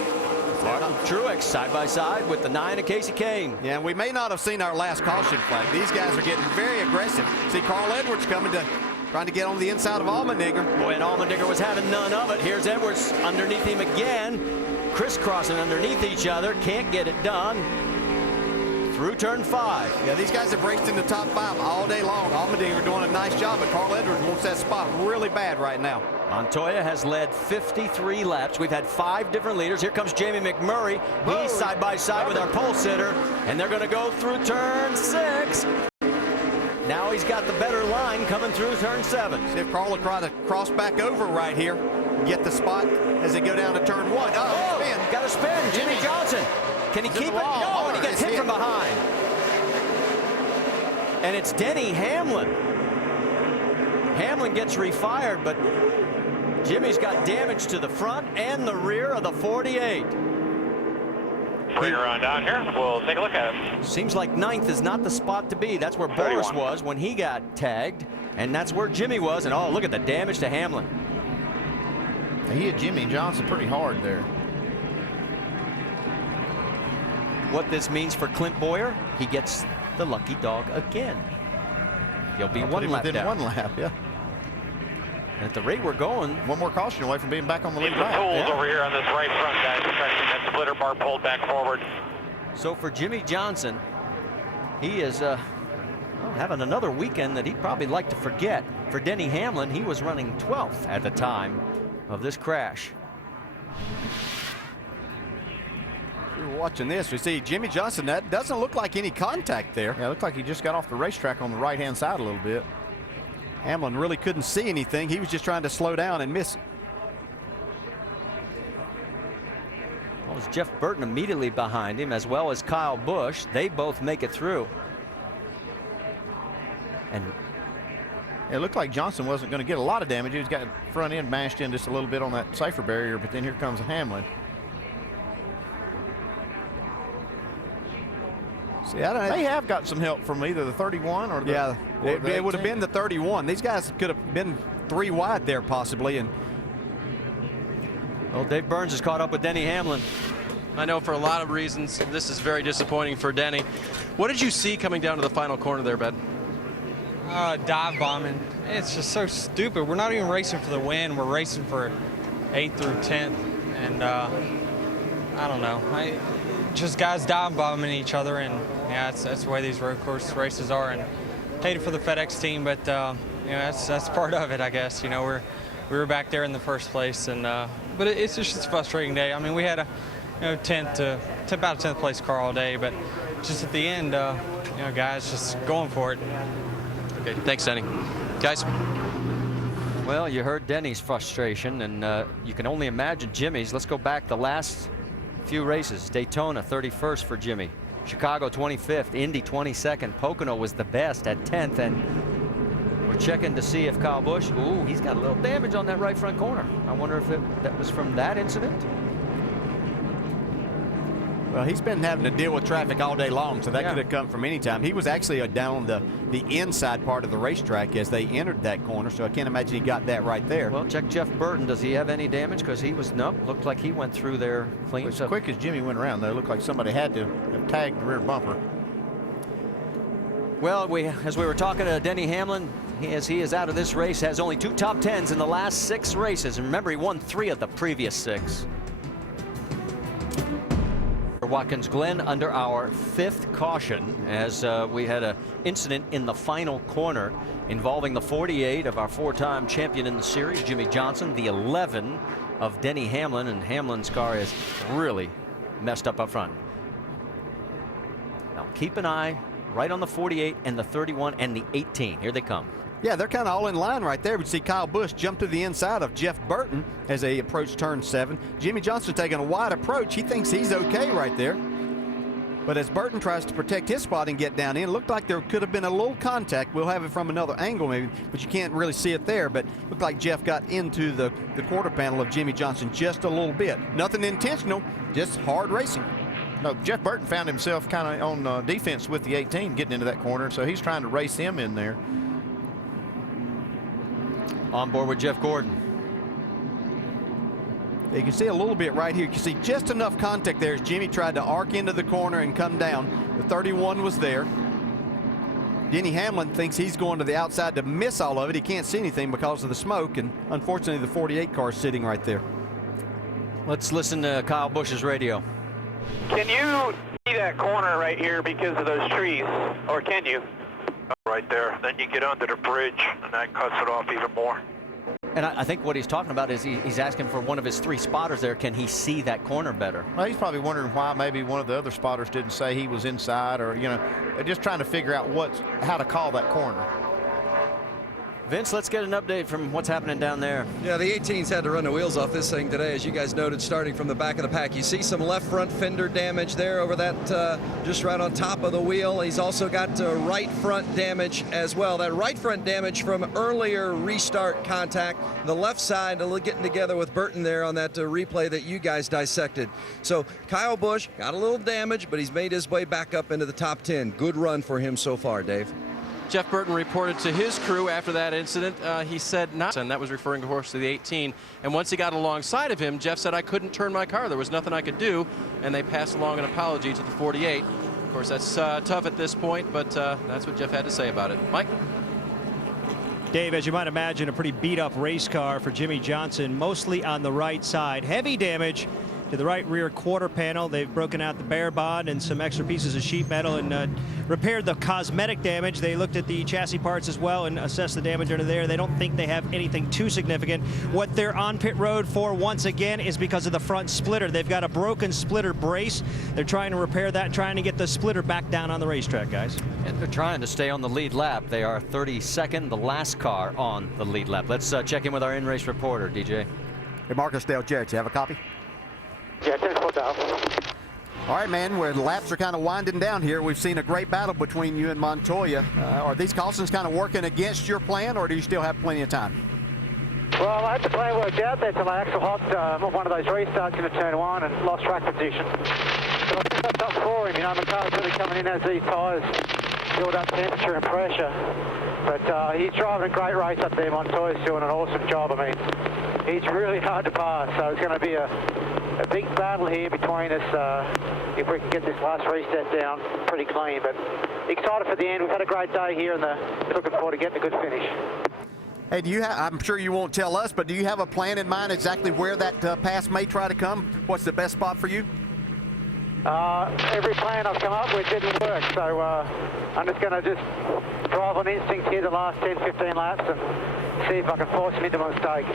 Martin Truex side by side with the 9 of Casey Kane. Yeah, we may not have seen our last caution flag. These guys are getting very aggressive. See Carl Edwards trying to get on the inside of Allmendinger. Boy, and Allmendinger was having none of it. Here's Edwards underneath him again. Crisscrossing underneath each other. Can't get it done. Through turn 5. Yeah, these guys have raced in the top 5 all day long. Allmendinger doing a nice job, but Carl Edwards wants that spot really bad right now. Montoya has led 53 laps. We've had 5 different leaders. Here comes Jamie McMurray. He's side by side with our pole sitter, and they're going to go through turn 6. Now he's got the better line coming through turn 7. See if Carl will try to cross back over right here, get the spot as they go down to turn 1. Oh, spin. Got a spin. Jimmy Johnson. Can he keep it? No, and he gets hit from behind. And it's Denny Hamlin. Hamlin gets refired, but Jimmy's got damage to the front and the rear of the 48. Bring her on down here. We'll take a look at it. Seems like 9th is not the spot to be. That's where Boris was when he got tagged, and that's where Jimmy was. And oh, look at the damage to Hamlin. He hit Jimmy Johnson pretty hard there. What this means for Clint Boyer, he gets the lucky dog again. He'll be 1 lap down. 1 lap, yeah. At the rate we're going, one more caution away from being back on the lead Some lap. tools over here on this right front, guys. We're trying to get that splitter bar pulled back forward. So for Jimmy Johnson, he is having another weekend that he'd probably like to forget. For Denny Hamlin, he was running 12th at the time of this crash. We were watching this. We see Jimmy Johnson. That doesn't look like any contact there. Yeah, it looked like he just got off the racetrack on the right-hand side a little bit. Hamlin really couldn't see anything. He was just trying to slow down and miss. Well, it was Jeff Burton immediately behind him, as well as Kyle Busch. They both make it through. And it looked like Johnson wasn't going to get a lot of damage. He's got front end mashed in just a little bit on that safer barrier, but then here comes Hamlin. See, they have got some help from either the 31 or the yeah. It would have 18. been the 31. These guys could have been 3 wide there possibly. And well, Dave Burns has caught up with Denny Hamlin. I know for a lot of reasons this is very disappointing for Denny. What did you see coming down to the final corner there, Ben? Dive bombing. It's just so stupid. We're not even racing for the win. We're racing for 8th through 10th. And I don't know. Just guys dive bombing each other, and yeah, that's the way these road course races are. And hate it for the FedEx team, but you know, that's part of it, I guess. You know, we were back there in the first place, and but it's just a frustrating day. I mean, we had a 10th to about a 10th place car all day, but just at the end, guys just going for it. Okay, thanks, Denny. Guys. Well, you heard Denny's frustration, and you can only imagine Jimmy's. Let's go back the last few races. Daytona 31st for Jimmy. Chicago 25th. Indy 22nd. Pocono was the best at 10th. And we're checking to see if Kyle Busch, ooh, he's got a little damage on that right front corner. I wonder if that was from that incident. well, he's been having to deal with traffic all day long, so that could have come from any time. He was actually down on the inside part of the racetrack as they entered that corner, so I can't imagine he got that right there. Well, check Jeff Burton. Does he have any damage? Because he was, nope, looked like he went through there clean. As quick as Jimmy went around, though, it looked like somebody had to have tagged the rear bumper. Well, as we were talking to Denny Hamlin, as he is out of this race, has only 2 top 10s in the last 6 races. And remember, he won 3 of the previous 6. Watkins Glen under our 5th caution, as we had an incident in the final corner involving the 48 of our 4-time champion in the series, Jimmy Johnson, the 11 of Denny Hamlin, and Hamlin's car is really messed up front. Now keep an eye right on the 48 and the 31 and the 18. Here they come. Yeah, they're kind of all in line right there. We see Kyle Busch jump to the inside of Jeff Burton as they approach turn 7. Jimmy Johnson taking a wide approach. He thinks he's okay right there. But as Burton tries to protect his spot and get down in, it looked like there could have been a little contact. We'll have it from another angle maybe, but you can't really see it there. But it looked like Jeff got into the quarter panel of Jimmy Johnson just a little bit. Nothing intentional, just hard racing. No, Jeff Burton found himself kind of on defense with the 18 getting into that corner, so he's trying to race him in there. On board with Jeff Gordon. You can see a little bit right here. You can see just enough contact there as Jimmy tried to arc into the corner and come down. The 31 was there. Denny Hamlin thinks he's going to the outside to miss all of it. He can't see anything because of the smoke, and unfortunately the 48 car is sitting right there. Let's listen to Kyle Busch's radio. Can you see that corner right here because of those trees, or can you? Right there. Then you get under the bridge, and that cuts it off even more. And I think what he's talking about is he's asking for one of his 3 spotters there. Can he see that corner better? Well, he's probably wondering why maybe one of the other spotters didn't say he was inside, or, just trying to figure out how to call that corner. Vince, let's get an update from what's happening down there. Yeah, the 18s had to run the wheels off this thing today, as you guys noted, starting from the back of the pack. You see some left front fender damage there over that, just right on top of the wheel. He's also got right front damage as well. That right front damage from earlier restart contact. The left side getting together with Burton there on that replay that you guys dissected. So Kyle Busch got a little damage, but he's made his way back up into the top 10. Good run for him so far, Dave. Jeff Burton reported to his crew after that incident. He said not, and that was referring, of course, to the 18. And once he got alongside of him, Jeff said, I couldn't turn my car. There was nothing I could do. And they passed along an apology to the 48. Of course, that's tough at this point, but that's what Jeff had to say about it. Mike? Dave, as you might imagine, a pretty beat-up race car for Jimmy Johnson, mostly on the right side. Heavy damage to the right rear quarter panel. They've broken out the bare bond and some extra pieces of sheet metal and repaired the cosmetic damage. They looked at the chassis parts as well and assessed the damage under there. They don't think they have anything too significant. What they're on pit road for once again is because of the front splitter. They've got a broken splitter brace. They're trying to repair that and trying to get the splitter back down on the racetrack, guys. And they're trying to stay on the lead lap. They are 32nd, the last car on the lead lap. Let's check in with our in-race reporter, DJ. Hey, Marcus, Dale Jarrett, you have a copy? Yeah, 10-4 down. All right, man, where the laps are kind of winding down here, we've seen a great battle between you and Montoya. Are these cautions kind of working against your plan, or do you still have plenty of time? Well, I had the plan worked out there till I actually hopped one of those restarts into turn one and lost track position. So I just got up for him. You know, the car's really coming in as these tyres build up temperature and pressure. But he's driving a great race up there. Montoya's doing an awesome job. I mean, he's really hard to pass, so it's going to be a big battle here between us if we can get this last reset down pretty clean. But excited for the end. We've had a great day here, and looking forward to getting a good finish. Hey, I'm sure you won't tell us, but do you have a plan in mind exactly where that pass may try to come? What's the best spot for you? Every plan I've come up with didn't work, so I'm just going to drive on instinct here the last 10-15 laps and see if I can force him into a mistake.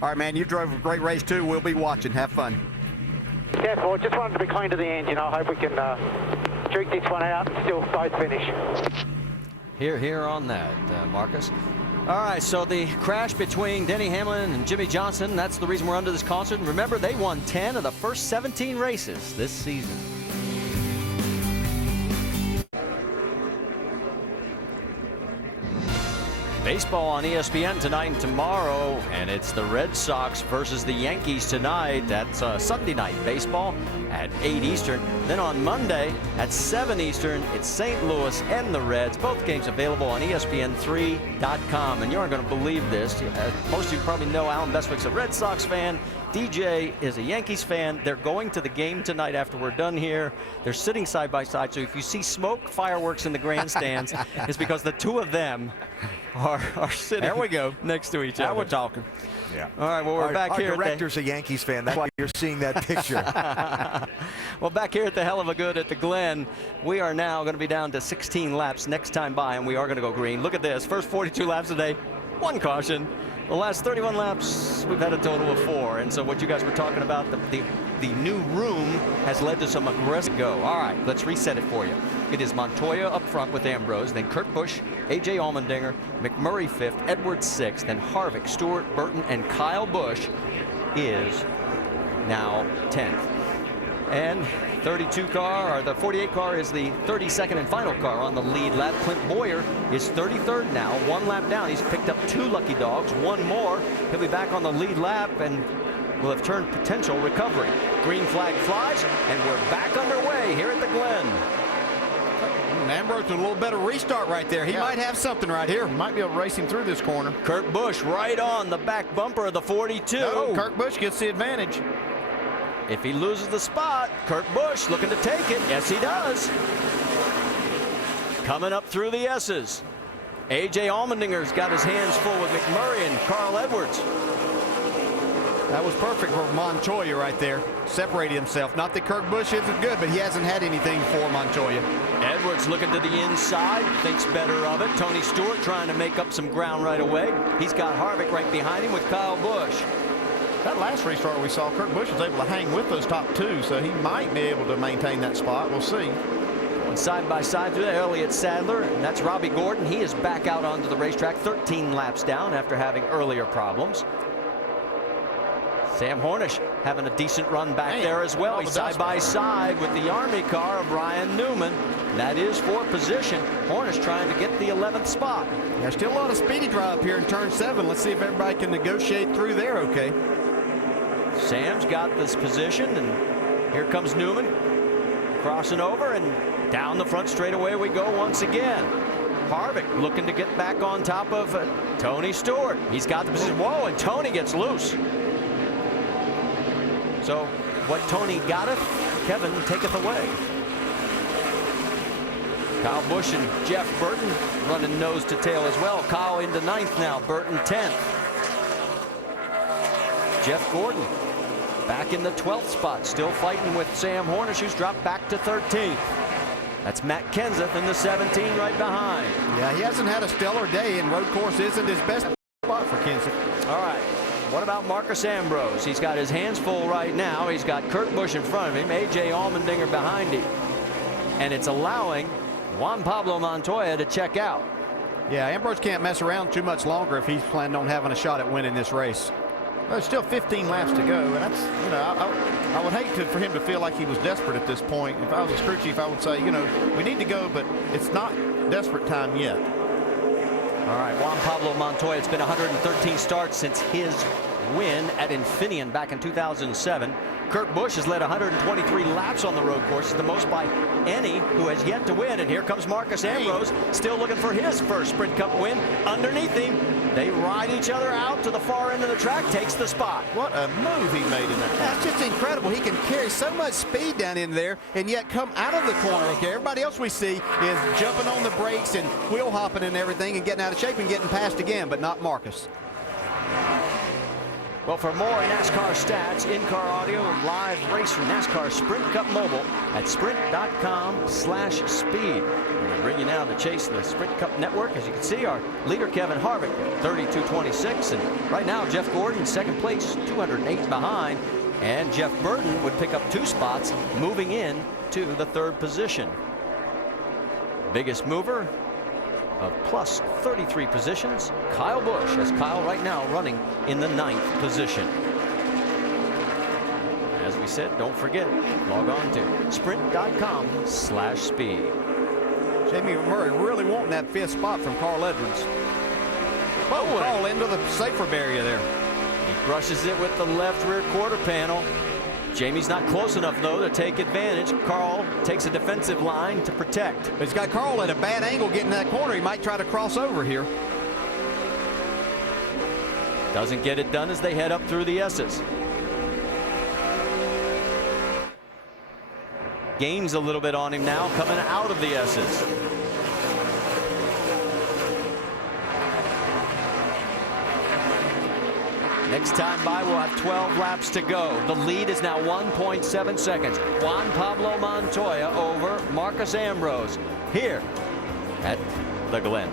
All right, man, you drove a great race too. We'll be watching. Have fun. Careful, just wanted to be clean to the end. You know, I hope we can drink this one out and still both finish. Here on that, Marcus. All right, so the crash between Denny Hamlin and Jimmy Johnson, that's the reason we're under this caution. Remember, they won 10 of the first 17 races this season. Baseball on ESPN tonight and tomorrow, and it's the Red Sox versus the Yankees tonight. That's Sunday night baseball at 8 Eastern. Then on Monday at 7 Eastern, it's St. Louis and the Reds. Both games available on ESPN3.com. And you aren't going to believe this. Most of you probably know Alan Bestwick's a Red Sox fan. DJ is a Yankees fan. They're going to the game tonight after we're done here. They're sitting side by side. So if you see smoke, fireworks in the grandstands, it's because the two of them are sitting there we go. next to each other. Now we're talking. Yeah. All right, well, we're back here. Our director's a Yankees fan. That's why you're seeing that picture. Well, back here at the Heluva Good at the Glen, we are now going to be down to 16 laps next time by, and we are going to go green. Look at this. First 42 laps today, one caution. The last 31 laps, we've had a total of 4. And so what you guys were talking about, the new room has led to some aggressive go. All right, let's reset it for you. It is Montoya up front with Ambrose, then Kurt Busch, A.J. Allmendinger, McMurray 5th, Edwards 6th, then Harvick, Stewart, Burton, and Kyle Busch is now 10th. And 32 car, or the 48 car, is the 32nd and final car on the lead lap. Clint Boyer is 33rd now, 1 lap down. He's picked up 2 lucky dogs, 1 more. He'll be back on the lead lap and will have turned potential recovery. Green flag flies, and we're back underway here at the Glen. Ambrose with a little better restart right there. He might have something right here. Might be able to race him through this corner. Kurt Busch right on the back bumper of the 42. No, Kurt Busch gets the advantage. If he loses the spot, Kurt Busch looking to take it. Yes, he does. Coming up through the S's. A.J. Allmendinger's got his hands full with McMurray and Carl Edwards. That was perfect for Montoya right there. Separated himself. Not that Kurt Busch isn't good, but he hasn't had anything for Montoya. Edwards looking to the inside, thinks better of it. Tony Stewart trying to make up some ground right away. He's got Harvick right behind him with Kyle Busch. That last restart we saw, Kurt Busch was able to hang with those top 2, so he might be able to maintain that spot. We'll see. Going side by side through Elliott Sadler, and that's Robbie Gordon. He is back out onto the racetrack, 13 laps down after having earlier problems. Sam Hornish having a decent run back there as well. He's side by side with the Army car of Ryan Newman. That is for position. Hornish trying to get the 11th spot. There's still a lot of speedy drive up here in turn 7. Let's see if everybody can negotiate through there okay. Sam's got this position, and here comes Newman crossing over, and down the front straightaway we go once again. Harvick looking to get back on top of Tony Stewart. He's got the position. Whoa, and Tony gets loose. So what Tony gotteth, Kevin taketh away. Kyle Busch and Jeff Burton running nose to tail as well. Kyle into 9th now, Burton 10th. Jeff Gordon back in the 12th spot, still fighting with Sam Hornish, who's dropped back to 13th. That's Matt Kenseth in the 17 right behind. Yeah, he hasn't had a stellar day, and road course isn't his best spot for Kenseth. All right. What about Marcus Ambrose? He's got his hands full right now. He's got Kurt Busch in front of him, A.J. Allmendinger behind him. And it's allowing Juan Pablo Montoya to check out. Yeah, Ambrose can't mess around too much longer if he's planning on having a shot at winning this race. Well, there's still 15 laps to go, and that's, you know, I would hate for him to feel like he was desperate at this point. If I was a crew chief, I would say, you know, we need to go, but it's not desperate time yet. All right, Juan Pablo Montoya, it's been 113 starts since his win at Infineon back in 2007. Kurt Busch has led 123 laps on the road course, the most by any who has yet to win. And here comes Marcus Ambrose, still looking for his first Sprint Cup win. Underneath him, they ride each other out to the far end of the track, takes the spot. What a move he made in that. That's just incredible. He can carry so much speed down in there and yet come out of the corner. Okay, everybody else we see is jumping on the brakes and wheel hopping and everything and getting out of shape and getting past again, but not Marcus. Well, for more NASCAR stats, in-car audio, and live race from NASCAR Sprint Cup Mobile at sprint.com/speed. We bring you now the chase of the Sprint Cup Network. As you can see, our leader, Kevin Harvick, 32.26. And right now, Jeff Gordon, second place, 208 behind. And Jeff Burton would pick up 2 spots, moving in to the 3rd position. Biggest mover of plus 33 positions, Kyle Busch, as Kyle right now running in the 9th position. As we said, don't forget, log on to sprint.com/speed. Jamie Murray really wanting that 5th spot from Carl Edwards. Oh, Carl into the safer area there. He brushes it with the left rear quarter panel. Jamie's not close enough, though, to take advantage. Carl takes a defensive line to protect. He's got Carl at a bad angle getting that corner. He might try to cross over here. Doesn't get it done as they head up through the S's. Gains a little bit on him now, coming out of the S's. Next time by, we'll have 12 laps to go. The lead is now 1.7 seconds. Juan Pablo Montoya over Marcus Ambrose here at the Glen.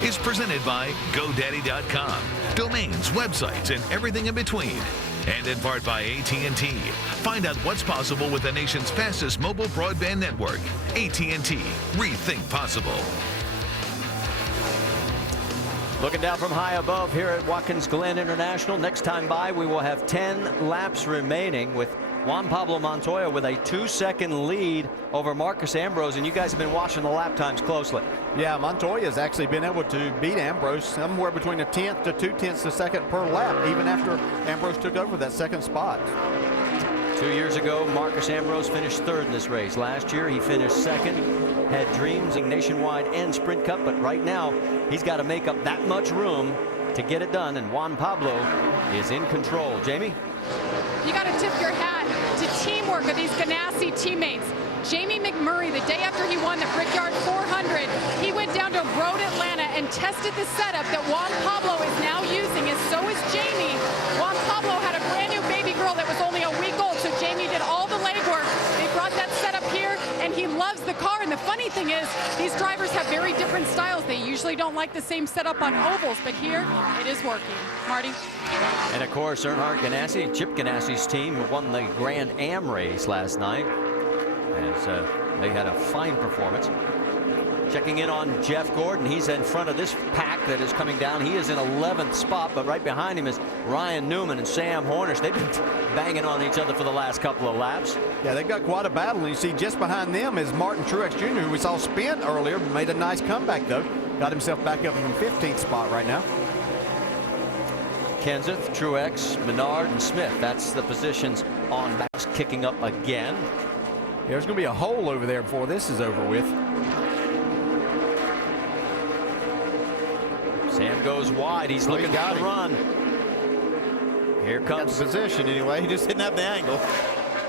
Is presented by GoDaddy.com. Domains, websites, and everything in between. And in part by AT&T. Find out what's possible with the nation's fastest mobile broadband network. AT&T. Rethink possible. Looking down from high above here at Watkins Glen International. Next time by, we will have 10 laps remaining with Juan Pablo Montoya with a 2-second lead over Marcus Ambrose. And you guys have been watching the lap times closely. Yeah, Montoya has actually been able to beat Ambrose somewhere between 1/10 to 2/10 of a second per lap, even after Ambrose took over that 2nd spot. 2 years ago, Marcus Ambrose finished 3rd in this race. Last year, he finished 2nd. Had dreams in Nationwide and Sprint Cup, but right now, he's got to make up that much room to get it done, and Juan Pablo is in control. Jamie? You got to tip your hat to teamwork of these Ganassi teammates. Jamie McMurray, the day after he won the Brickyard 400, he went down to Road Atlanta and tested the setup that Juan Pablo is now using, and so is Jamie. Juan Pablo had a brand new baby girl that was only a week old, so Jamie did all the legwork. They brought that setup here, and he loves the car. And the funny thing is, these drivers have very different styles. They usually don't like the same setup on ovals, but here it is working. Marty? And of course, Earnhardt Ganassi, Chip Ganassi's team, won the Grand Am race last night. As they had a fine performance. Checking in on Jeff Gordon. He's in front of this pack that is coming down. He is in 11th spot, but right behind him is Ryan Newman and Sam Hornish. They've been banging on each other for the last couple of laps. Yeah, they've got quite a battle. And you see just behind them is Martin Truex Jr., who we saw spin earlier, made a nice comeback, though. Got himself back up in the 15th spot right now. Kenseth, Truex, Menard, and Smith. That's the positions on backs kicking up again. There's going to be a hole over there before this is over with. Sam goes wide. He's looking to run. Here comes the position anyway. He just didn't have the angle.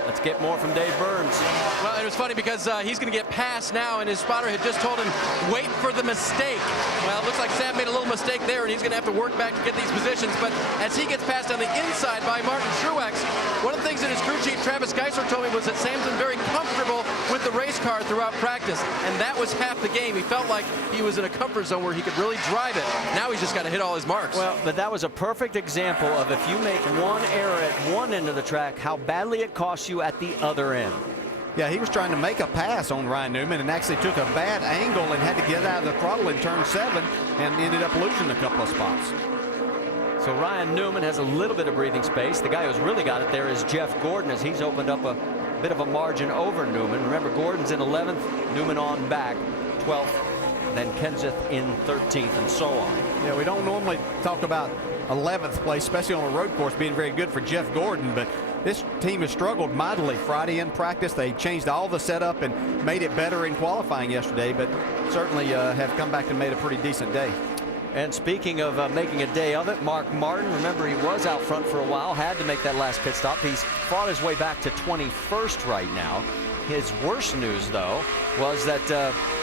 Let's get more from Dave Burns. Well, it was funny because he's going to get passed now, and his spotter had just told him, wait for the mistake. Well, it looks like Sam made a little mistake there, and he's going to have to work back to get these positions. But as he gets passed on the inside by Martin Truex, one of the things that his crew chief, Travis Geisler, told me was that Sam's been very comfortable with the race car throughout practice, and that was half the game. He felt like he was in a comfort zone where he could really drive it. Now he's just got to hit all his marks. Well, but that was a perfect example of if you make one error at one end of the track, how badly it costs you at the other end. Yeah, he was trying to make a pass on Ryan Newman and actually took a bad angle and had to get out of the throttle in turn 7 and ended up losing a couple of spots. So Ryan Newman has a little bit of breathing space. The guy who's really got it there is Jeff Gordon, as he's opened up a bit of a margin over Newman. Remember, Gordon's in 11th, Newman on back, 12th, then Kenseth in 13th, and so on. Yeah, we don't normally talk about 11th place, especially on a road course, being very good for Jeff Gordon, but this team has struggled mightily Friday in practice. They changed all the setup and made it better in qualifying yesterday, but certainly have come back and made a pretty decent day. And speaking of making a day of it, Mark Martin, remember he was out front for a while, had to make that last pit stop. He's fought his way back to 21st right now. His worst news, though, was that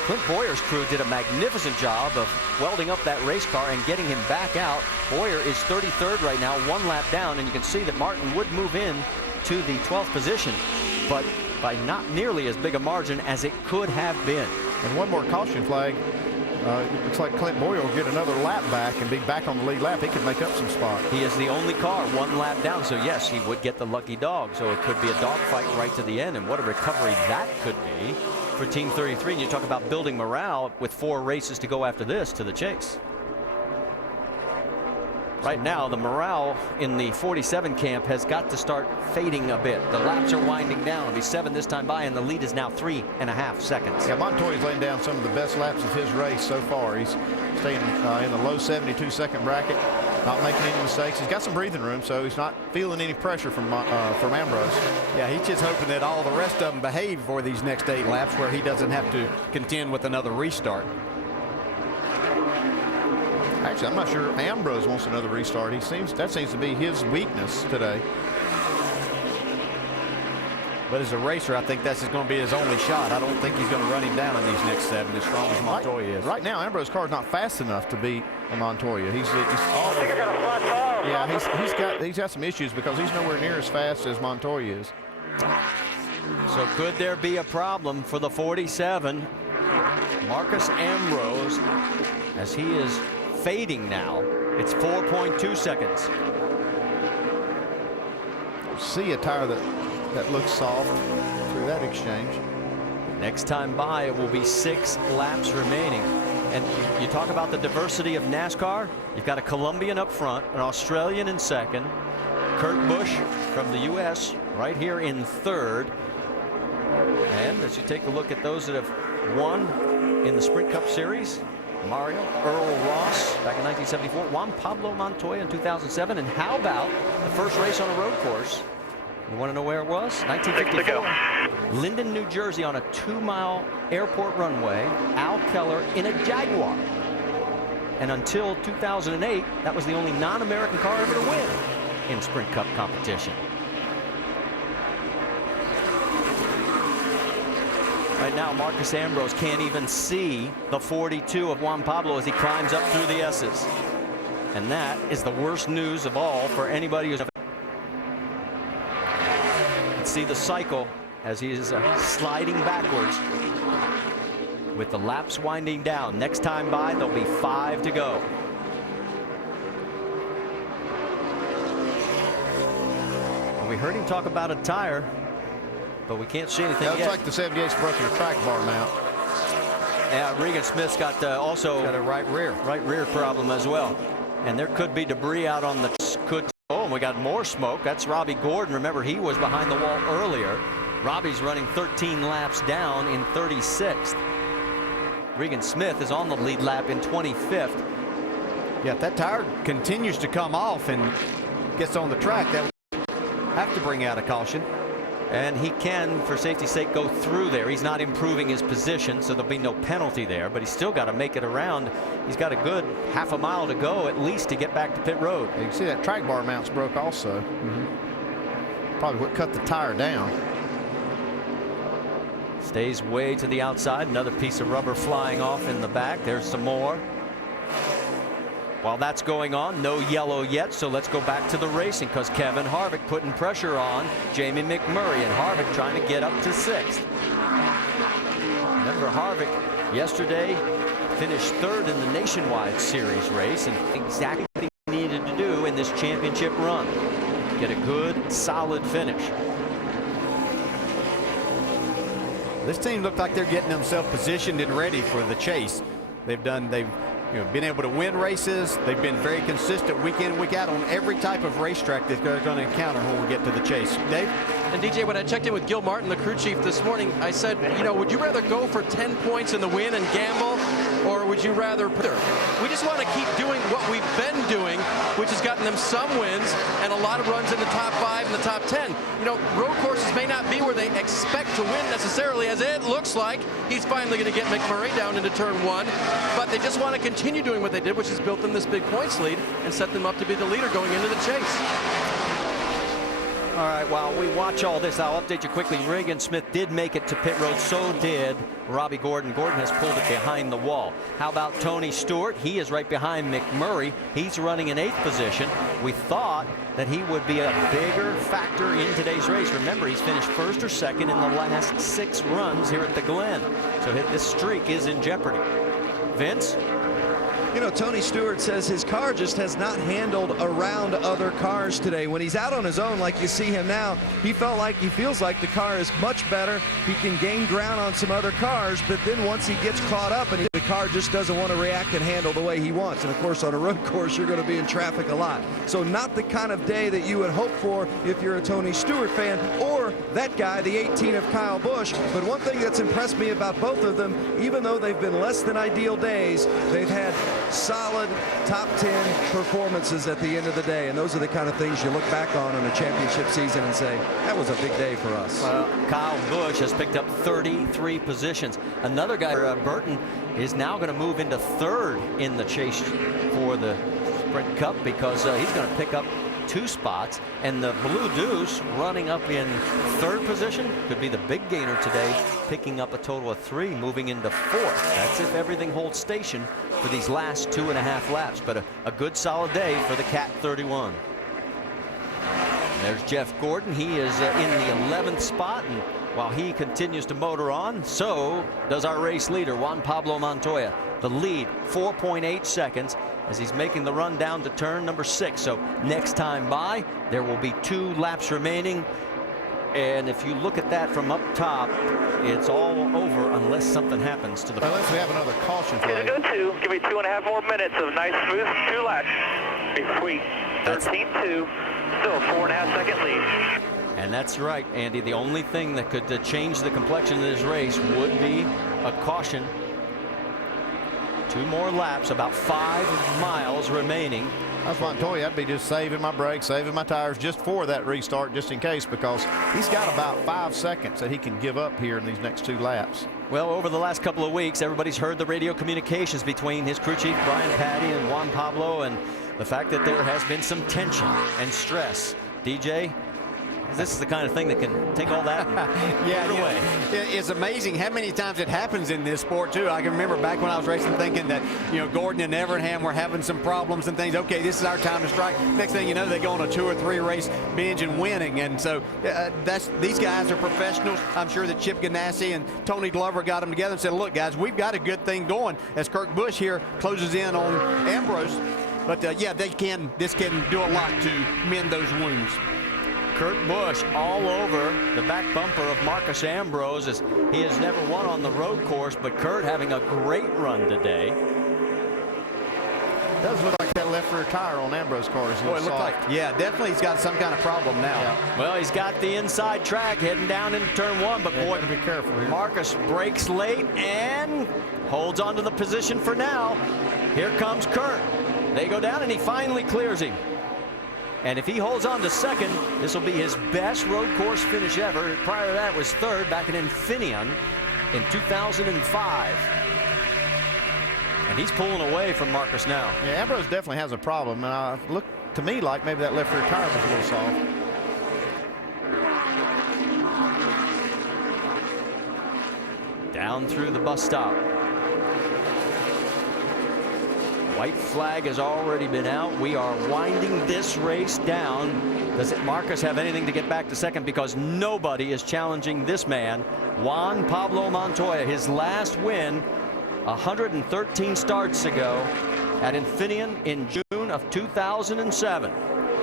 Clint Boyer's crew did a magnificent job of welding up that race car and getting him back out. Boyer is 33rd right now, 1 lap down, and you can see that Martin would move in to the 12th position, but by not nearly as big a margin as it could have been. And one more caution flag. It looks like Clint Boyer will get another lap back and be back on the lead lap. He could make up some spot. He is the only car 1 lap down, so yes, he would get the lucky dog. So it could be a dogfight right to the end, and what a recovery that could be for Team 33. And you talk about building morale with 4 races to go after this to the chase. Right now, the morale in the 47 camp has got to start fading a bit. The laps are winding down. It'll be 7 this time by, and the lead is now 3.5 seconds. Yeah, Montoya's laying down some of the best laps of his race so far. He's staying in the low 72-second bracket, not making any mistakes. He's got some breathing room, so he's not feeling any pressure from Ambrose. Yeah, he's just hoping that all the rest of them behave for these next 8 laps where he doesn't have to contend with another restart. Actually, I'm not sure Ambrose wants another restart. That seems to be his weakness today. But as a racer, I think that's going to be his only shot. I don't think he's going to run him down in these next 7 as strong as Montoya is. Right now, Ambrose's car is not fast enough to beat Montoya. He's got some issues because he's nowhere near as fast as Montoya is. So could there be a problem for the 47? Marcus Ambrose, as he is fading now. It's 4.2 seconds. See a tire that looks soft through that exchange. Next time by, it will be 6 laps remaining. And you talk about the diversity of NASCAR. You've got a Colombian up front, an Australian in second, Kurt Busch from the U.S. right here in 3rd. And as you take a look at those that have won in the Sprint Cup Series, Mario, Earl Ross back in 1974, Juan Pablo Montoya in 2007, and how about the first race on a road course? You want to know where it was? 1954, Linden, New Jersey, on a 2-mile airport runway. Al Keller in a Jaguar. And until 2008, that was the only non-American car ever to win in Sprint Cup competition. Right now, Marcus Ambrose can't even see the 42 of Juan Pablo as he climbs up through the S's. And that is the worst news of all for anybody who's... See the cycle as he is sliding backwards with the laps winding down. Next time by, there'll be 5 to go. And we heard him talk about a tire, but we can't see anything yet. Looks like the 78's broken a track bar mount. Yeah, Regan Smith's got also got a right rear problem as well. And there could be debris out on the Oh, and we got more smoke. That's Robbie Gordon. Remember, he was behind the wall earlier. Robbie's running 13 laps down in 36th. Regan Smith is on the lead lap in 25th. Yeah, if that tire continues to come off and gets on the track, that will have to bring out a caution. And he can, for safety's sake, go through there. He's not improving his position, so there'll be no penalty there, but he's still got to make it around. He's got a good half a mile to go at least to get back to pit road. You can see that track bar mount's broke also. Probably what cut the tire down. Stays way to the outside. Another piece of rubber flying off in the back. There's some more. While that's going on, no yellow yet, so let's go back to the racing because Kevin Harvick putting pressure on Jamie McMurray, and Harvick trying to get up to 6th. Remember, Harvick yesterday finished 3rd in the Nationwide Series race, and exactly what he needed to do in this championship run. Get a good, solid finish. This team looked like they're getting themselves positioned and ready for the chase. They've been able to win races. They've been very consistent week in, week out on every type of racetrack that they're going to encounter when we get to the chase. Dave? And DJ, when I checked in with Gil Martin, the crew chief, this morning, I said, you know, would you rather go for 10 points in the win and gamble, or would you rather put her? We just want to keep doing what we've been doing, which has gotten them some wins and a lot of runs in the top 5 and the top 10. You know, road courses may not be where they expect to win necessarily, as it looks like he's finally going to get McMurray down into turn 1, but they just want to continue doing what they did, which has built them this big points lead and set them up to be the leader going into the chase. All right, while we watch all this, I'll update you quickly. Regan Smith did make it to pit road. So did Robbie Gordon. Gordon has pulled it behind the wall. How about Tony Stewart? He is right behind McMurray. He's running in 8th position. We thought that he would be a bigger factor in today's race. Remember, he's finished 1st or 2nd in the last 6 runs here at the Glen. So this streak is in jeopardy. Vince? You know, Tony Stewart says his car just has not handled around other cars today. When he's out on his own, like you see him now, he feels like the car is much better. He can gain ground on some other cars, but then once he gets caught up, and the car just doesn't want to react and handle the way he wants. And of course, on a road course, you're going to be in traffic a lot. So not the kind of day that you would hope for if you're a Tony Stewart fan, or that guy, the 18 of Kyle Busch. But one thing that's impressed me about both of them, even though they've been less than ideal days, they've had solid top 10 performances at the end of the day, and those are the kind of things you look back on in a championship season and say, that was a big day for us. Kyle Busch has picked up 33 positions. Another guy, Burton, is now going to move into 3rd in the chase for the Sprint Cup because he's going to pick up 2 spots, and the Blue Deuce running up in 3rd position could be the big gainer today, picking up a total of 3, moving into 4th. That's if everything holds station for these last 2.5 laps, but a good solid day for the Cat 31. There's Jeff Gordon. He is in the 11th spot, and while he continues to motor on, so does our race leader, Juan Pablo Montoya. The lead, 4.8 seconds, as he's making the run down to turn number 6. So next time by, there will be 2 laps remaining. And if you look at that from up top, it's all over unless something happens to the... Unless we have another caution flag. Go 2. Give me 2.5 more minutes of nice, smooth 2 laps. Be sweet. 13-2. Still a 4.5-second lead. And that's right, Andy. The only thing that could change the complexion of this race would be a caution. 2 more laps, about 5 miles remaining. That's Montoya. I'd be just saving my brakes, saving my tires just for that restart, just in case, because he's got about 5 seconds that he can give up here in these next 2 laps. Well, over the last couple of weeks, everybody's heard the radio communications between his crew chief, Brian Patty, and Juan Pablo, and the fact that there has been some tension and stress. DJ, this is the kind of thing that can take all that and away. It's amazing how many times it happens in this sport too. I can remember back when I was racing thinking that, you know, Gordon and Evernham were having some problems and things. Okay, this is our time to strike. Next thing you know, they go on a 2 or 3 race binge and winning. And so these guys are professionals. I'm sure that Chip Ganassi and Tony Glover got them together and said, look guys, we've got a good thing going as Kurt Busch here closes in on Ambrose. But yeah, this can do a lot to mend those wounds. Kurt Busch all over the back bumper of Marcus Ambrose, as he has never won on the road course, but Kurt having a great run today. Does look like that left rear tire on Ambrose car is a little soft. Yeah, definitely he's got some kind of problem now. Yeah. Well, he's got the inside track heading down into turn 1, but boy, be careful here. Marcus brakes late and holds on to the position for now. Here comes Kurt. They go down and he finally clears him. And if he holds on to 2nd, this will be his best road course finish ever. Prior to that was 3rd back in Infineon in 2005. And he's pulling away from Marcus now. Yeah, Ambrose definitely has a problem. And it looked to me like maybe that left rear tire was a little soft. down through the bus stop. White flag has already been out. We are winding this race down. Does Marcus have anything to get back to second? Because nobody is challenging this man, Juan Pablo Montoya. His last win 113 starts ago at Infineon in June of 2007.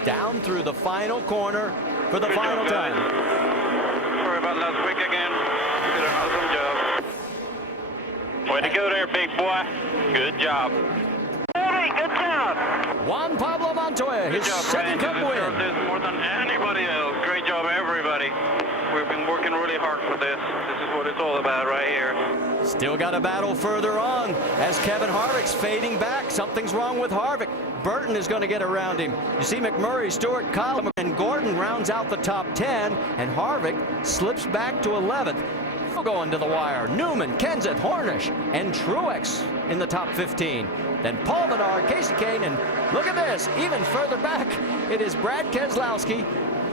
Down through the final corner for the final time. Sorry about last week again. You did an awesome job. Way to go there, big boy. Good job. Good job. Juan Pablo Montoya, his second Cup win. This more than anybody else. Great job, everybody. We've been working really hard for this. This is what it's all about right here. Still got a battle further on as Kevin Harvick's fading back. Something's wrong with Harvick. Burton is going to get around him. You see McMurray, Stewart, Kyle, and Gordon rounds out the top 10, and Harvick slips back to 11th. Going to the wire. Newman, Kenseth, Hornish, and Truex in the top 15. Then Paul Menard, Casey Kane, and look at this, even further back, it is Brad Keselowski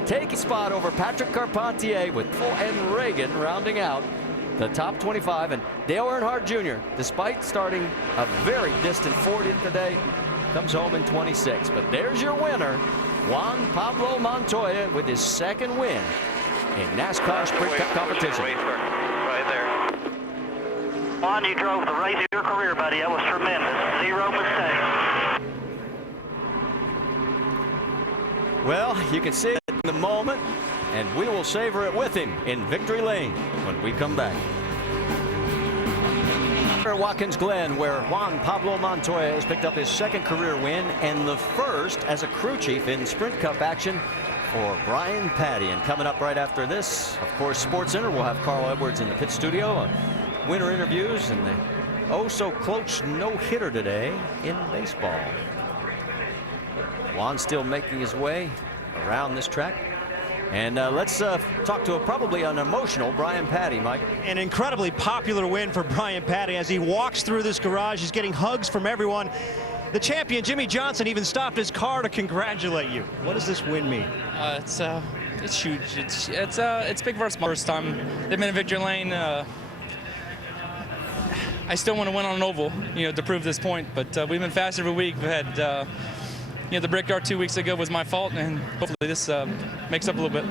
taking spot over Patrick Carpentier with Full and Reagan rounding out the top 25. And Dale Earnhardt Jr., despite starting a very distant 40th today, comes home in 26. But there's your winner, Juan Pablo Montoya, with his second win in NASCAR Sprint Cup competition. Right there. Juan, you drove the race of your career, buddy. That was tremendous. 0 mistakes. Well, you can see it in the moment, and we will savor it with him in Victory Lane when we come back. Watkins Glen, where Juan Pablo Montoya has picked up his second career win and the first as a crew chief in Sprint Cup action for Brian Patty. And coming up right after this, of course, SportsCenter will have Carl Edwards in the pit studio. Winter interviews and the oh-so-close no-hitter today in baseball. Juan still making his way around this track. And let's talk to probably an emotional Brian Patty, Mike. An incredibly popular win for Brian Patty. As he walks through this garage, he's getting hugs from everyone. The champion, Jimmy Johnson, even stopped his car to congratulate you. What does this win mean? It's huge. It's big for us. First time they've been in Victory Lane. I still want to win on an oval, to prove this point. But we've been fast every week. We had, the Brickyard 2 weeks ago was my fault, and hopefully this makes up a little bit.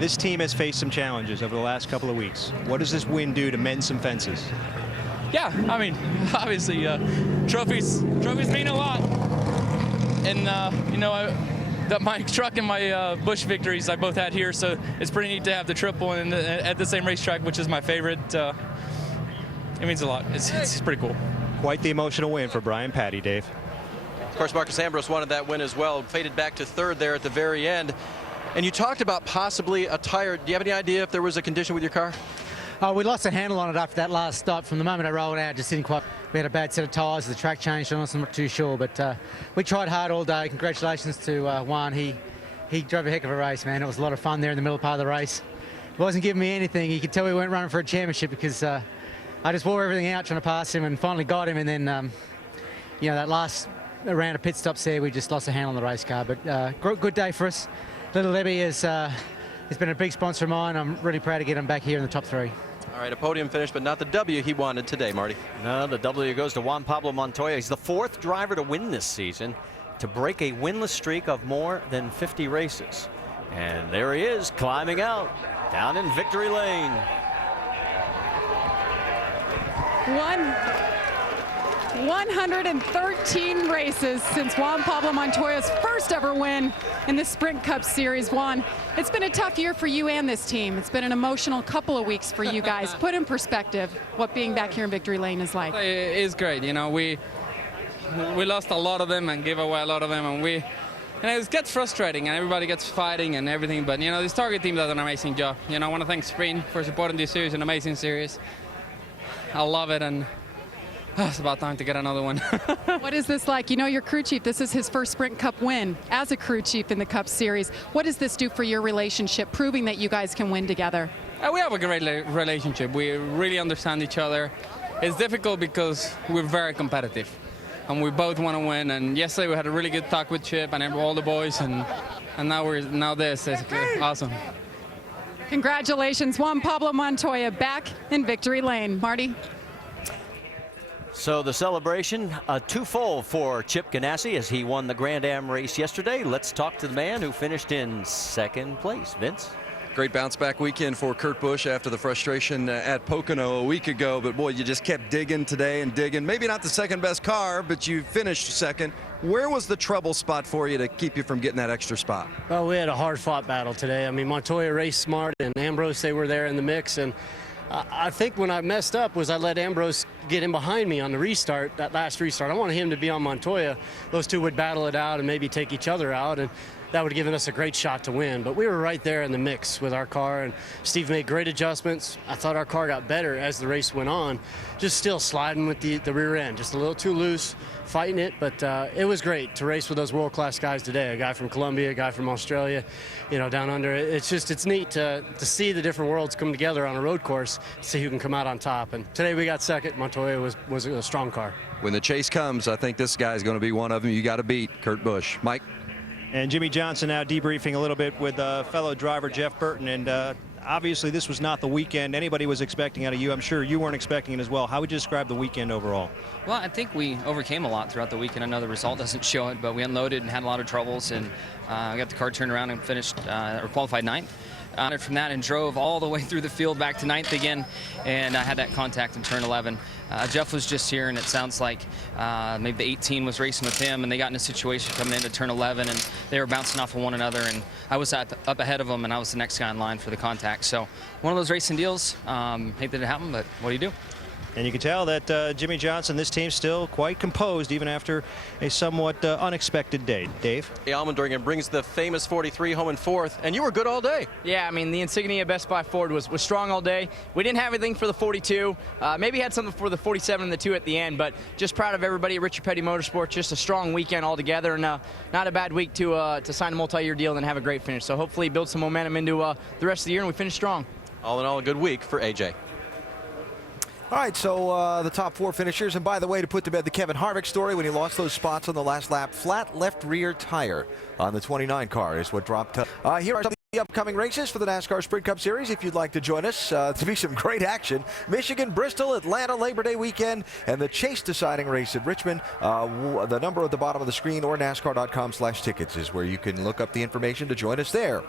This team has faced some challenges over the last couple of weeks. What does this win do to mend some fences? Yeah, I mean, obviously, trophies mean a lot. And, my truck and my Busch victories I both had here, so it's pretty neat to have the triple and at the same racetrack, which is my favorite. It means a lot. It's pretty cool. Quite the emotional win for Brian Patty, Dave. Of course, Marcus Ambrose wanted that win as well. Faded back to third there at the very end. And you talked about possibly a tire. Do you have any idea if there was a condition with your car? We lost the handle on it after that last stop. From the moment I rolled out, just didn't quite. We had a bad set of tyres. The track changed on us. I'm not too sure, but we tried hard all day. Congratulations to Juan. He drove a heck of a race, man. It was a lot of fun there in the middle part of the race. He wasn't giving me anything. You could tell we weren't running for a championship because I just wore everything out trying to pass him and finally got him. And then, that last round of pit stops there, we just lost the handle on the race car. But good day for us. Little Debbie has been a big sponsor of mine. I'm really proud to get him back here in the top 3. All right, a podium finish, but not the W he wanted today, Marty. No, the W goes to Juan Pablo Montoya. He's the 4th driver to win this season, to break a winless streak of more than 50 races. And there he is, climbing out down in Victory Lane. 113 races since Juan Pablo Montoya's first ever win in the Sprint Cup Series. Juan, it's been a tough year for you and this team. It's been an emotional couple of weeks for you guys. Put in perspective what being back here in Victory Lane is like. It is great. We lost a lot of them and gave away a lot of them, and it gets frustrating and everybody gets fighting and everything. But this Target team does an amazing job. I want to thank Sprint for supporting this series, an amazing series. I love it, and it's about time to get another one. What is this like? Your crew chief, this is his first Sprint Cup win as a crew chief in the Cup Series. What does this do for your relationship, proving that you guys can win together? We have a great relationship. We really understand each other. It's difficult because we're very competitive, and we both want to win. And yesterday we had a really good talk with Chip and all the boys, and now this is awesome. Congratulations, Juan Pablo Montoya back in victory lane. Marty? So the celebration, twofold for Chip Ganassi as he won the Grand Am race yesterday. Let's talk to the man who finished in second place. Vince? Great bounce back weekend for Kurt Busch after the frustration at Pocono a week ago. But boy, you just kept digging today and digging. Maybe not the second best car, but you finished second. Where was the trouble spot for you to keep you from getting that extra spot? Well, we had a hard-fought battle today. I mean, Montoya raced smart, and Ambrose, they were there in the mix. And I think when I messed up was I let Ambrose get in behind me on the restart, that last restart. I wanted him to be on Montoya. Those two would battle it out and maybe take each other out, and that would have given us a great shot to win. But we were right there in the mix with our car, and Steve made great adjustments. I thought our car got better as the race went on, just still sliding with the rear end, just a little too loose, fighting it. But it was great to race with those world-class guys today, a guy from Colombia, a guy from Australia, you know, down under. It's neat to see the different worlds come together on a road course, see who can come out on top. And today we got second. Montoya was a strong car. When the chase comes, I think this guy's going to be one of them you got to beat, Kurt Busch. Mike? And Jimmy Johnson now debriefing a little bit with fellow driver Jeff Burton. And obviously this was not the weekend anybody was expecting out of you. I'm sure you weren't expecting it as well. How would you describe the weekend overall? Well, I think we overcame a lot throughout the weekend. I know the result doesn't show it, but we unloaded and had a lot of troubles, and I got the car turned around and finished or qualified 9th. From that and drove all the way through the field back to 9th again, and I had that contact in turn 11. Jeff was just here, and it sounds like maybe the 18 was racing with him, and they got in a situation coming into turn 11, and they were bouncing off of one another, and I was up ahead of them, and I was the next guy in line for the contact. So one of those racing deals. Hate that it happened, but what do you do? And you can tell that Jimmy Johnson, this team's still quite composed even after a somewhat unexpected day. Dave? Allmendinger brings the famous 43 home in 4th, and you were good all day. Yeah, I mean, the Insignia Best Buy Ford was strong all day. We didn't have anything for the 42. Maybe had something for the 47 and the 2 at the end, but just proud of everybody at Richard Petty Motorsports. Just a strong weekend altogether, and not a bad week to sign a multi-year deal and have a great finish. So hopefully build some momentum into the rest of the year, and we finish strong. All in all, a good week for AJ. All right, so the top 4 finishers. And by the way, to put to bed the Kevin Harvick story, when he lost those spots on the last lap, flat left rear tire on the 29 car is what dropped. Here are the upcoming races for the NASCAR Sprint Cup Series. If you'd like to join us, to be some great action. Michigan, Bristol, Atlanta, Labor Day weekend, and the Chase deciding race at Richmond. The number at the bottom of the screen or NASCAR.com/tickets is where you can look up the information to join us there.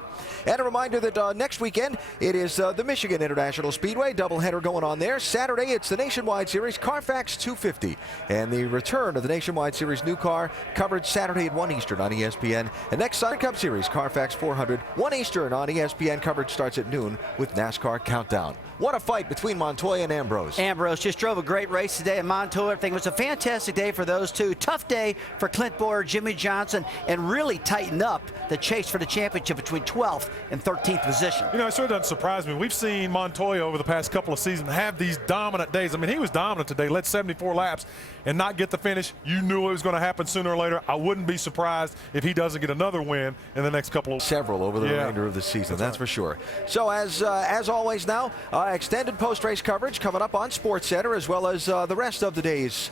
And a reminder that next weekend it is the Michigan International Speedway doubleheader going on there. Saturday it's the Nationwide Series Carfax 250, and the return of the Nationwide Series new car covered Saturday at 1 Eastern on ESPN. And next Sprint Cup Series Carfax 400 1 Eastern on ESPN. Coverage starts at noon with NASCAR Countdown. What a fight between Montoya and Ambrose. Ambrose just drove a great race today at Montoya. I think it was a fantastic day for those two. Tough day for Clint Bowyer, Jimmy Johnson, and really tightened up the chase for the championship between 12th and 13th position. You know, it sure doesn't surprise me. We've seen Montoya over the past couple of seasons have these dominant days. I mean, he was dominant today, led 74 laps and not get the finish. You knew it was going to happen sooner or later. I wouldn't be surprised if he doesn't get another win in the next couple of several over the remainder of the season. That's for sure. So as always now, extended post-race coverage coming up on SportsCenter, as well as the rest of the day's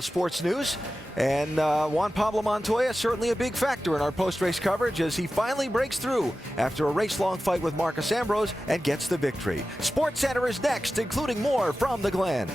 sports news. And Juan Pablo Montoya certainly a big factor in our post-race coverage as he finally breaks through after a race-long fight with Marcus Ambrose and gets the victory. SportsCenter is next, including more from the Glen.